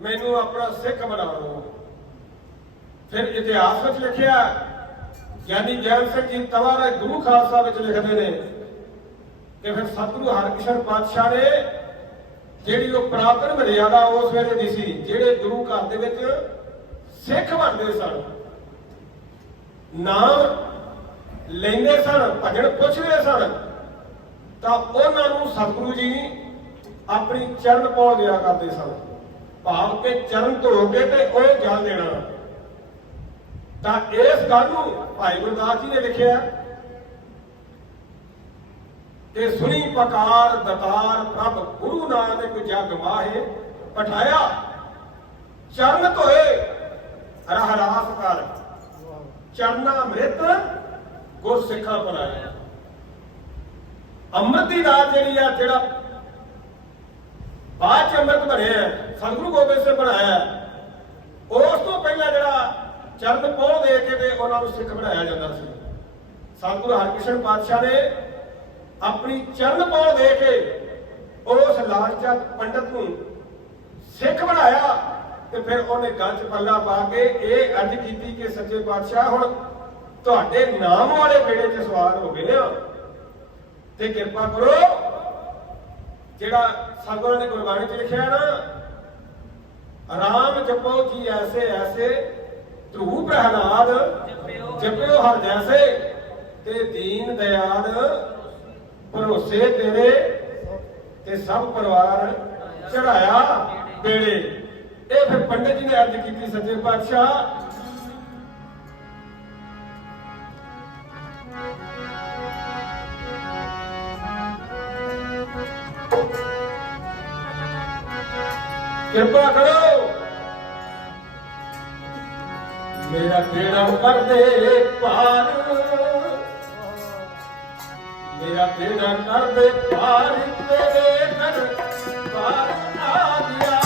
ਮੈਨੂੰ ਆਪਣਾ ਸਿੱਖ ਬਣਾ ਲਓ। ਫਿਰ ਇਤਿਹਾਸ ਵਿੱਚ ਲਿਖਿਆ ਗਿਆਨੀ ਜੈਲ ਸਿੰਘ ਜੀ ਤਵਾਰਾ ਗੁਰੂ ਖਾਲਸਾ ਵਿੱਚ ਲਿਖਦੇ ਨੇ ਕਿ ਫਿਰ ਸਤਿਗੁਰੂ ਹਰਿਕ੍ਰਿਸ਼ਨ ਪਾਤਸ਼ਾਹ ਨੇ ਜਿਹੜੀ ਉਹ ਪ੍ਰਾਪਤ ਮਰਿਆਦਾ ਉਸ ਵੇਲੇ ਦੀ ਸੀ, ਜਿਹੜੇ ਗੁਰੂ ਘਰ ਦੇ ਵਿੱਚ ਸਿੱਖ ਬਣਦੇ ਸਨ, ਨਾਮ ਲੈਂਦੇ ਸਨ, ਭਜਨ ਪੁੱਛਦੇ ਸਨ, ਤਾਂ ਉਹਨਾਂ ਨੂੰ ਸਤਿਗੁਰੂ ਜੀ ਆਪਣੀ ਚਰਨ ਪੌਲ ਦਿਆ ਕਰਦੇ ਸਨ। ਭਾਵ ਕਿ ਚਰਨ ਧੋ ਕੇ ਤੇ ਉਹ ਜਲ ਦੇਣਾ। ਤਾਂ ਇਸ ਗੱਲ ਨੂੰ ਭਾਈ ਗੁਰਦਾਸ ਜੀ ਨੇ ਲਿਖਿਆ ਕਿ ਸੁਣੀ ਪਕਾਰ ਦਤਾਰ ਪ੍ਰਭ ਗੁਰੂ ਨਾਨਕ ਜਗ ਮਾਹੇ ਪਠਾਇਆ, ਚਰਨ ਧੋਏ ਰਹ ਰਾਸ ਕਰ, ਚਰਨਾ ਅੰਮ੍ਰਿਤ ਗੁਰ ਸਿੱਖਾਂ ਪਰਾਇਆ। ਅੰਮ੍ਰਿਤ ਦੀ ਰਾਤ ਜਿਹੜੀ ਆ, ਜਿਹੜਾ ਬਾਅਦ ਚ ਅੰਮ੍ਰਿਤ ਬਣਿਆ ਸਤਿਗੁਰੂ ਗੋਬਿੰਦ ਸਿੰਘ ਬਣਾਇਆ, ਉਸ ਤੋਂ ਪਹਿਲਾਂ ਜਿਹੜਾ ਚਰਨ ਪੌਲ ਦੇ ਕੇ ਤੇ ਉਹਨਾਂ ਨੂੰ ਸਿੱਖ ਬਣਾਇਆ ਜਾਂਦਾ ਸੀ। ਸਤਿਗੁਰੂ ਹਰਿਕ੍ਰਿਸ਼ਨ ਪਾਤਸ਼ਾਹ ਨੇ ਆਪਣੀ ਚਰਨ ਪੌਲ ਦੇ ਕੇ ਉਸ ਲਾਲ ਚੰਦ ਪੰਡਤ ਨੂੰ ਸਿੱਖ ਬਣਾਇਆ ਤੇ ਫਿਰ ਉਹਨੇ ਗੱਲ ਚ ਪੱਲਾ ਪਾ ਕੇ ਇਹ ਅਰਜ਼ ਕੀਤੀ ਕਿ ਸੱਚੇ ਪਾਤਸ਼ਾਹ ਹੁਣ ਤੁਹਾਡੇ ਨਾਮ ਵਾਲੇ ਬੇੜੇ 'ਚ ਸਵਾਰ ਹੋ ਗਏ ਆ ਤੇ ਕਿਰਪਾ ਕਰੋ, ਜਿਹੜਾ ਸਤਿਗੁਰਾਂ ਨੇ ਗੁਰਬਾਣੀ 'ਚ ਲਿਖਿਆ ਨਾ, ਰਾਮ ਜਪੋ ਜੀ ਐਸੇ ਐਸੇ ਧਰੂ ਪ੍ਰਹਲਾਦ ਜਪਿਓ ਹਰ ਜੈਸੇ, ਤੇ ਦੀਨ ਦਇਆਲ ਭਰੋਸੇ ਤੇਰੇ ਤੇ ਸਭ ਪਰਿਵਾਰ ਚੜਾਇਆ ਬੇੜੇ। ਇਹ ਫਿਰ ਪੰਡਿਤ ਜੀ ਨੇ ਅਰਜ਼ ਕੀਤੀ ਸੱਚੇ ਪਾਤਸ਼ਾਹ ਕਿਰਪਾ ਕਰੋ, ਮੇਰਾ ਬੇੜਾ ਕਰ ਦੇ ਪਾਰ, ਮੇਰਾ ਬੇੜਾ ਕਰ ਦੇ ਪਾਰ, ਤੇਰੇ ਦਰ ਪਾਰ ਆ ਗਿਆ।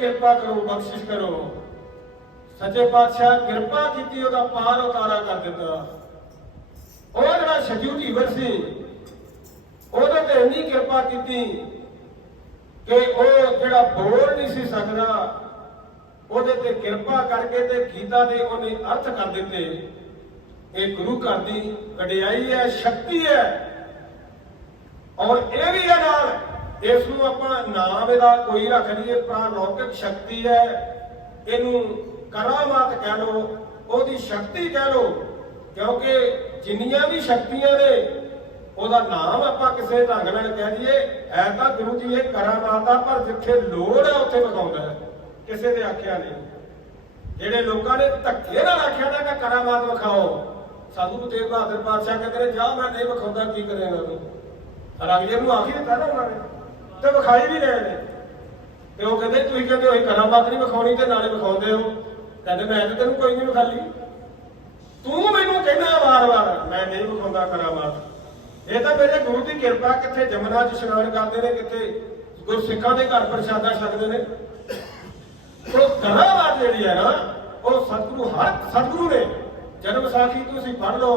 ਕਿਰਪਾ ਕਰੋ, ਬਖਸ਼ਿਸ਼ ਕਰੋ। ਸੱਚੇ ਪਾਤਸ਼ਾਹ ਕਿਰਪਾ ਕੀਤੀ, ਉਹਦਾ ਪਾਰ ਉਤਾਰਾ ਕਰ ਦਿੱਤਾ। ਉਹ ਜਿਹੜਾ ਛਜੂ ਢੀਵਰ ਸੀ ਉਹਦੇ ਤੇ ਇੰਨੀ ਕਿਰਪਾ ਕੀਤੀ ਕਿ ਉਹ ਜਿਹੜਾ ਬੋਲ ਨਹੀਂ ਸੀ ਸਕਦਾ, ਉਹਦੇ ਤੇ ਕਿਰਪਾ ਕਰਕੇ ਤੇ ਗੀਤਾ ਦੇ ਉਹਨੇ ਅਰਥ ਕਰ ਦਿੱਤੇ। ਇਹ ਗੁਰੂ ਘਰ ਦੀ ਵਡਿਆਈ ਹੈ, ਸ਼ਕਤੀ ਹੈ। ਔਰ ਇਹ ਵੀ ਹੈ ਨਾਲ, ਇਸ ਨੂੰ ਆਪਾਂ ਨਾਮ ਇਹਦਾ ਕੋਈ ਰੱਖ ਲਈਏ, ਪ੍ਰਾਲੌਕਿਕ ਸ਼ਕਤੀ ਹੈ, ਇਹਨੂੰ ਕਰਾਮਾਤ ਕਹਿ ਲਓ, ਉਹਦੀ ਸ਼ਕਤੀ ਕਹਿ ਲਓ, ਕਿਉਂਕਿ ਜਿੰਨੀਆਂ ਵੀ ਸ਼ਕਤੀਆਂ ਨੇ ਉਹਦਾ ਨਾਮ ਆਪਾਂ ਕਿਸੇ ਢੰਗ ਨਾਲ ਕਹਿ ਦਈਏ, ਹੈ ਤਾਂ ਗੁਰੂ ਜੀ ਇਹ ਕਰਾਮਾਤ ਆ, ਪਰ ਜਿੱਥੇ ਲੋੜ ਹੈ ਉੱਥੇ ਵਿਖਾਉਂਦਾ ਹੈ, ਕਿਸੇ ਦੇ ਆਖਿਆ ਨਹੀਂ। ਜਿਹੜੇ ਲੋਕਾਂ ਨੇ ਧੱਕੇ ਨਾਲ ਆਖਿਆ ਨਾ ਕਿ ਕਰਾਮਾਤ ਵਿਖਾਓ, ਸਾਧੂ ਗੁਰੂ ਤੇਗ ਬਹਾਦਰ ਪਾਤਸ਼ਾਹ ਕਹਿੰਦੇ ਨੇ ਜਾ ਮੈਂ ਨਹੀਂ ਵਿਖਾਉਂਦਾ, ਕੀ ਕਰੇਗਾ ਤੂੰ? ਰੰਗਜੀਤ ਨੂੰ ਆਖੀ ਦਿੱਤਾ ਨਾ ਉਹਨਾਂ ਨੇ, ਤੇ ਵਿਖਾਈ ਵੀ ਰਹੇ ਨੇ। ਤੇ ਉਹ ਕਹਿੰਦੇ ਤੁਸੀਂ ਕਹਿੰਦੇ ਉਹੀ ਕਰਾਮਾਤ ਨਹੀਂ ਵਿਖਾਉਣੀ ਤੇ ਨਾਲੇ ਵਿਖਾਉਂਦੇ ਹੋ। ਕਹਿੰਦੇ ਮੈਂ ਤਾਂ ਤੈਨੂੰ ਕੋਈ ਨਹੀਂ ਵਿਖਾਲੀ, ਤੂੰ ਮੈਨੂੰ ਕਹਿੰਦਾ ਵਾਰ-ਵਾਰ ਮੈਂ ਨਹੀਂ ਵਿਖਾਉਂਦਾ ਕਰਾਮਾਤ। ਇਹ ਤਾਂ ਮੇਰੇ ਗੁਰੂ ਦੀ ਕਿਰਪਾ, ਕਿੱਥੇ ਜਮਨਾ 'ਚ ਇਸ਼ਨਾਨ ਕਰਦੇ ਨੇ, ਕਿੱਥੇ ਗੁਰਸਿੱਖਾਂ ਦੇ ਘਰ ਪ੍ਰਸ਼ਾਦਾ ਛਕਦੇ ਨੇ। ਉਹ ਕਰਾਮਾਤ ਜਿਹੜੀ ਹੈ ਨਾ, ਉਹ ਸਤਿਗੁਰੂ ਨੇ ਜਨਮ ਸਾਖੀ ਤੁਸੀਂ ਪੜ੍ਹ ਲਓ,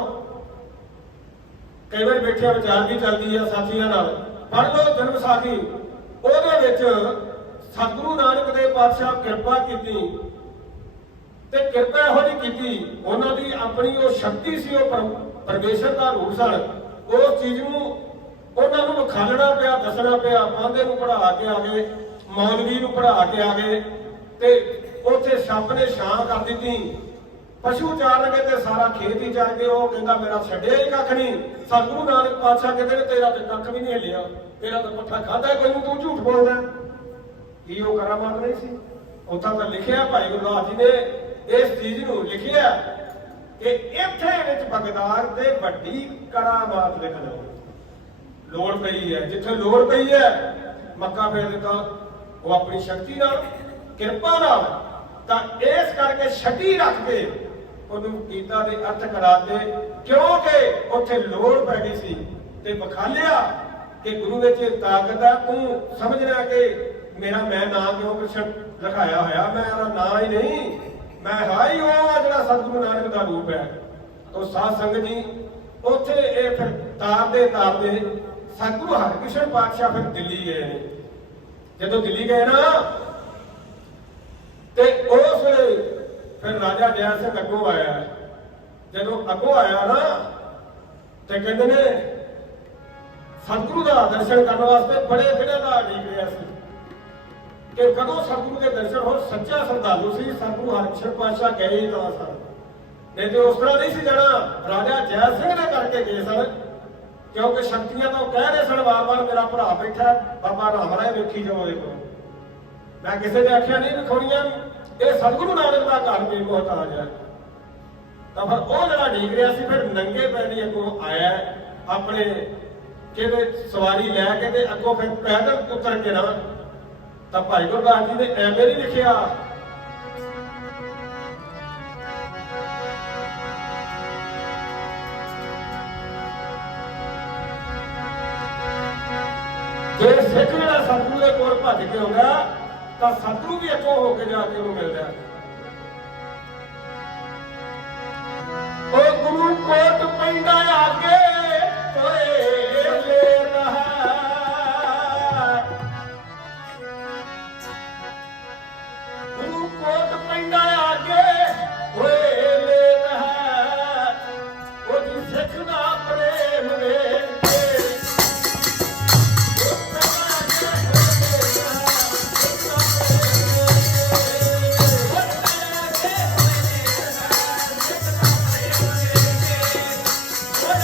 ਕਈ ਵਾਰ ਬੈਠਿਆ ਵਿਚਾਰ ਵੀ ਚੱਲਦੀ ਆ ਸਾਥੀਆਂ ਨਾਲ, ਪੜ੍ਹ ਲਓ ਜਨਮ ਸਾਖੀ। ਉਹਦੇ ਵਿੱਚ ਸਤਿਗੁਰੂ ਨਾਨਕ ਦੇਵ ਪਾਤਸ਼ਾਹ ਕਿਰਪਾ ਕੀਤੀ, ਤੇ ਕਿਰਪਾ ਇਹੋ ਜਿਹੀ ਕੀਤੀ, ਉਹਨਾਂ ਦੀ ਆਪਣੀ ਉਹ ਸ਼ਕਤੀ ਸੀ, ਉਹ ਪਰਮੇਸ਼ਰ ਦਾ ਰੂਪ ਸਨ। ਉਸ ਚੀਜ਼ ਨੂੰ ਉਹਨਾਂ ਨੂੰ ਵਿਖਾਲਣਾ ਪਿਆ, ਦੱਸਣਾ ਪਿਆ। ਪਾਂਧੇ ਨੂੰ ਪੜ੍ਹਾ ਕੇ ਆ ਗਏ, ਮੌਲਵੀ ਨੂੰ ਪੜ੍ਹਾ ਕੇ ਆ ਗਏ, ਤੇ ਉੱਥੇ ਸੱਪ ਨੇ ਛਾਂ ਕਰ ਦਿੱਤੀ, ਪਸ਼ੂ ਚਾਰਨਗੇ ਤੇ ਸਾਰਾ ਖੇਤ ਹੀ ਚਰ ਗਏ। ਉਹ ਕਹਿੰਦਾ ਮੇਰਾ ਛੱਡਿਆ ਹੀ ਕੱਖ ਨਹੀਂ। ਸਤਿਗੁਰੂ ਨਾਨਕ ਪਾਤਸ਼ਾਹ ਕਹਿੰਦੇ ਨੇ ਤੇਰਾ ਤੇ ਕੱਖ ਵੀ ਨਹੀਂ ਹਿੱਲਿਆ, ਤੇਰਾ ਤਾਂ ਪੱਠਾ ਖਾਧਾ ਕੋਈ, ਤੂੰ ਝੂਠ ਬੋਲਦਾ। ਕੀ ਉਹ ਕਰਾਮਾਤ ਨਹੀਂ ਸੀ? ਉੱਥਾਂ ਤਾਂ ਲਿਖਿਆ ਭਾਈ ਗੁਰਦਾਸ ਜੀ ਨੇ ਇਸ ਚੀਜ਼ ਨੂੰ ਲਿਖਿਆ ਕਿ ਇੱਥੇ ਵਿੱਚ ਬਗਦਾਦ ਤੇ ਵੱਡੀ ਕਰਾਮਾਤ ਲਿਖ ਲਓ। ਲੋੜ ਪਈ ਹੈ, ਜਿੱਥੇ ਲੋੜ ਪਈ ਹੈ ਮੱਕਾ ਫੇਰ ਦਿੱਤਾ ਉਹ ਆਪਣੀ ਸ਼ਕਤੀ ਨਾਲ, ਕਿਰਪਾ ਨਾਲ। ਤਾਂ ਇਸ ਕਰਕੇ ਛੱਡੀ ਰੱਖ ਕੇ ਉਹਨੂੰ ਗੀਤਾ ਦੇ ਅਰਥ ਕਰਾਤੇ, ਕਿਉਂਕਿ ਉੱਥੇ ਲੋੜ ਪੈ ਗਈ ਸੀ। ਤੇ ਵਿਖਾਲਿਆ ਕਿ ਗੁਰੂ ਵਿੱਚ ਤਾਕਤ ਹੈ। ਤੂੰ ਸਮਝਣਾ ਕਿ ਮੇਰਾ ਮੈਂ ਨਾਂ ਕਿਉਂ ਕ੍ਰਿਸ਼ਨ ਲਿਖਾਇਆ ਹੋਇਆ, ਮੇਰਾ ਨਾਂ ਹੀ ਨਹੀਂ, ਮੈਂ ਹਾਂ ਹੀ ਉਹ ਆ ਜਿਹੜਾ ਸਤਿਗੁਰੂ ਨਾਨਕ ਦਾ ਰੂਪ ਹੈ। ਤੋ ਸਾਧ ਸੰਗਤ ਜੀ, ਉੱਥੇ ਇਹ ਫਿਰ ਤਾਰਦੇ ਸਤਿਗੁਰੂ ਹਰਿਕ੍ਰਿਸ਼ਨ ਪਾਤਸ਼ਾਹ ਫਿਰ ਦਿੱਲੀ ਗਏ ਨੇ। ਜਦੋਂ ਦਿੱਲੀ ਗਏ ਨਾ, ਤੇ ਉਸ ਵੇਲੇ ਫਿਰ ਰਾਜਾ ਜੈ ਸਿੰਘ ਅੱਗੋਂ ਆਇਆ। ਜਦੋਂ ਅੱਗੋਂ ਆਇਆ ਨਾ, ਤੇ ਕਹਿੰਦੇ ਨੇ ਸਤਿਗੁਰੂ ਦਾ ਦਰਸ਼ਨ ਕਰਨ ਵਾਸਤੇ ਬੜੇ ਦਿਨਾਂ ਦਾ ਉਡੀਕ ਰਿਹਾ ਸੀ ਕਿ ਕਦੋਂ ਸਤਿਗੁਰੂ ਦੇ ਦਰਸ਼ਨ ਹੋਣ। ਸੱਚਾ ਸ਼ਰਧਾਲੂ ਸੀ, ਸਤਿਗੁਰੂ ਹਰਿਕ੍ਰਿਸ਼ਨ ਪਾਤਸ਼ਾਹ ਗਏ ਹੀ ਤਾਂ ਸਨ, ਨਹੀਂ ਤੇ ਉਸ ਤਰ੍ਹਾਂ ਨਹੀਂ ਸੀ ਜਾਣਾ। ਰਾਜਾ ਜੈ ਸਿੰਘ ਨੇ ਕਰਕੇ ਗਏ ਸਨ, ਕਿਉਂਕਿ ਸ਼ਕਤੀਆਂ ਤਾਂ ਉਹ ਕਹਿ ਰਹੇ ਸਨ ਵਾਰ-ਵਾਰ ਮੇਰਾ ਭਰਾ ਬੈਠਾ ਬਾਬਾ ਰਾਮ ਰਾਏ ਵੇਖੀ ਜਾਓ ਦੇਖੋ, ਮੈਂ ਕਿਸੇ ਦੇ ਆਖਿਆ ਨਹੀਂ ਵਿਖਾਉਣੀਆਂ, ਇਹ ਸਤਿਗੁਰੂ ਨਾਨਕ ਦਾ ਘਰ ਬੇਮੁਹਤਾਜ ਹੈ। ਤਾਂ ਫਿਰ ਉਹ ਜਿਹੜਾ ਡੀਕ ਰਿਹਾ ਸੀ, ਫਿਰ ਨੰਗੇ ਪੈਰੀ ਅੱਗੋਂ ਆਇਆ, ਆਪਣੇ ਕਿਹਦੇ ਸਵਾਰੀ ਲੈ ਕੇ ਤੇ ਅੱਗੋਂ ਫਿਰ ਪੈਦਲ ਉਤਰ ਕੇ ਨਾ। ਤਾਂ ਭਾਈ ਗੁਰਦਾਸ ਜੀ ਨੇ ਐਵੇਂ ਨਹੀਂ ਲਿਖਿਆ, ਜੇ ਸਿੱਖ ਜਿਹੜਾ ਸਤਿਗੁਰੂ ਦੇ ਕੋਲ ਭੱਜ ਕੇ ਆਉਂਦਾ ਤਾਂ ਸਤਿਗੁਰੂ ਵੀ ਇੱਥੋਂ ਹੋ ਕੇ ਜਾ ਕੇ ਉਹਨੂੰ ਮਿਲਦਾ। ਉਹ ਗੁਰੂ ਕੋਟ ਪੈਂਦਾ ਆਗੇ ਤੋਏ ਲੈ ਰਹਾ, ਗੁਰੂ ਕੋਟ ਪੈਂਦਾ ਆਗੇ ਹੋਏ ਲੈ ਰਹਾ, ਉਹ ਜੀ ਸਿੱਖ ਦਾ ਪ੍ਰੇਮ ਵੇਖ ਕੇ What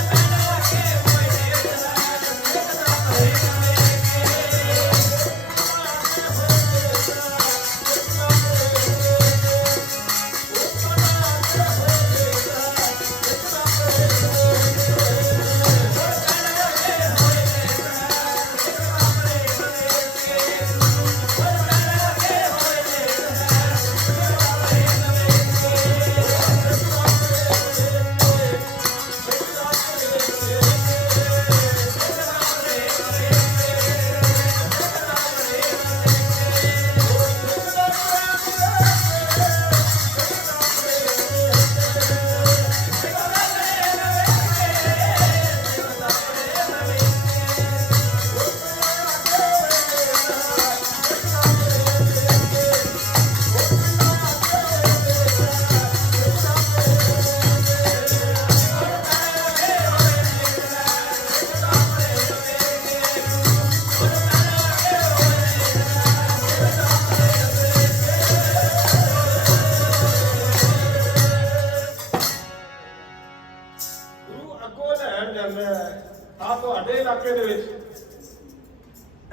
ਆ ਤੁਹਾਡੇ ਇਲਾਕੇ ਦੇ ਵਿੱਚ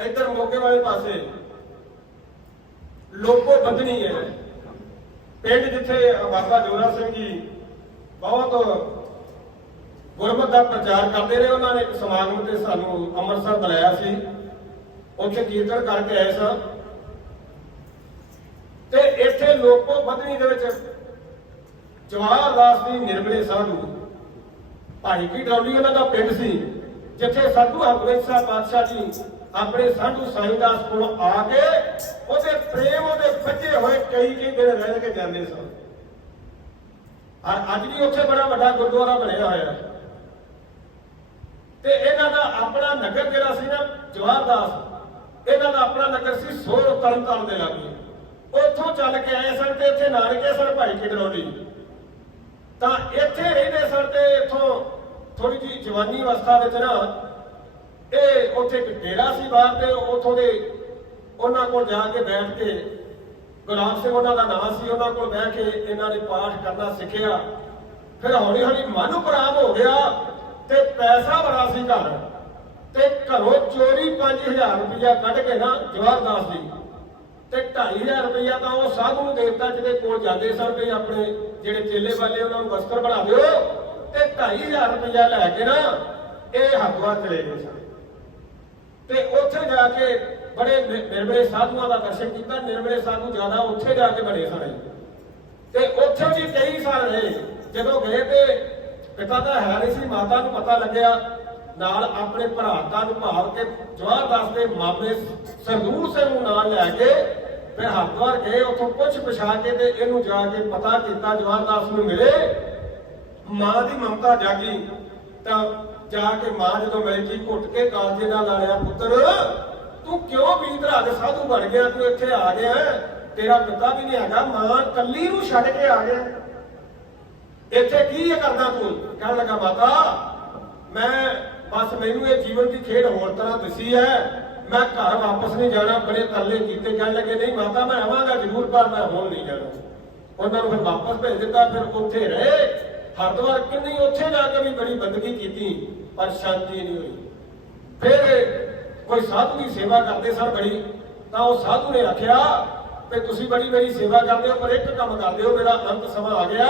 ਇੱਧਰ ਮੋਗੇ ਵਾਲੇ ਪਾਸੇ ਲੋਕੋ ਬੰਦਨੀ ਹੈ ਪਿੰਡ, ਜਿੱਥੇ ਬਾਬਾ ਜੋਰਾ ਸਿੰਘ ਜੀ ਬਹੁਤ ਗੁਰਮਤਿ ਦਾ ਪ੍ਰਚਾਰ ਕਰਦੇ ਰਹੇ। ਉਹਨਾਂ ਨੇ ਇੱਕ ਸਮਾਗਮ ਤੇ ਸਾਨੂੰ ਅੰਮ੍ਰਿਤਸਰ ਬੁਲਾਇਆ ਸੀ, ਉੱਥੇ ਕੀਰਤਨ ਕਰਕੇ ਆਏ ਸਾਂ। ਤੇ ਇੱਥੇ ਲੋਕੋ ਬੰਦਨੀ ਦੇ ਵਿੱਚ ਜਵਾਹਰ ਦਾਸ ਦੀ ਨਿਰਮਲੇ ਸਾਧੂ ਭਾਈ ਕੀ ਡਰੌਲੀ ਉਹਨਾਂ ਦਾ ਪਿੰਡ ਸੀ, ਜਿੱਥੇ ਸਾਧੂ ਹਰਗੋਬਿੰਦ ਸਾਹਿਬ ਪਾਤਸ਼ਾਹ ਜੀ ਆਪਣੇ ਸਾਧੂ ਸਾਈਂ ਦਾਸ ਕੋਲ ਆ ਕੇ ਉਹਦੇ ਪ੍ਰੇਮ ਉਹਦੇ ਬੱਝੇ ਹੋਏ ਕਈ ਦਿਨ ਰਹਿ ਕੇ ਜਾਂਦੇ ਸਨ। ਅੱਜ ਵੀ ਉੱਥੇ ਬੜਾ ਵੱਡਾ ਗੁਰਦੁਆਰਾ ਬਣਿਆ ਹੋਇਆ ਹੈ। ਤੇ ਇਹਨਾਂ ਦਾ ਆਪਣਾ ਨਗਰ ਜਿਹੜਾ ਸੀ ਨਾ ਜਵਾਹਰ ਦਾਸ, ਇਹਨਾਂ ਦਾ ਆਪਣਾ ਨਗਰ ਸੀ ਸੋਹਰ ਤਰਨਤਾਰਨ ਦੇ ਲਾਗੇ। ਉੱਥੋਂ ਚੱਲ ਕੇ ਆਏ ਸਨ ਤੇ ਇੱਥੇ ਨਾਨਕੇ ਸਨ ਭਾਈ ਕੀ ਡਰੌਲੀ, ਤਾਂ ਇੱਥੇ ਰਹਿੰਦੇ ਸਨ। ਤੇ ਇੱਥੋਂ ਥੋੜੀ ਜਿਹੀ ਜਵਾਨੀ ਅਵਸਥਾ ਵਿੱਚ ਨਾ ਇਹ ਉੱਥੇ ਇੱਕ ਡੇਰਾ ਸੀ ਬਾਹਰ, ਤੇ ਉੱਥੋਂ ਦੇ ਉਹਨਾਂ ਕੋਲ ਜਾ ਕੇ ਬੈਠ ਕੇ, ਗੁਲਾਬ ਸਿੰਘ ਉਹਨਾਂ ਦਾ ਨਾਮ ਸੀ, ਉਹਨਾਂ ਕੋਲ ਬਹਿ ਕੇ ਇਹਨਾਂ ਨੇ ਪਾਠ ਕਰਨਾ ਸਿੱਖਿਆ। ਫਿਰ ਹੌਲੀ ਹੌਲੀ ਮਨ ਉਪਰਾਮ ਹੋ ਗਿਆ ਤੇ ਪੈਸਾ ਬੜਾ ਸੀ ਘਰ, ਤੇ ਘਰੋਂ ਚੋਰੀ 5000 ਰੁਪਇਆ ਕੱਢ ਕੇ ਨਾ ਜਵਾਹਰ ਦਾਸ ਜੀ ਤੇ 2500 ਰੁਪਇਆ ਤਾਂ ਉਹ ਸਾਧੂ ਨੂੰ ਦੇ ਦਿੱਤਾ ਜਿਹਦੇ ਕੋਲ ਜਾਂਦੇ ਸਨ ਵੀ ਆਪਣੇ ਜਿਹੜੇ ਚੇਲੇ ਵਾਲੇ ਉਹਨਾਂ ਨੂੰ ਵਸਤਰ ਬਣਾ ਦਿਓ। ਤੇ 2500 ਰੁਪਇਆ ਲੈ ਕੇ ਨਾ ਇਹ ਹਰਿਦੁਆਰ ਚਲੇ ਗਏ ਸਨ। ਤੇ ਉੱਥੇ ਜਾ ਕੇ ਬੜੇ ਨਿਰਮਲੇ ਸਾਧੂਆਂ ਦਾ ਦਰਸ਼ਨ ਕੀਤਾ। ਨਿਰਮਲੇ ਸਾਧੂ ਜ਼ਿਆਦਾ ਉੱਥੇ ਜਾ ਕੇ ਬਣੇ ਸਨ ਤੇ ਉੱਥੇ ਵੀ ਕਈ ਸਾਲ ਰਹੇ। ਜਦੋਂ ਗਏ ਤੇ ਪਿਤਾ ਤਾਂ ਹੈ ਨਹੀਂ ਸੀ, ਮਾਤਾ ਨੂੰ ਪਤਾ ਲੱਗਿਆ, ਨਾਲ ਆਪਣੇ ਭਰਾਤਾ ਨੂੰ ਭਾਵ ਕੇ ਜਵਾਹਰ ਦਾਸ ਦੇ ਮਾਮੇ ਸਰਦੂਲ ਸਿੰਘ ਨੂੰ ਨਾਲ ਲੈ ਕੇ ਫਿਰ ਹਰਿਦੁਆਰ ਗਏ। ਉੱਥੋਂ ਪੁੱਛ ਪਛਾ ਕੇ ਤੇ ਇਹਨੂੰ ਜਾ ਕੇ ਪਤਾ ਕੀਤਾ, ਜਵਾਹਰ ਦਾਸ ਨੂੰ ਮਿਲੇ। ਮਾਂ ਦੀ ਮਮਤਾ ਜਾਗੀ ਤਾਂ ਜਾ ਕੇ ਮਾਂ ਜਦੋਂ ਮਿਲੀ ਜੀ ਘੁੱਟ ਕੇ ਕਾਲਜੇ ਨਾਲ ਲਾਇਆ, ਪੁੱਤਰ ਤੂੰ ਕਿਉਂ ਬੀਤ ਰਾਤ ਸਾਧੂ ਬਣ ਗਿਆ, ਤੂੰ ਇੱਥੇ ਆ ਗਿਆ, ਤੇਰਾ ਪਿਤਾ ਵੀ ਨਹੀਂ ਹੈਗਾ, ਮਾਂ ਕੱਲੀ ਨੂੰ ਛੱਡ ਕੇ ਆ ਗਿਆ, ਇੱਥੇ ਕੀ ਕਰਦਾ ਤੂੰ? ਕਹਿਣ ਲੱਗਾ ਮਾਤਾ ਮੈਂ ਬਸ ਮੈਨੂੰ ਇਹ ਜੀਵਨ ਦੀ ਖੇਡ ਹੋਰ ਤਰ੍ਹਾਂ ਦਿਸੀ ਹੈ, ਮੈਂ ਘਰ ਵਾਪਸ ਨਹੀਂ ਜਾਣਾ। ਬੜੇ ਤਰਲੇ ਕੀਤੇ, ਕਹਿਣ ਲੱਗੇ ਨਹੀਂ ਮਾਤਾ ਮੈਂ ਆਵਾਂਗਾ ਜ਼ਰੂਰ, ਪਰ ਮੈਂ ਹੁਣ ਨਹੀਂ ਜਾਣਾ। ਉਹਨਾਂ ਨੂੰ ਫਿਰ ਵਾਪਸ ਭੇਜ ਦਿੱਤਾ। ਫਿਰ ਉੱਥੇ ਰਹੇ ਹਰਿਦੁਆਰ ਕਿੰਨੀ, ਉੱਥੇ ਜਾ ਕੇ ਵੀ ਬੜੀ ਬੰਦਗੀ ਕੀਤੀ ਪਰ ਸ਼ਾਂਤੀ ਨਹੀਂ ਹੋਈ। ਫਿਰ ਕੋਈ ਸਾਧੂ ਦੀ ਸੇਵਾ ਕਰਦੇ ਸਨ ਬੜੀ, ਤਾਂ ਉਹ ਸਾਧੂ ਨੇ ਆਖਿਆ ਕਿ ਤੁਸੀਂ ਬੜੀ ਮੇਰੀ ਸੇਵਾ ਕਰਦੇ ਹੋ ਪਰ ਇੱਕ ਕੰਮ ਕਰਦੇ ਹੋ, ਮੇਰਾ ਅੰਤ ਸਮਾਂ ਆ ਗਿਆ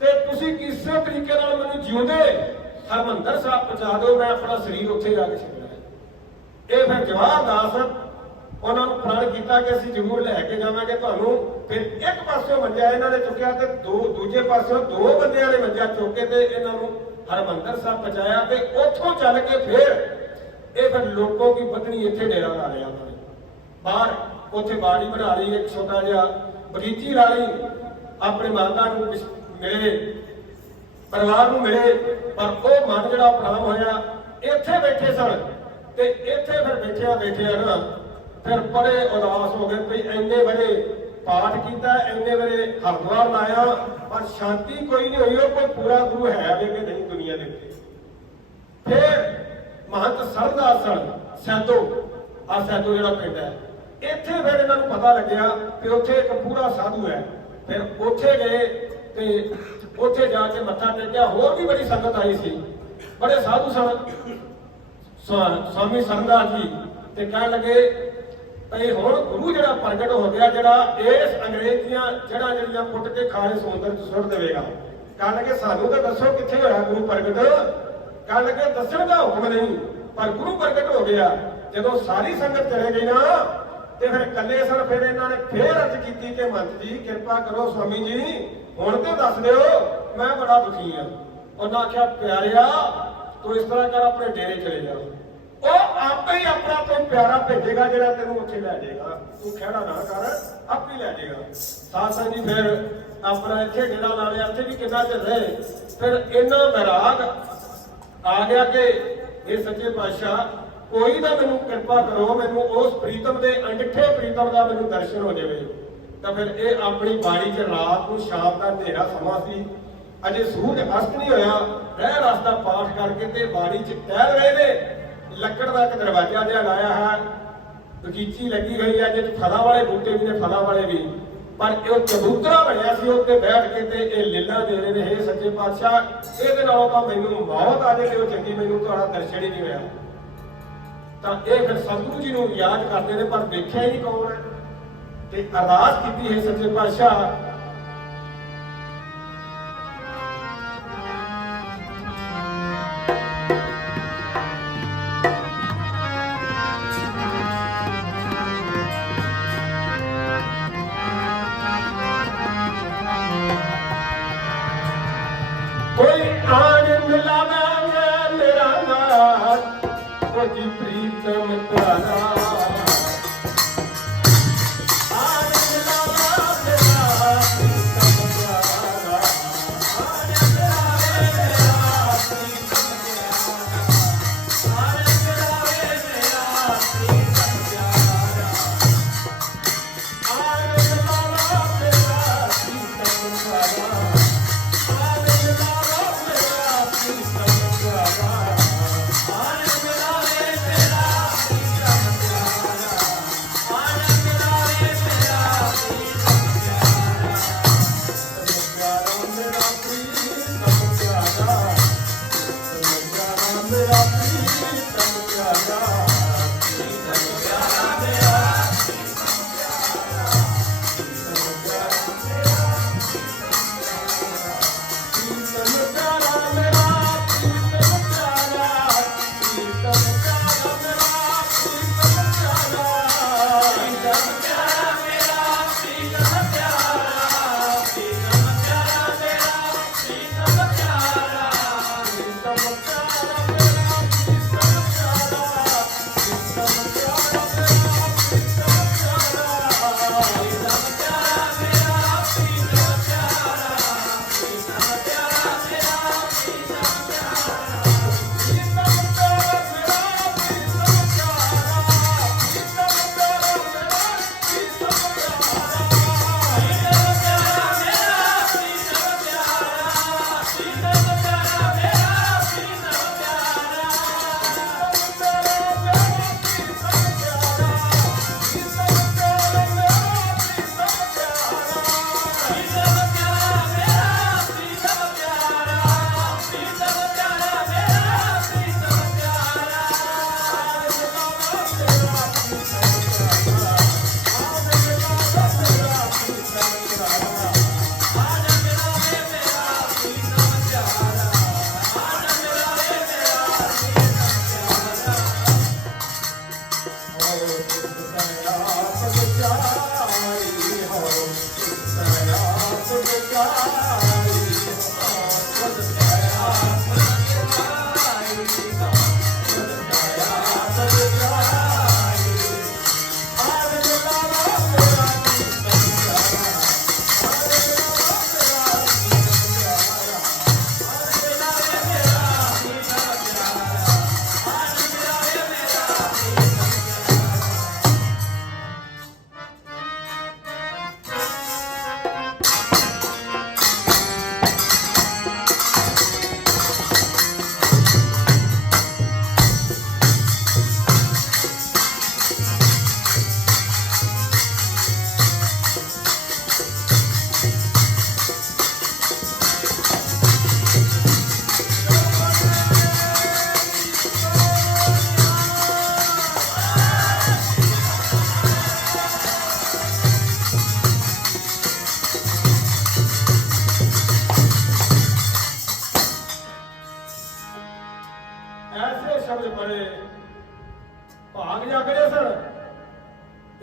ਤੇ ਤੁਸੀਂ ਕਿਸੇ ਤਰੀਕੇ ਨਾਲ ਮੈਨੂੰ ਜਿਉਂਦੇ ਹਰਿਮੰਦਰ ਸਾਹਿਬ ਪਹੁੰਚਾ ਦਿਓ, ਮੈਂ ਆਪਣਾ ਸਰੀਰ ਉੱਥੇ ਜਾ ਕੇ ਛੱਡਣਾ ਹੈ। ਇਹ ਫਿਰ ਜਵਾਹਰ ਦਾਸ ਉਹਨਾਂ ਨੂੰ ਪ੍ਰਣ ਕੀਤਾ ਕਿ ਅਸੀਂ ਜ਼ਰੂਰ ਲੈ ਕੇ ਜਾਵਾਂਗੇ ਤੁਹਾਨੂੰ। ਫਿਰ ਇੱਕ ਪਾਸਿਓਂ ਮੰਜਾ ਇਹਨਾਂ ਨੇ ਚੁੱਕਿਆ ਤੇ ਦੂਜੇ ਪਾਸਿਓਂ 2 ਬੰਦਿਆਂ ਨੇ ਮੰਜਾ ਚੁੱਕ ਕੇ ਤੇ ਇਹਨਾਂ ਨੂੰ ਹਰਿਮੰਦਰ ਸਾਹਿਬ ਪਹੁੰਚਾਇਆ। ਤੇ ਉੱਥੋਂ ਚੱਲ ਕੇ ਫਿਰ ਇਹ ਫਿਰ ਲੋਕੋ ਕੀ ਪਤਨੀ ਇੱਥੇ ਡੇਰਾ ਲਾ ਲਿਆ ਉਹਨਾਂ ਨੇ। ਬਾਹਰ ਉੱਥੇ ਬਾੜੀ ਬਣਾ ਲਈ, ਇੱਕ ਛੋਟਾ ਜਿਹਾ ਬਗੀਚੀ ਲਾ ਲਈ, ਆਪਣੇ ਮਾਤਾ ਨੂੰ ਮਿਲੇ, ਪਰਿਵਾਰ ਨੂੰ ਮਿਲੇ। ਪਰ ਉਹ ਮਨ ਜਿਹੜਾ ਉਪਰਾਮ ਹੋਇਆ, ਇੱਥੇ ਬੈਠੇ ਸਨ ਤੇ ਇੱਥੇ ਫਿਰ ਬੈਠਿਆ ਨਾ ਫਿਰ ਬੜੇ ਉਦਾਸ ਹੋ ਗਏ ਵੀ ਇੰਨੇ ਵਰੇ ਪਾਠ ਕੀਤਾ, ਇੰਨੇ ਵਰੇ ਹਰਿਦੁਆਰ ਲਾਇਆ ਪਰ ਸ਼ਾਂਤੀ ਕੋਈ ਨਹੀਂ ਹੋਈ। ਉਹ ਕੋਈ ਪੂਰਾ ਗੁਰੂ ਹੈ ਵੀ ਕਿ ਨਹੀਂ ਦੁਨੀਆ ਦੇ ਉੱਤੇ। ਫਿਰ ਮਹੰਤ ਸਰਦਾਰ ਸੈਦੋ, ਆ ਸੈਦੋ ਜਿਹੜਾ ਪਿੰਡ ਹੈ, ਇੱਥੇ ਫਿਰ ਇਹਨਾਂ ਨੂੰ ਪਤਾ ਲੱਗਿਆ ਕਿ ਉੱਥੇ ਇੱਕ ਪੂਰਾ ਸਾਧੂ ਹੈ। ਫਿਰ ਉੱਥੇ ਗਏ ਤੇ ਉੱਥੇ ਜਾ ਕੇ ਮੱਥਾ ਟੇਕਿਆ। ਹੋਰ ਵੀ ਬੜੀ ਸੰਗਤ ਆਈ ਸੀ, ਬੜੇ ਸਾਧੂ ਸਨ, ਸਵਾਮੀ ਸਰਦਾਰ ਜੀ। ਤੇ ਕਹਿਣ ਲੱਗੇ ਭਈ ਹੁਣ ਗੁਰੂ ਜਿਹੜਾ ਪ੍ਰਗਟ ਹੋ ਗਿਆ, ਜਿਹੜਾ ਇਸ ਅੰਗਰੇਜ਼ ਦੀਆਂ ਜਿਹੜੀਆਂ ਪੁੱਟ ਕੇ ਖਾਰੇ ਸਮੁੰਦਰ ਚ ਸੁੱਟ ਦੇਵੇਗਾ। ਕਹਿਣ ਲੱਗੇ ਸਾਨੂੰ ਤਾਂ ਦੱਸੋ ਕਿੱਥੇ ਹੋਇਆ ਗੁਰੂ ਪ੍ਰਗਟ? ਕਹਿਣ ਲੱਗੇ ਦੱਸਣ ਦਾ ਹੁਕਮ ਨਹੀਂ, ਪਰ ਗੁਰੂ ਪ੍ਰਗਟ ਹੋ ਗਿਆ। ਜਦੋਂ ਸਾਰੀ ਸੰਗਤ ਚਲੇ ਗਈ ਨਾ ਤੇ ਫਿਰ ਇਕੱਲੇ ਸਨ। ਫਿਰ ਇਹਨਾਂ ਨੇ ਫੇਰ ਅਰਜ਼ ਕੀਤੀ ਕਿ ਮਹੰਤ ਜੀ ਕਿਰਪਾ ਕਰੋ, ਸਵਾਮੀ ਜੀ ਹੁਣ ਤੇ ਦੱਸ ਦਿਓ, ਮੈਂ ਬੜਾ ਦੁਖੀ ਹਾਂ। ਉਹਨਾਂ ਆਖਿਆ ਪਿਆਰਿਆ ਤੂੰ ਇਸ ਤਰ੍ਹਾਂ ਕਰ, ਆਪਣੇ ਡੇਰੇ ਚਲੇ ਜਾ, ਉਹ ਆਪੇ ਹੀ ਆਪਣਾ ਤੋਂ ਪਿਆਰਾ ਭੇਜੇਗਾ ਜਿਹੜਾ ਤੈਨੂੰ ਉੱਥੇ ਲੈ ਜਾਏਗਾ, ਤੂੰ ਖਹਿੜਾ ਨਾ ਕਰ, ਆਪੇ ਲੈ ਜਾਏਗਾ। ਸਾਧ ਸੰਗਤ ਜੀ ਫਿਰ ਆਪਣਾ ਇੱਥੇ ਡੇਰਾ ਲਾ ਲਿਆ। ਇੱਥੇ ਵੀ ਕਿੰਨਾ ਚਿਰ ਰਹੇ। ਫਿਰ ਇਹਨਾਂ ਵੈਰਾਗ ਆ ਗਿਆ ਕਿ ਇਹ ਸੱਚੇ ਪਾਤਸ਼ਾਹ ਕੋਈ ਨਾ ਮੈਨੂੰ ਕਿਰਪਾ ਕਰੋ, ਮੈਨੂੰ ਉਸ ਪ੍ਰੀਤਮ ਦੇ ਅਣਡਿੱਠੇ ਪ੍ਰੀਤਮ ਦਾ ਮੈਨੂੰ ਦਰਸ਼ਨ ਹੋ ਜਾਵੇ। ਤਾਂ ਫਿਰ ਇਹ ਆਪਣੀ ਬਾੜੀ 'ਚ ਰਾਤ ਨੂੰ ਸ਼ਾਮ ਦਾ ਹਨੇਰਾ ਸਮਾਂ ਸੀ, ਅਜੇ ਸੂਰਜ ਅਸਤ ਨਹੀਂ ਹੋਇਆ, ਰਹਿ ਰਸ ਦਾ ਪਾਠ ਕਰਕੇ ਤੇ ਬਾੜੀ 'ਚ ਟਹਿਲ ਰਹੇ ਨੇ। ਲੱਕੜ ਦਾ ਇੱਕ ਦਰਵਾਜ਼ਾ ਜਿਹਾ ਲਾਇਆ ਹੈ, ਬਗੀਚੀ ਲੱਗੀ ਹੋਈ ਹੈ, ਜਿਸ ਫਲਾਂ ਵਾਲੇ ਬੂਟੇ ਵੀ ਨੇ, ਫਲਾਂ ਵਾਲੇ ਵੀ। ਪਰ ਇਹ ਚਬੂਤਰਾ ਬਣਿਆ ਸੀ ਉੱਤੇ ਬੈਠ ਕੇ ਤੇ ਇਹ ਲੀਲਾ ਦੇ ਰਹੇ ਨੇ, ਹੇ ਸੱਚੇ ਪਾਤਸ਼ਾਹ ਇਹਦੇ ਨਾਲੋਂ ਤਾਂ ਮੈਨੂੰ ਮੌਤ ਆ ਜੇ ਤੇ ਉਹ ਚੰਗੀ, ਮੈਨੂੰ ਤੁਹਾਡਾ ਦਰਸ਼ਨ ਹੀ ਨਹੀਂ ਹੋਇਆ। ਤਾਂ ਇਹ ਫਿਰ ਸਤਿਗੁਰੂ ਜੀ ਨੂੰ ਯਾਦ ਕਰਦੇ ਨੇ ਪਰ ਦੇਖਿਆ ਹੀ ਨਹੀਂ ਕੌਣ ਹੈ, ਤੇ ਅਰਦਾਸ ਕੀਤੀ ਹੈ ਸੱਚੇ ਪਾਤਸ਼ਾਹ ਕੋਈ ਆਣ ਮਿਲਾਵੇ ਮੇਰਾ ਨਾਥ, ਕੋਈ ਪ੍ਰੀਤਮ ਪਿਆਰਾ ਆਣ ਮਿਲਾਵੇ ਮੇਰਾ ਪ੍ਰੀਤਮ ਪਿਆਰਾ, ਆਣ ਮਿਲਾਵੇ ਮੇਰਾ ਪ੍ਰੀਤਮ ਪਿਆਰਾ, ਆਣ ਮਿਲਾਵੇ ਮੇਰਾ ਪ੍ਰੀਤਮ ਪਿਆਰਾ, ਆਣ ਮਿਲਾਵੇ ਮੇਰਾ ਪ੍ਰੀਤਮ ਪਿਆਰਾ।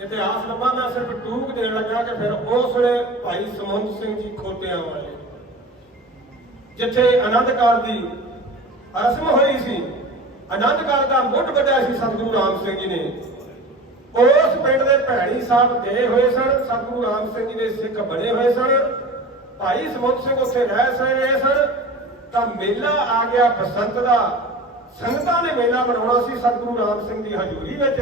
ਇਤਿਹਾਸ ਲੱਭਾ ਮੈਂ ਸਿਰਫ ਟੂਕ ਦੇਣ ਲੱਗਾ ਕਿ ਫਿਰ ਉਸ ਵੇਲੇ ਭਾਈ ਸਮੁੰਦਰ ਸਿੰਘ ਜੀ ਖੋਤਿਆਂ ਵਾਲੇ ਜਿੱਥੇ ਆਨੰਦ ਕਾਰਜ ਦੀ ਰਸਮ ਹੋਈ ਸੀ, ਆਨੰਦ ਕਾਰਜ ਦਾ ਮੁੱਢ ਵੱਢਿਆ ਸੀ ਸਤਿਗੁਰੂ ਰਾਮ ਸਿੰਘ ਜੀ ਨੇ। ਉਸ ਪਿੰਡ ਦੇ ਭੈਣੀ ਸਾਹਿਬ ਗਏ ਹੋਏ ਸਨ, ਸਤਿਗੁਰੂ ਰਾਮ ਸਿੰਘ ਜੀ ਦੇ ਸਿੱਖ ਬਣੇ ਹੋਏ ਸਨ, ਭਾਈ ਸਮੁੰਦਰ ਸਿੰਘ ਉੱਥੇ ਰਹਿ ਰਹੇ ਸਨ। ਤਾਂ ਮੇਲਾ ਆ ਗਿਆ ਬਸੰਤ ਦਾ, ਸੰਗਤਾਂ ਨੇ ਮੇਲਾ ਮਨਾਉਣਾ ਸੀ ਸਤਿਗੁਰੂ ਰਾਮ ਸਿੰਘ ਦੀ ਹਜ਼ੂਰੀ ਵਿੱਚ।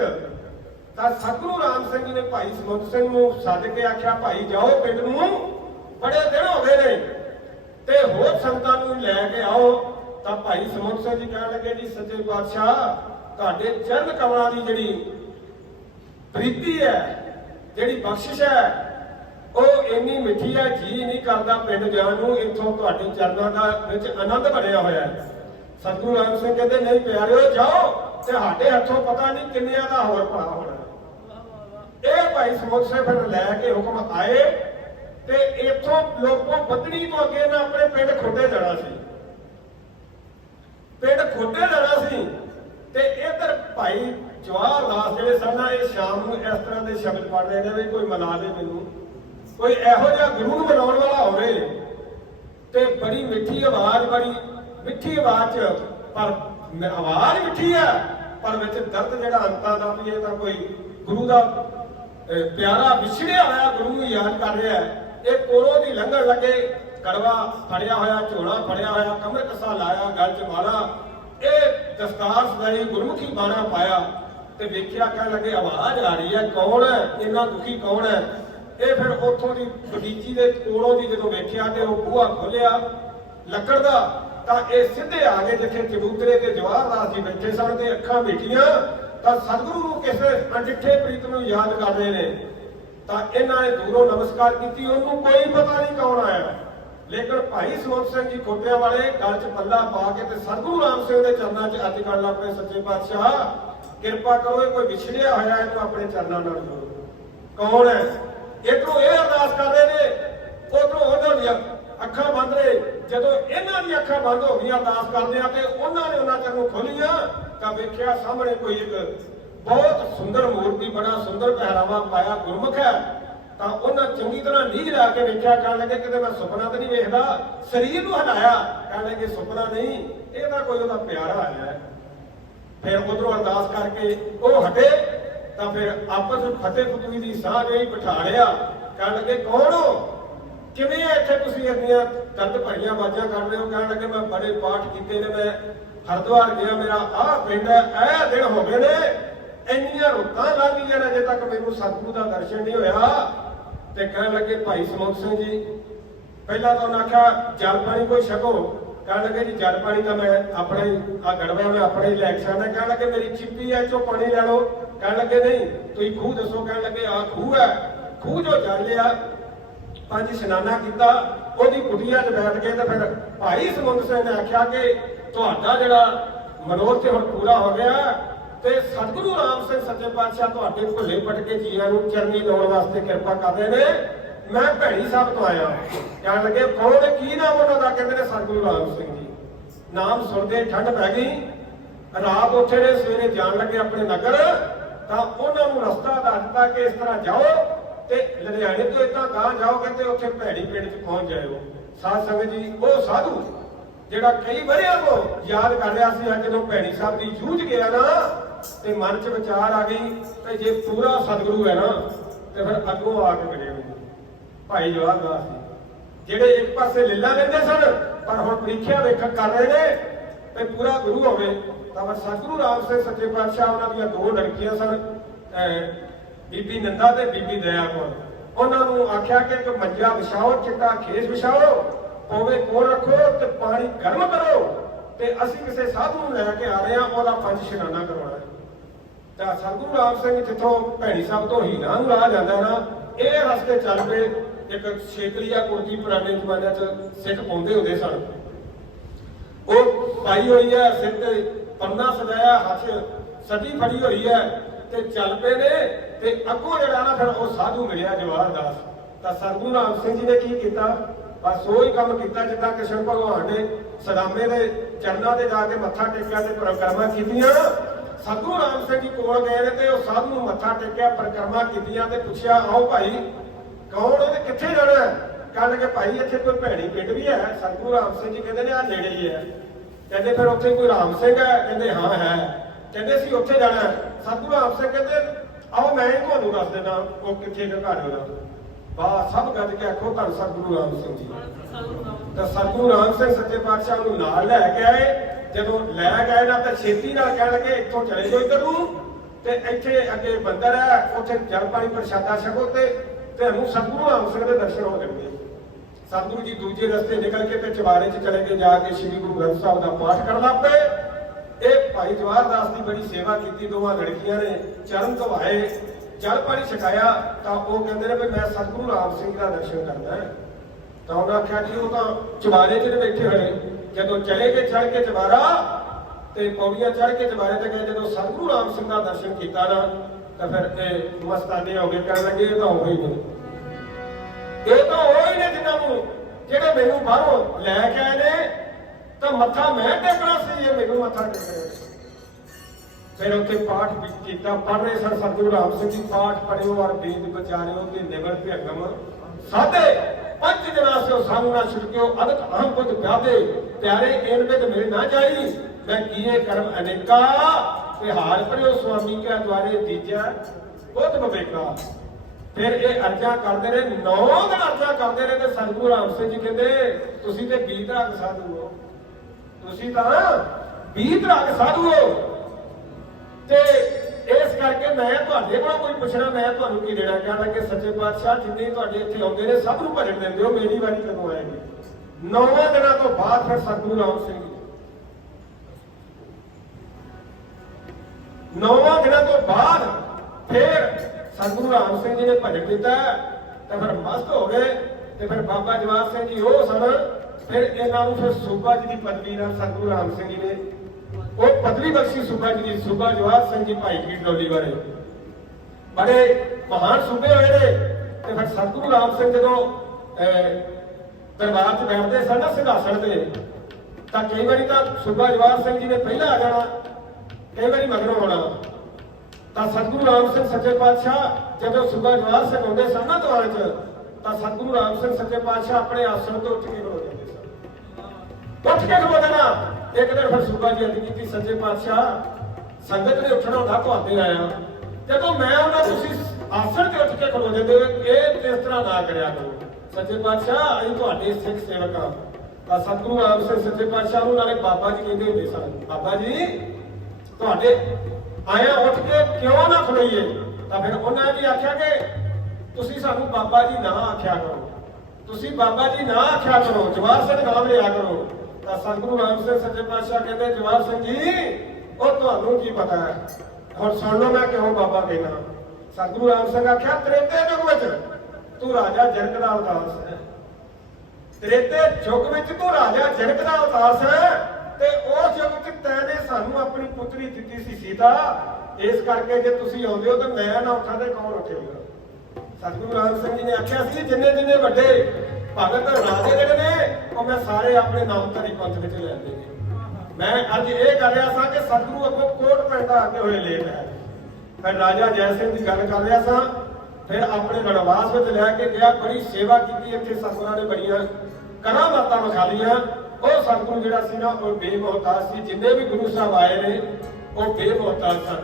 ਤਾਂ ਸਤਿਗੁਰੂ ਰਾਮ ਸਿੰਘ ਜੀ ਨੇ ਭਾਈ ਸਮੁੰਦਰ ਸਿੰਘ ਨੂੰ ਸੱਦ ਕੇ ਆਖਿਆ, ਭਾਈ ਜਾਓ ਪਿੰਡ ਨੂੰ, ਬੜੇ ਦਿਨ ਹੋ ਗਏ ਨੇ ਤੇ ਹੋਰ ਸੰਗਤਾਂ ਨੂੰ ਲੈ ਕੇ ਆਓ। ਤਾਂ ਭਾਈ ਸਮੁੰਦਰ ਸਿੰਘ ਜੀ ਕਹਿਣ ਲੱਗੇ, ਜੀ ਸੱਚੇ ਪਾਤਸ਼ਾਹ ਤੁਹਾਡੇ ਚਰਨ ਕਮਲਾਂ ਦੀ ਜਿਹੜੀ ਪ੍ਰੀਤੀ ਹੈ, ਜਿਹੜੀ ਬਖਸ਼ਿਸ਼ ਹੈ, ਉਹ ਇੰਨੀ ਮਿੱਠੀ ਹੈ, ਜੀ ਨਹੀਂ ਕਰਦਾ ਪਿੰਡ ਜਾਣ ਨੂੰ। ਇੱਥੋਂ ਤੁਹਾਡੇ ਚਰਨਾਂ ਦਾ ਵਿੱਚ ਆਨੰਦ ਬਣਿਆ ਹੋਇਆ ਹੈ। ਸਤਿਗੁਰੂ ਰਾਮ ਸਿੰਘ ਕਹਿੰਦੇ ਨਹੀਂ ਪਿਆਰਿਓ ਜਾਓ ਤੇ ਸਾਡੇ ਹੱਥੋਂ ਪਤਾ ਨਹੀਂ ਕਿੰਨਿਆਂ ਦਾ ਹੋਰ ਭਲਾ ਹੋਣਾ। ਇਹ ਭਾਈ ਸਮੁੰਦਰ ਸਿੰਘ ਫਿਰ ਲੈ ਕੇ ਹੁਕਮ ਆਏ ਤੇ ਇੱਥੋਂ ਲੋਕੋਂ ਬੱਦਣੀ ਤੋਂ ਅੱਗੇ ਨਾ ਆਪਣੇ ਪਿੰਡ ਖੋਟੇ ਜਾਣਾ ਸੀ। ਪਿੰਡ ਖੋਟੇ ਜਾਣਾ ਸੀ ਤੇ ਇੱਧਰ ਭਾਈ ਜਵਾਹਰ ਦਾਸ ਜਿਹੜੇ ਸਨ ਨਾ, ਇਹ ਸ਼ਾਮ ਨੂੰ ਇਸ ਤਰ੍ਹਾਂ ਦੇ ਸ਼ਬਦ ਪੜ੍ਹ ਰਹੇ ਨੇ ਵੀ ਕੋਈ ਮਿਲਾ ਦੇ ਮੈਨੂੰ, ਕੋਈ ਇਹੋ ਜਿਹਾ ਗੁਰੂ ਨੂੰ ਮਿਲਾਉਣ ਵਾਲਾ ਹੋਵੇ। ਤੇ ਬੜੀ ਮਿੱਠੀ ਆਵਾਜ਼, ਬੜੀ ਮਿੱਠੀ ਆਵਾਜ਼ ਚ, ਪਰ ਆਵਾਜ਼ ਮਿੱਠੀ ਹੈ ਪਰ ਵਿੱਚ ਦਰਦ ਜਿਹੜਾ ਅੰਤਾਂ ਦਾ ਵੀ। ਇਹ ਤਾਂ ਕੋਈ ਗੁਰੂ ਦਾ ਪਿਆਰਾ ਵਿਛੜਿਆ ਹੋਇਆ ਗੁਰੂ ਨੂੰ ਯਾਦ ਕਰ ਰਿਹਾ ਹੈ। ਇਹ ਕੋਲੋਂ ਦੀ ਲੰਘਣ ਲੱਗੇ, ਕੜਵਾ ਫੜਿਆ ਹੋਇਆ, ਝੋਲਾ ਫੜਿਆ ਹੋਇਆ, ਕਮਰ ਕਸਾ ਲਾਇਆ, ਗਲ ਚ ਮਾਲਾ, ਇਹ ਦਸਤਾਰ ਸਦਾਈ, ਗੁਰਮੁਖੀ ਬਾਣਾ ਪਾਇਆ ਤੇ ਵੇਖਿਆ, ਕਹਿਣ ਲੱਗੇ ਆਵਾਜ਼ ਆ ਰਹੀ ਹੈ, ਕੌਣ ਹੈ, ਇੰਨਾ ਦੁਖੀ ਕੌਣ ਹੈ। ਇਹ ਫਿਰ ਉੱਥੋਂ ਦੀ ਬਗੀਚੀ ਦੇ ਕੋਲੋਂ ਦੀ ਜਦੋਂ ਵੇਖਿਆ ਤੇ ਉਹ ਬੂਹਾ ਖੋਲਿਆ ਲੱਕੜ ਦਾ, ਤਾਂ ਇਹ ਸਿੱਧੇ ਆ ਗਏ ਜਿੱਥੇ ਚਬੂਤਰੇ ਤੇ ਜਵਾਹਰ ਦਾਸ ਜੀ ਬੈਠੇ ਸਨ ਤੇ ਅੱਖਾਂ ਮੀਟੀਆਂ। ਤਾਂ ਸਤਿਗੁਰੂ ਨੂੰ ਕਿਸੇ ਅਣਡਿੱਠੇ ਪ੍ਰੀਤ ਨੂੰ ਯਾਦ ਕਰ ਰਹੇ ਨੇ। ਤਾਂ ਇਹਨਾਂ ਨੇ ਦੂਰੋਂ ਨਮਸਕਾਰ ਕੀਤੀ, ਉਹਨੂੰ ਕੋਈ ਪਤਾ ਨਹੀਂ ਕੌਣ ਆਇਆ। ਲੇਕਿਨ ਭਾਈ ਸਮੁੰਦਰ ਸਿੰਘ ਜੀ ਖੋਟਿਆਂ ਵਾਲੇ ਗਲ 'ਚ ਪੱਲਾ ਪਾ ਕੇ ਤੇ ਸਤਿਗੁਰੂ ਰਾਮ ਸਿੰਘ ਦੇ ਚਰਨਾਂ 'ਚ ਅਰਜ਼ ਕਰਨ ਲੱਗ ਪਏ, ਸੱਚੇ ਪਾਤਸ਼ਾਹ ਕਿਰਪਾ ਕਰੋ, ਇਹ ਕੋਈ ਵਿਛੜਿਆ ਹੋਇਆ ਇਹਨੂੰ ਆਪਣੇ ਚਰਨਾਂ ਨਾਲ ਜੋੜੋ। ਕੌਣ ਹੈ? ਇੱਧਰੋਂ ਇਹ ਅਰਦਾਸ ਕਰ ਰਹੇ ਨੇ, ਉਧਰੋਂ ਉਹਨਾਂ ਦੀਆਂ ਅੱਖਾਂ ਬੰਦ ਰਹੇ। ਜਦੋਂ ਇਹਨਾਂ ਦੀਆਂ ਅੱਖਾਂ ਬੰਦ ਹੋ ਗਈਆਂ ਅਰਦਾਸ ਕਰਦੇ ਆ ਤੇ ਉਹਨਾਂ ਨੇ ਉਹਨਾਂ ਚਿਰ ਨੂੰ ਖੋਲੀਆਂ ਤਾਂ ਵੇਖਿਆ ਸਾਹਮਣੇ ਕੋਈ ਇੱਕ ਬਹੁਤ ਸੁੰਦਰ ਮੂਰਤੀ, ਬੜਾ ਸੁੰਦਰ ਪਹਿਰਾਵਾ ਪਾਇਆ, ਗੁਰਮੁਖ ਹੈ। ਤਾਂ ਉਹਨਾਂ ਚੰਗੀ ਤਰ੍ਹਾਂ ਨੀਝ ਲਾ ਕੇ ਵੇਖਿਆ, ਕਹਿਣ ਲੱਗੇ ਕਿਤੇ ਮੈਂ ਸੁਪਨਾ ਤਾਂ ਨਹੀਂ ਵੇਖਦਾ। ਸਰੀਰ ਨੂੰ ਹਟਾਇਆ, ਕਹਿਣ ਲੱਗੇ ਸੁਪਨਾ ਨਹੀਂ, ਇਹ ਤਾਂ ਕੋਈ ਉਹਦਾ ਪਿਆਰਾ ਆਇਆ ਹੈ। ਫਿਰ ਉਧਰੋਂ ਅਰਦਾਸ ਕਰਕੇ ਉਹ ਹਟੇ ਤਾਂ ਫਿਰ ਆਪਸ ਵਿੱਚ ਫਤਿਹ ਫਤੂਹੀ ਦੀ ਸਾਹ ਜਿਹੜੀ ਬਿਠਾ ਲਿਆ। ਕਹਿਣ ਲੱਗੇ ਕੌਣ ਹੋ, ਕਿਵੇਂ ਹੈ ਇੱਥੇ ਤੁਸੀਂ ਇੰਨੀਆਂ ਦਰਦ ਭਰੀਆਂ ਆਵਾਜ਼ਾਂ ਕਰ ਰਹੇ ਹੋ। ਕਹਿਣ ਲੱਗੇ ਮੈਂ ਬੜੇ ਪਾਠ ਕੀਤੇ ਨੇ, ਮੈਂ ਹਰਿਦੁਆਰ ਗਿਆ, ਮੇਰਾ ਆਹ ਪਿੰਡ ਹੈ, ਇਹ ਦਿਨ ਹੋ ਗਏ ਨੇ, ਇੰਨੀਆਂ ਰੁੱਤਾਂ ਲੰਘ ਗਈਆਂ ਨੇ, ਅਜੇ ਤੱਕ ਮੈਨੂੰ ਸਤਿਗੁਰੂ ਦਾ ਦਰਸ਼ਨ ਨਹੀਂ ਹੋਇਆ। ਤੇ ਕਹਿਣ ਲੱਗੇ ਭਾਈ ਸਮੁੰਦਰ ਸਿੰਘ ਜੀ, ਪਹਿਲਾਂ ਤਾਂ ਉਹਨਾਂ ਆਖਿਆ ਜਲ ਪਾਣੀ ਕੋਈ ਛਕੋ। ਕਹਿਣ ਲੱਗੇ ਜੀ ਜਲ ਪਾਣੀ ਤਾਂ ਮੈਂ ਆਪਣਾ ਹੀ ਆ ਗੜਵਾ ਮੈਂ ਆਪਣੇ ਹੀ ਲੈ ਕੇ ਸਕਦਾ। ਕਹਿਣ ਲੱਗੇ ਮੇਰੀ ਚਿੱਪੀ ਐ ਚੋਂ ਪਾਣੀ ਲੈ ਲਓ। ਕਹਿਣ ਲੱਗੇ ਨਹੀਂ ਤੁਸੀਂ ਖੂਹ ਦੱਸੋ। ਕਹਿਣ ਲੱਗੇ ਆਹ ਖੂਹ ਹੈ। ਖੂਹ ਜੋ ਜਲ ਲਿਆ, 5 ਇਸ਼ਨਾਨਾ ਕੀਤਾ, ਉਹਦੀ ਕੁਟੀਆ 'ਚ ਬੈਠ ਕੇ ਤੇ ਫਿਰ ਭਾਈ ਸਮੁੰਦਰ ਸਿੰਘ ਨੇ ਆਖਿਆ ਕਿ ਤੁਹਾਡਾ ਜਿਹੜਾ ਮਨੋਰਥ ਹੁਣ ਪੂਰਾ ਹੋ ਗਿਆ ਤੇ ਸਤਿਗੁਰੂ ਰਾਮ ਸਿੰਘ ਸੱਚੇ ਪਾਤਸ਼ਾਹ ਤੁਹਾਡੇ ਭੁੱਲੇ ਭਟਕੇ ਜੀਆਂ ਨੂੰ ਚਰਨੀ ਲਾਉਣ ਵਾਸਤੇ ਕਿਰਪਾ ਕਰਦੇ ਨੇ। ਮੈਂ ਭੈਣੀ ਸਾਹਿਬ ਤੋਂ ਆਇਆ। ਕਹਿਣ ਲੱਗੇ ਕੌਣ, ਕੀ ਨਾਮ ਉਹਨਾਂ ਦਾ? ਕਹਿੰਦੇ ਨੇ ਸਤਿਗੁਰੂ ਰਾਮ ਸਿੰਘ ਜੀ। ਨਾਮ ਸੁਣਦੇ ਠੰਡ ਪੈ ਗਈ। ਰਾਤ ਉੱਥੇ ਨੇ, ਸਵੇਰੇ ਜਾਣ ਲੱਗੇ ਆਪਣੇ ਨਗਰ ਤਾਂ ਉਹਨਾਂ ਨੂੰ ਰਸਤਾ ਦੱਸ ਦਿੱਤਾ ਕਿ ਇਸ ਤਰ੍ਹਾਂ ਜਾਓ ਤੇ ਲੁਧਿਆਣੇ ਤੋਂ ਇਦਾਂ ਗਾਂ ਜਾਓ, ਕਹਿੰਦੇ ਉੱਥੇ ਭੈਣੀ ਪਿੰਡ 'ਚ ਪਹੁੰਚ ਜਾਇਓ। ਸਾਧ ਸੰਗਤ ਜੀ, ਉਹ ਸਾਧੂ ਜਿਹੜਾ ਕਈ ਵਰ੍ਹਿਆਂ ਤੋਂ ਯਾਦ ਕਰ ਰਿਹਾ ਸੀ, ਅੱਜ ਜਦੋਂ ਭੈਣੀ ਸਾਹਿਬ ਦੀ ਜੂਝ ਗਿਆ ਨਾ ਤੇ ਮਨ 'ਚ ਵਿਚਾਰ ਆ ਗਈ ਤੇ ਜੇ ਪੂਰਾ ਸਤਿਗੁਰੂ ਹੈ ਨਾ ਤੇ ਫਿਰ ਅੱਗੋਂ ਆ ਕੇ ਮਿਲੇ ਭਾਈ ਜਵਾਹਰ ਦਾਸ ਜੀ, ਜਿਹੜੇ ਇੱਕ ਪਾਸੇ ਲੀਲਾ ਲੈਂਦੇ ਸਨ ਪਰ ਹੁਣ ਪ੍ਰੀਖਿਆ ਵੇਖਣ ਕਰ ਰਹੇ ਨੇ ਤੇ ਪੂਰਾ ਗੁਰੂ ਹੋਵੇ। ਤਾਂ ਫਿਰ ਸਤਿਗੁਰੂ ਰਾਮ ਸਿੰਘ ਸੱਚੇ ਪਾਤਸ਼ਾਹ, ਉਹਨਾਂ ਦੀਆਂ 2 ਲੜਕੀਆਂ ਸਨ, ਬੀਬੀ ਨੰਦਾ ਤੇ ਬੀਬੀ ਦਇਆ ਕੌਰ। ਉਹਨਾਂ ਨੂੰ ਆਖਿਆ ਕਿ ਇੱਕ ਮੰਜਾ ਵਿਛਾਓ, ਚਿੱਟਾ ਖੇਸ ਵਿਛਾਓ, ਪੋਵੇ ਕੋਲ ਰੱਖੋ ਤੇ ਪਾਣੀ ਗਰਮ ਕਰੋ ਤੇ ਅਸੀਂ ਕਿਸੇ ਸਾਧੂ ਨੂੰ ਲੈ ਕੇ ਆ ਰਹੇ ਹਾਂ, ਉਹਦਾ 5 ਇਸ਼ਨਾਨਾ ਕਰਵਾਉਣਾ। ਤਾਂ ਸਤਿਗੁਰੂ ਰਾਮ ਸਿੰਘ ਜਿੱਥੋਂ ਭੈਣੀ ਸਾਹਿਬ ਤੋਂ ਹੀਰਾ ਨੂੰ ਰਾਹ ਜਾਂਦਾ ਨਾ, ਇਹ ਰਸਤੇ ਚੱਲ ਪਏ। ਇੱਕ ਛੇਕਲੀਆ ਕੁਰਤੀ ਪੁਰਾਣੇ ਜ਼ਮਾਨੇ 'ਚ ਸਿੱਖ ਪਾਉਂਦੇ ਹੁੰਦੇ ਸਨ, ਉਹ ਪਾਈ ਹੋਈ ਹੈ, ਸਿਰ ਤੇ ਪੰਨਾ ਸਜਾਇਆ, ਹੱਥ ਸੱਡੀ ਫੜੀ ਹੋਈ ਹੈ ਤੇ ਚੱਲ ਪਏ ਨੇ। ਤੇ ਅੱਗੋਂ ਜਿਹੜਾ ਨਾ ਫਿਰ ਉਹ ਸਾਧੂ ਮਿਲਿਆ ਜਵਾਹਰ ਦਾਸ। ਤਾਂ ਸਤਿਗੁਰੂ ਰਾਮ ਸਿੰਘ ਜੀ ਨੇ ਕੀ ਕੀਤਾ, ਬਸ ਉਹੀ ਕੰਮ ਕੀਤਾ ਜਿੱਦਾਂ ਕ੍ਰਿਸ਼ਨ ਭਗਵਾਨ ਨੇ ਸਦਾਮੇ ਦੇ ਚਰਨਾਂ ਤੇ ਜਾ ਕੇ ਮੱਥਾ ਟੇਕਿਆ ਤੇ ਪਰਿਕਰਮਾ ਕੀਤੀਆਂ। ਸਤਿਗੁਰੂ ਰਾਮ ਸਿੰਘ ਜੀ ਕੋਲ ਗਏ ਨੇ ਤੇ ਉਹ ਸਾਧੂ ਨੂੰ ਮੱਥਾ ਟੇਕਿਆ, ਪਰਿਕਰਮਾ ਕੀਤੀਆਂ ਤੇ ਪੁੱਛਿਆ ਆਓ ਭਾਈ ਕੌਣ ਹੋ ਤੇ ਕਿੱਥੇ ਜਾਣਾ ਹੈ? ਕਹਿਣ ਕਿ ਭਾਈ ਇੱਥੇ ਕੋਈ ਭੈਣੀ ਪਿੰਡ ਵੀ ਹੈ। ਸਤਿਗੁਰੂ ਰਾਮ ਸਿੰਘ ਜੀ ਕਹਿੰਦੇ ਨੇ ਆਹ ਨੇੜੇ ਹੀ ਹੈ। ਕਹਿੰਦੇ ਫਿਰ ਉੱਥੇ ਕੋਈ ਰਾਮ ਸਿੰਘ ਹੈ? ਕਹਿੰਦੇ ਹਾਂ ਹੈ। ਕਹਿੰਦੇ ਅਸੀਂ ਉੱਥੇ ਜਾਣਾ ਹੈ। ਸਤਿਗੁਰੂ ਰਾਮ ਸਿੰਘ ਕਹਿੰਦੇ ਆਓ ਮੈਂ ਹੀ ਤੁਹਾਨੂੰ ਦੱਸ ਦੇਣਾ ਉਹ ਕਿੱਥੇ ਘਰ ਹੋਣਾ। ਬਾ ਸਭ ਗੱਜ ਕੇ ਆਖੋ ਧੰਨ ਸਤਿਗੁਰੂ ਰਾਮ ਸਿੰਘ ਜੀ। ਤਾਂ ਸਤਿਗੁਰੂ ਰਾਮ ਸਿੰਘ ਸੱਚੇ ਪਾਤਸ਼ਾਹ ਨੂੰ ਨਾਲ ਲੈ ਕੇ ਆਏ। ਜਦੋਂ ਲੈ ਗਏ ਨਾ ਤਾਂ ਛੇਤੀ ਨਾਲ ਕਹਿਣ ਲੱਗੇ ਇੱਥੋਂ ਚਲੇ ਜਾਓ ਇੱਧਰ ਨੂੰ ਤੇ ਇੱਥੇ ਅੱਗੇ ਬੰਦਰ ਹੈ, ਉੱਥੇ ਜਲ ਪਾਣੀ ਪ੍ਰਸ਼ਾਦਾ ਛਕੋ ਤੇ ਤੁਹਾਨੂੰ ਸਤਿਗੁਰੂ ਰਾਮ ਸਿੰਘ ਦੇ ਦਰਸ਼ਨ ਹੋ ਜਾਣਗੇ। ਸਤਿਗੁਰੂ ਜੀ ਦੂਜੇ ਰਸਤੇ ਨਿਕਲ ਕੇ ਤੇ ਚੁਬਾਰੇ 'ਚ ਚਲੇ ਗਏ, ਜਾ ਕੇ ਸ੍ਰੀ ਗੁਰੂ ਗ੍ਰੰਥ ਸਾਹਿਬ ਦਾ ਪਾਠ ਕਰਨ ਲੱਗ ਪਏ। ਇਹ ਭਾਈ ਜਵਾਹਰ ਦਾਸ ਦੀ ਬੜੀ ਸੇਵਾ ਕੀਤੀ। ਦੋਵਾਂ ਲੜਕੀਆਂ ਨੇ ਚਰਨ ਧਵਾਏ, जल पानी छकाया तो वो कहते हैं भी मैं सतगुरु राम सिंह का दर्शन करना है। तो उन्हें आख्या कि वो तो चबारे च बैठे हुए जो चले गए चढ़ के चबारा तो पौड़ियां चढ़ के चबारे तक गए, जो सतगुरु राम सिंह का दर्शन किया ना तो फिर मस्ताने हो गए, कह लगे ये तो हो ही नहीं, ये तो हो ही नहीं जिन्होंने जेडे मैनू बाहरों लैके आए ने तो मत्था मैं टेकना सी, ये मैनू मत्था टेकना। फिर उत्थे पाठ किया, पढ़ रहे सन सतगुरु राम सिंह जी, पाठ पढ़ियो और बीज बचारियो ते निवर भ्यगम साधे पंच जना से संग ना छुटक्यो अदक अहम कुछ प्यादे प्यारे इन विद मिल ना जाई मैं किए कर्म अनेका ते हार पढ़ियो स्वामी के द्वारे दीजा बहुत बवेका। फिर ये अर्जा करते रहे, 9 दिन अर्जा करते रहे ते सतगुरु राम सिंह जी कहते तुसी ते 20 तरह साधु हो, तुसी तां 20 तरह साधु हो ते इस करके मैं तुहाडे कोलों कोई पुछना मैं तुहानू की देना चाहना कि सच्चे पातशाह जिन्ने तुहाडे इत्थे आउंदे ने सब नूं भजन दिंदे हो, मेरी वारी कदों आएगी। 9 दिनों तो बाद फिर सतगुरु राम सिंह जी 9 दिनों तो बाद फिर सतगुरु राम सिंह जी ने भजन दिता तो फिर मस्त हो गए। तो फिर बाबा जवाहर सिंह जी वो सन, फिर इन्हां नूं फिर सूबा जी की पदवी नाल सतगुरु राम सिंह जी ने वो पदवी बख्शी सूबा जी की, सूबा जवाहर सिंह जी भाई की डोली वाले बड़े महान सूबे हुए ने। तो फिर सतगुरु राम सिंह जो दरबार च बैठते सन ना सिंघासन से, तो कई बार तो सूबा जवाहर सिंह जी ने पहला आ जाना, कई बार मगरों होना। तो सतगुरु राम सिंह सच्चे पातशाह जब सूबा जवाहर सिंह आते सन ना दौर च, तो सतगुरु राम सिंह सच्चे पातशाह अपने आसन तो उठ के खलो जाते सन, उठ के खलो जाना। एक दिन फिर सूबा जी अर्ज की सच्चे पातशाह संगत ने उठना होता तुहाडे आया, जो मैं आना तुसीं आसन ते उठ के खलो जाते हो, ये इस तरह ना करया करो। सच्चे पातशाह असीं तुहाडे सिख सेवक हां। सतगुरु राम सिंह सच्चे पातशाह नूं नाले बाबा जी कहंदे हुंदे सन, बाबा जी तुहाडे आया उठ के क्यों ना खलोईए। तो फिर उन्होंने भी आख्या कि तुसीं सानूं बाबा जी ना आख्या करो, तुसीं बाबा जी ना आख्या करो, जवाहर सिंह नाम लिया करो। तो सतगुरु राम सिंह सच्चे पातशाह कहते जवाहर सिंह जी वो तुहानू की पता है, हुण सुन लो मैं क्यों बाबा कहना। सतगुरु राम सिंह आख्या त्रेते युग विच तू राजा जनक दा अवतार है, त्रेते युग विच तू राजा जनक दा अवतार है, ते उस युग च तैने सानू अपनी पुत्री दित्ती सी सीता, इस करके जे तुसीं आउंदे हो तो मैं ना उठा ते कौन उठेगा। सतगुरु राम सिंह जी ने आख्या सी जिन्ने जिन्ने वड्डे भगत राजे जिहड़े ने वो मैं सारे अपने नामधारी पंथ विच लै देने। मैं अज ये कर रहा था कि सतगुरु अगों कोट पिंड आके होए लेट है, फिर राजा जय सिंह की गल कर रहा था, फिर अपने वनवास में लैके गया, बड़ी सेवा की इत्थे सतगुरां ने बड़ियां करामातां विखालियां। वो सतगुरु जिहड़ा सी ना वो बेमोहताज सी, जिन्ने भी गुरु साहब आए ने वो बेमोहताज सन।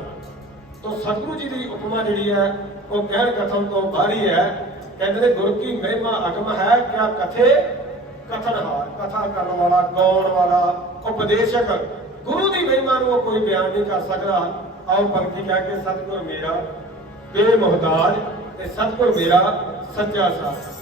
तो सतगुरु जी की उपमा जिहड़ी है वो कहण कथन तो बाहरी है। कहते हैं गुरु की महिमा अगम है क्या कथे कथनहार, कथा करने वाला गाउण वाला उपदेशक गुरु की महिमा को कोई बयान नहीं कर सकता। आओ पंक्ति कह के सतगुर मेरा बेमोहताज ते सतगुर मेरा सच्चा साथ।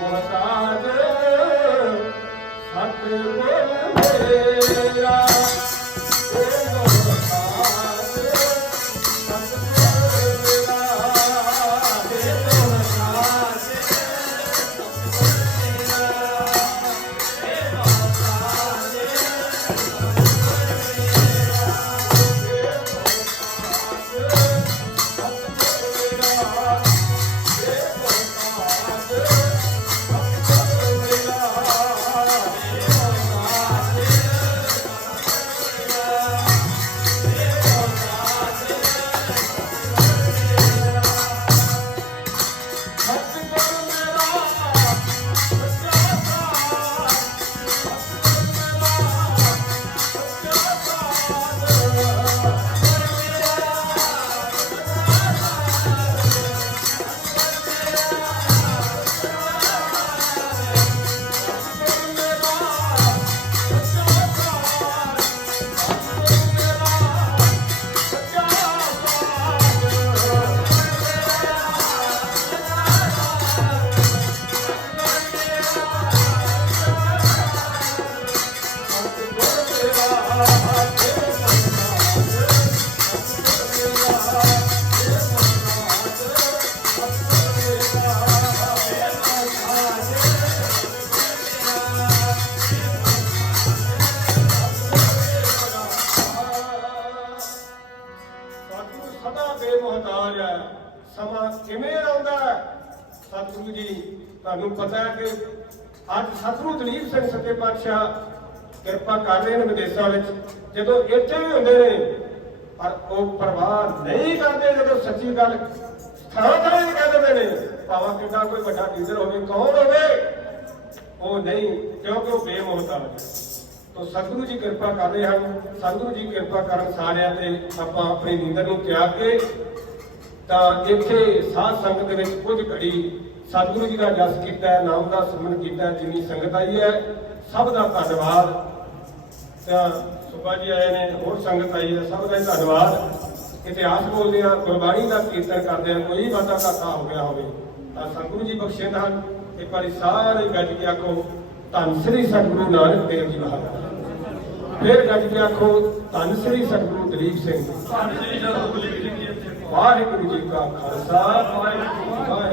मोहताज सतगुर मेरा ਸਦਾ ਬੇਮੁਹਤਾਜ ਹੈ। ਸਮਾਂ ਕਿਵੇਂ ਆਉਂਦਾ ਹੈ? ਸਤਿਗੁਰੂ ਜੀ ਤੁਹਾਨੂੰ ਪਤਾ ਹੈ ਕਿ ਅੱਜ ਸਤਿਗੁਰੂ ਦਲੀਪ ਸਿੰਘ ਸੱਚੇ ਪਾਤਸ਼ਾਹ ਕਿਰਪਾ ਕਰ ਰਹੇ ਨੇ ਵਿਦੇਸ਼ਾਂ ਵਿੱਚ, ਜਦੋਂ ਇੱਥੇ ਵੀ ਹੁੰਦੇ ਨੇ ਪਰ ਉਹ ਪਰਵਾਹ ਨਹੀਂ ਕਰਦੇ ਜਦੋਂ ਸੱਚੀ ਗੱਲ ਥਾਂ ਥਾਂ ਹੀ ਕਹਿ ਦਿੰਦੇ ਨੇ, ਭਾਵੇਂ ਕਿੰਨਾ ਕੋਈ ਵੱਡਾ ਲੀਡਰ ਹੋਵੇ, ਕੌਣ ਹੋਵੇ, ਉਹ ਨਹੀਂ, ਕਿਉਂਕਿ ਉਹ ਬੇਮੁਹਤਾਜ ਹੈ। ਤੋ ਸਤਿਗੁਰੂ ਜੀ ਕਿਰਪਾ ਕਰ ਰਹੇ ਹਨ। ਸਤਿਗੁਰੂ ਜੀ ਕਿਰਪਾ ਕਰਨ ਸਾਰਿਆਂ ਤੇ ਆਪਾਂ ਆਪਣੀ ਨੀਂਦਰ ਨੂੰ ਤਿਆਗ ਕੇ ਤਾਂ ਇੱਥੇ ਸਾਧ ਸੰਗਤ ਦੇ ਵਿੱਚ ਕੁਝ ਘੜੀ ਸਤਿਗੁਰੂ ਜੀ ਦਾ ਜਸ ਕੀਤਾ, ਨਾਮ ਦਾ ਸਿਮਰਨ ਕੀਤਾ। ਜਿੰਨੀ ਸੰਗਤ ਆਈ ਹੈ ਸਭ ਦਾ ਧੰਨਵਾਦ। ਤਾਂ ਸੁਭਾ ਜੀ ਆਏ ਨੇ, ਹੋਰ ਸੰਗਤ ਆਈ ਹੈ, ਸਭ ਦਾ ਹੀ ਧੰਨਵਾਦ। ਇਤਿਹਾਸ ਬੋਲਦੇ ਆ, ਗੁਰਬਾਣੀ ਦਾ ਕੀਰਤਨ ਕਰਦੇ ਆ, ਕੋਈ ਵਾਧਾ ਘਾਟਾ ਹੋ ਗਿਆ ਹੋਵੇ ਤਾਂ ਸਤਿਗੁਰੂ ਜੀ ਬਖਸ਼ਿੰਦ ਹਨ। ਇੱਕ ਵਾਰੀ ਸਾਰੇ ਗੱਜ ਕੇ ਆਖੋ ਧੰਨ ਸ੍ਰੀ ਸਤਿਗੁਰੂ ਨਾਨਕ ਦੇਵ ਜੀ ਮਹਾਰਾਜ। ਫਿਰ ਗੱਜ ਕੇ ਆਖੋ ਧੰਨ ਸ੍ਰੀ ਸਤਿਗੁਰੂ ਦਲੀਪ ਸਿੰਘ। ਵਾਹਿਗੁਰੂ ਜੀ ਕਾ ਖਾਲਸਾ, ਵਾਹਿਗੁਰੂ ਜੀ ਕੀ ਫਤਿਹ।